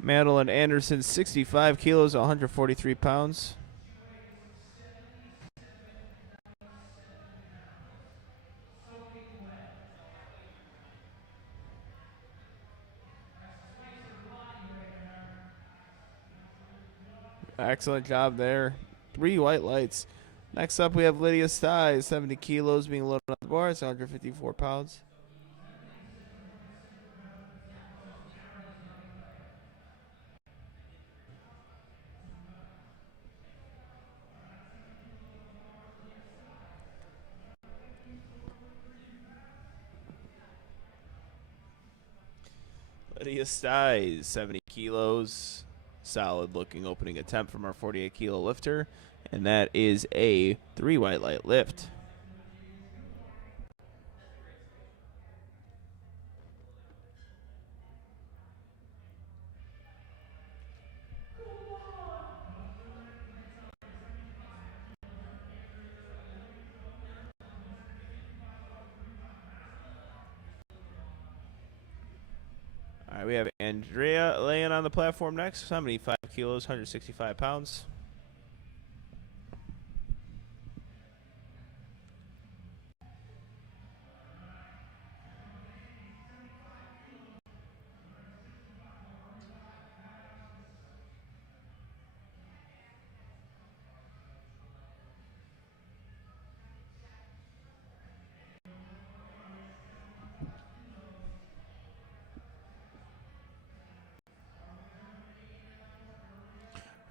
Madeline Anderson, 65 kilos, 143 pounds. Excellent job there. 3 white lights. Next up, we have Lydia Stiles, 70 kilos, being loaded on the bar. It's 154 pounds. Lydia Stiles, 70 kilos. Solid looking opening attempt from our 48 kilo lifter. And that is a 3 white light lift. All right, we have Andrea laying on the platform next. 75 kilos, 165 pounds.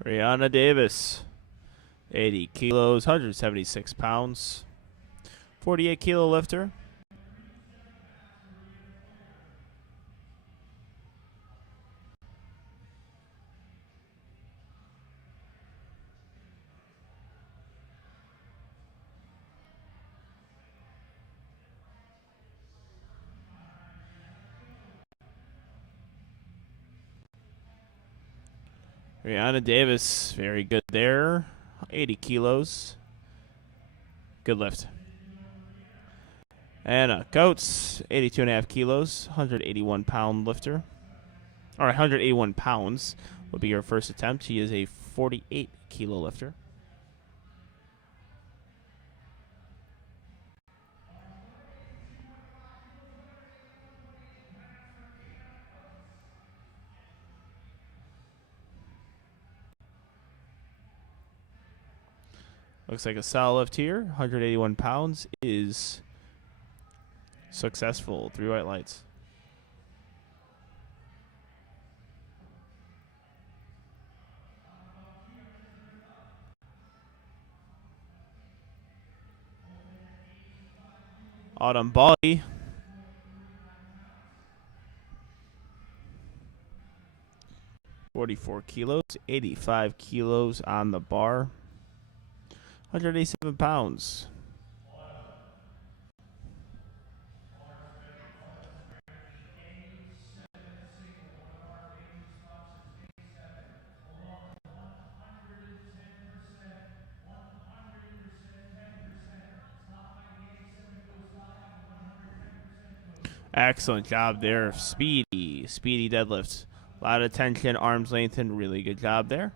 Rihanna Davis, 80 kilos, 176 pounds. 48 kilo lifter. Rihanna Davis, very good there. 80 kilos. Good lift. Anna Coates, 82.5 kilos, 181 pound lifter. Or 181 pounds will be her first attempt. She is a 48 kilo lifter. Looks like a solid lift here. 181 pounds is successful. 3 white lights. Autumn Bali. $44 kilos, 85 kilos on the bar. 187 pounds. Excellent job there. Speedy deadlifts. A lot of tension, arms lengthened. Really good job there.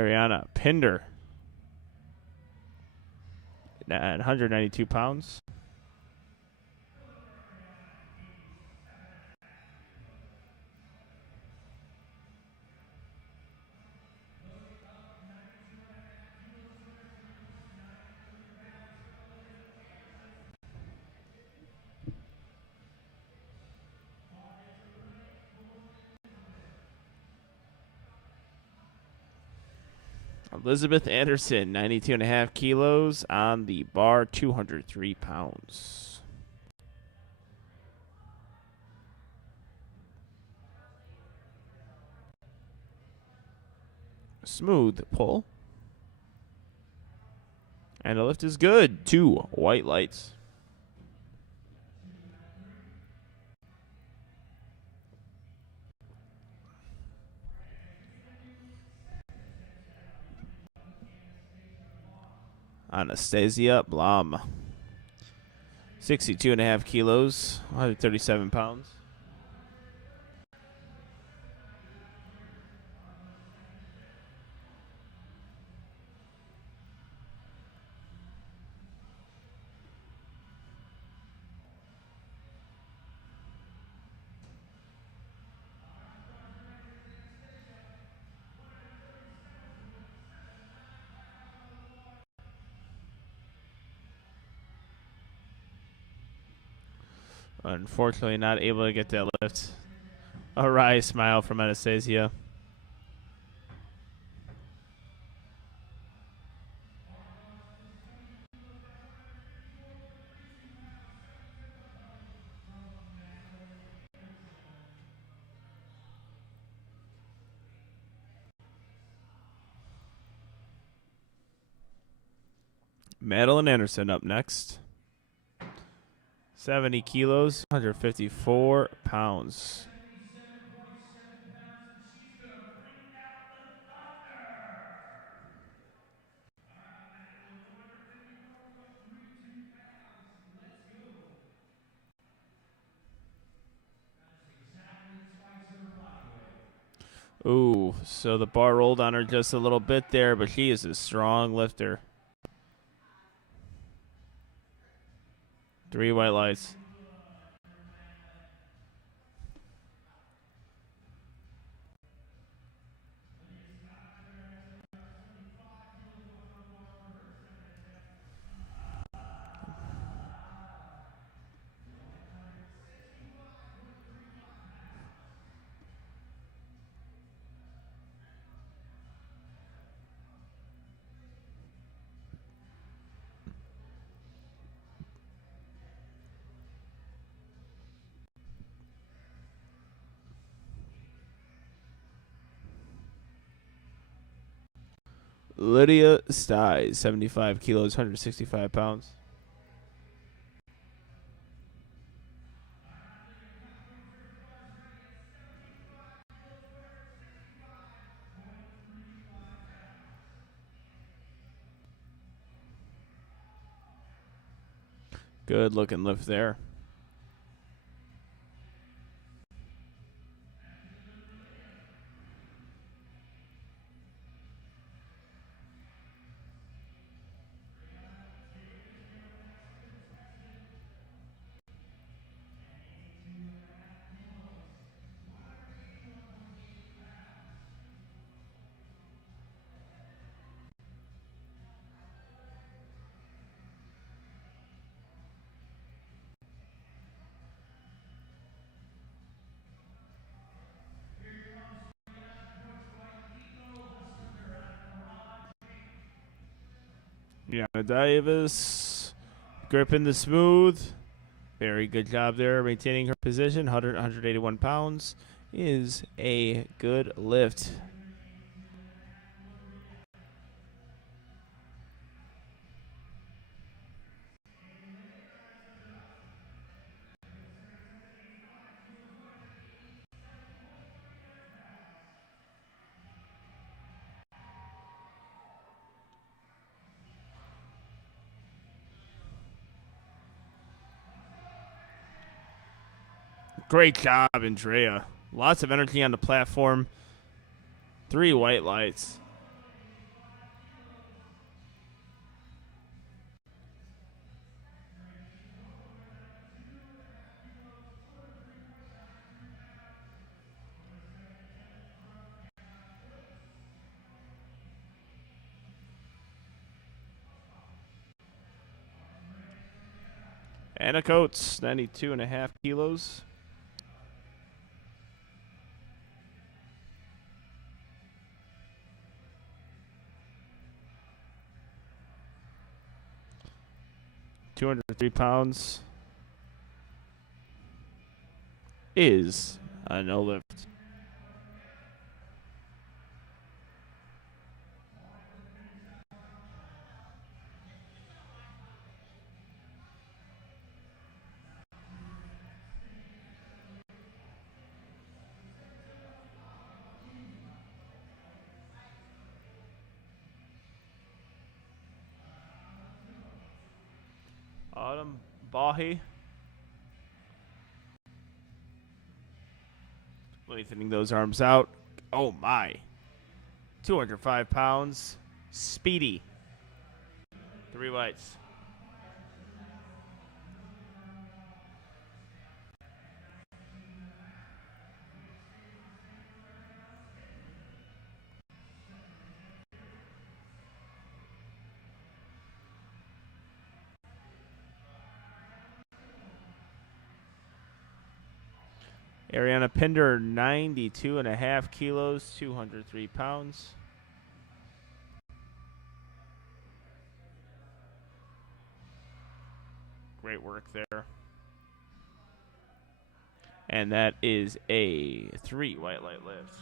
Ariana Pinder at 192 pounds. Elizabeth Anderson, 92.5 kilos on the bar, 203 pounds. Smooth pull. And the lift is good. 2 white lights. Anastasia Blom. 62.5 kilos, 137 pounds. Unfortunately, not able to get that lift. A wry smile from Anastasia. Madeline Anderson up next. 70 kilos, 154 pounds. Ooh, so the bar rolled on her just a little bit there, but she is a strong lifter. 3 white lights. Lydia Sties, 75 kilos, 165 pounds. Good looking lift there. Yana Davis gripping the smooth. Very good job there maintaining her position. 181 pounds is a good lift. Great job, Andrea. Lots of energy on the platform. 3 white lights. Anna Coates, 92.5 kilos. £203 is a no lift. Autumn Bahi. Lengthening those arms out. Oh my. 205 pounds. Speedy. 3 whites. Ariana Pinder, 92.5 kilos, 203 pounds. Great work there. And that is a 3 white light lift.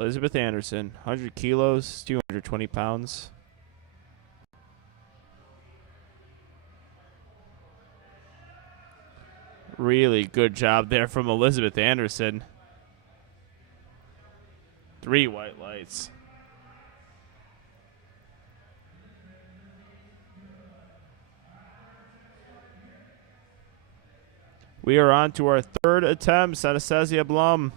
Elizabeth Anderson, 100 kilos, 220 pounds. Really good job there from Elizabeth Anderson. 3 white lights. We are on to our third attempt. Anastasia Blum.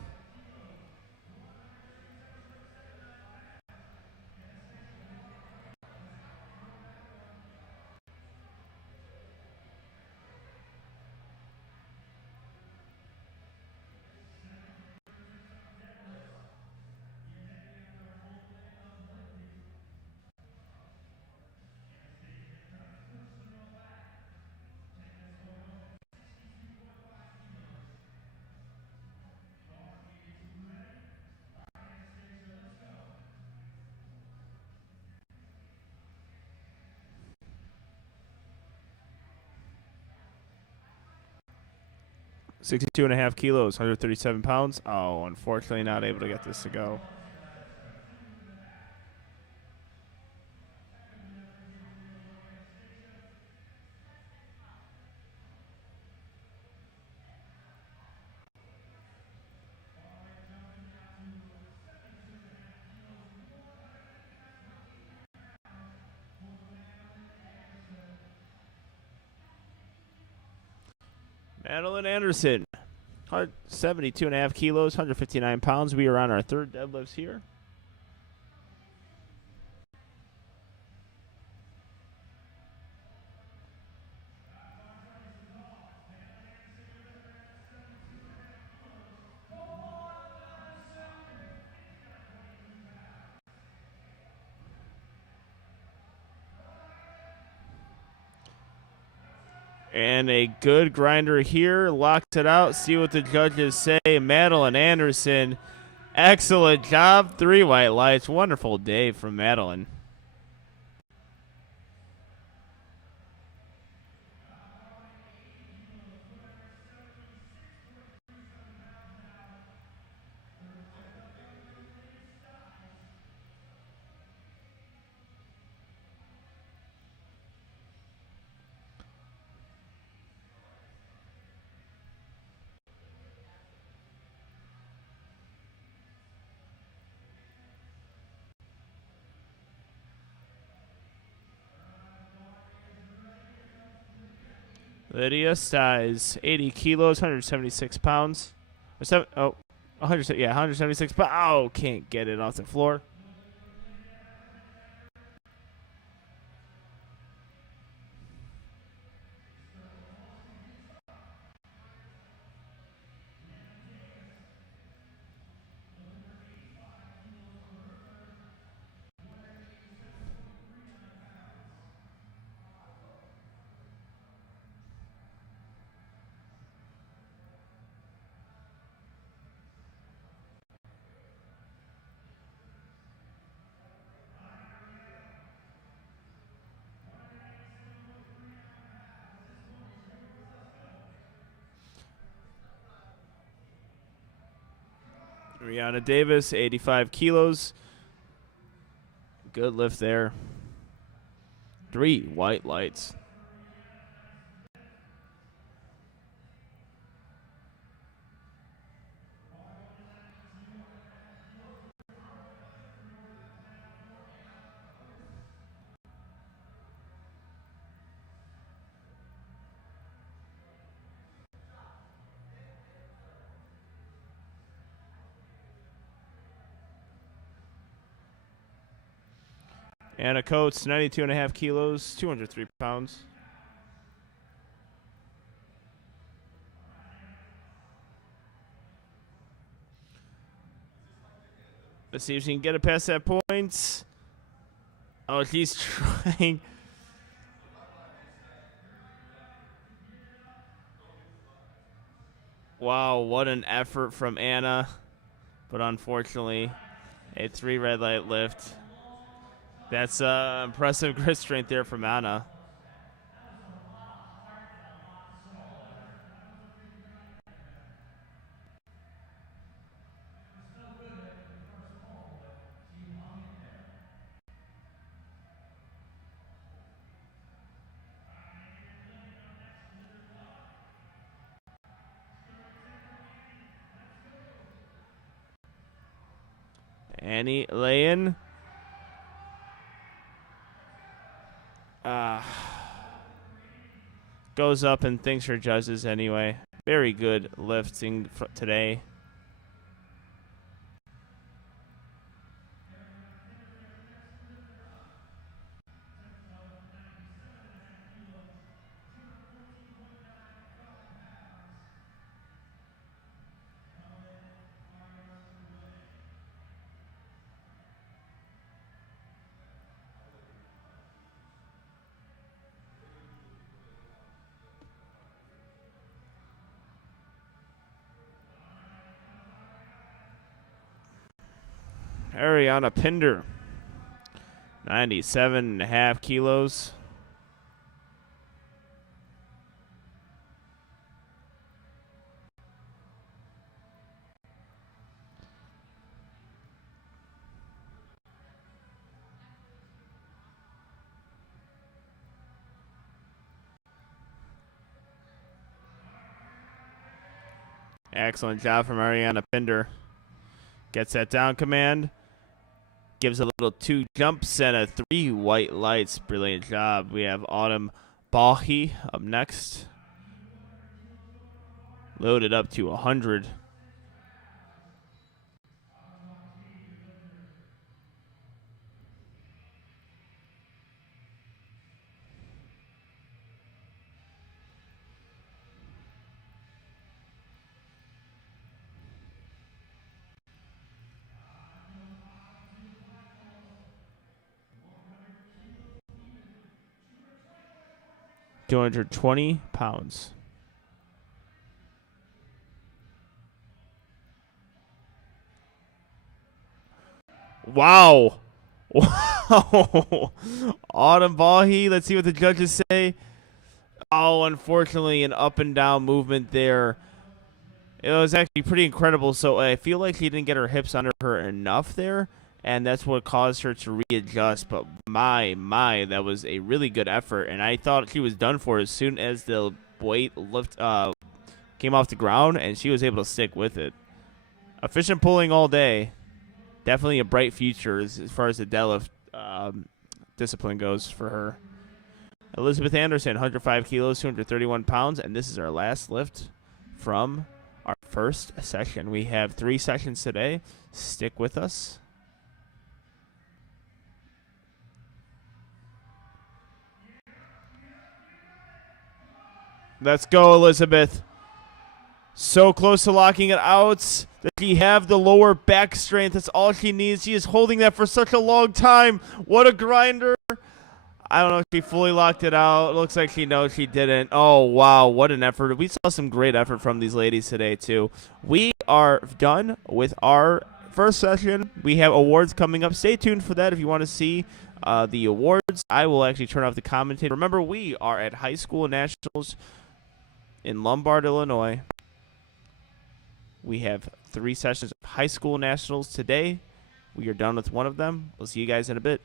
Sixty-two and a half kilos, 137 pounds. Oh, unfortunately not able to get this to go. Madeline Anderson, 72 and a half kilos, 159 pounds. We are on our third deadlifts here. And a good grinder here. Locks it out. See what the judges say. Madeline Anderson, excellent job. 3 white lights. Wonderful day from Madeline. Lydia Stiles, 80 kilos, 176 pounds. 176 pounds. Oh, can't get it off the floor. Rihanna Davis, 85 kilos. Good lift there. 3 white lights. Anna Coates, 92 and a half kilos, 203 pounds. Let's see if she can get it past that point. Oh, she's trying. Wow, what an effort from Anna. But unfortunately, a 3 red light lift. That's impressive grip strength there from Anna. Annie laying. Goes up and thanks her judges anyway. Very good lifting today. Ariana Pinder, 97.5 kilos. Excellent job from Ariana Pinder. Gets that down command. Gives a little 2 jumps and a 3 white lights. Brilliant job. We have Autumn Bahi up next. Loaded up to 100. £220. Wow. Wow. Autumn Bahi. Let's see what the judges say. Oh, unfortunately, an up and down movement there. It was actually pretty incredible. So I feel like she didn't get her hips under her enough there, and that's what caused her to readjust. But my, that was a really good effort, and I thought she was done for as soon as the weight lift came off the ground, and she was able to stick with it. Efficient pulling all day. Definitely a bright future as far as the deadlift discipline goes for her. Elizabeth Anderson, 105 kilos, 231 pounds, and this is our last lift from our first session. We have 3 sessions today. Stick with us. Let's go, Elizabeth. So close to locking it out. Does she have the lower back strength? That's all she needs. She is holding that for such a long time. What a grinder. I don't know if she fully locked it out. It looks like she knows she didn't. Oh, wow. What an effort. We saw some great effort from these ladies today, too. We are done with our first session. We have awards coming up. Stay tuned for that if you want to see the awards. I will actually turn off the commentator. Remember, we are at High School Nationals in Lombard, Illinois. We have 3 sessions of High School Nationals today. We are done with one of them. We'll see you guys in a bit.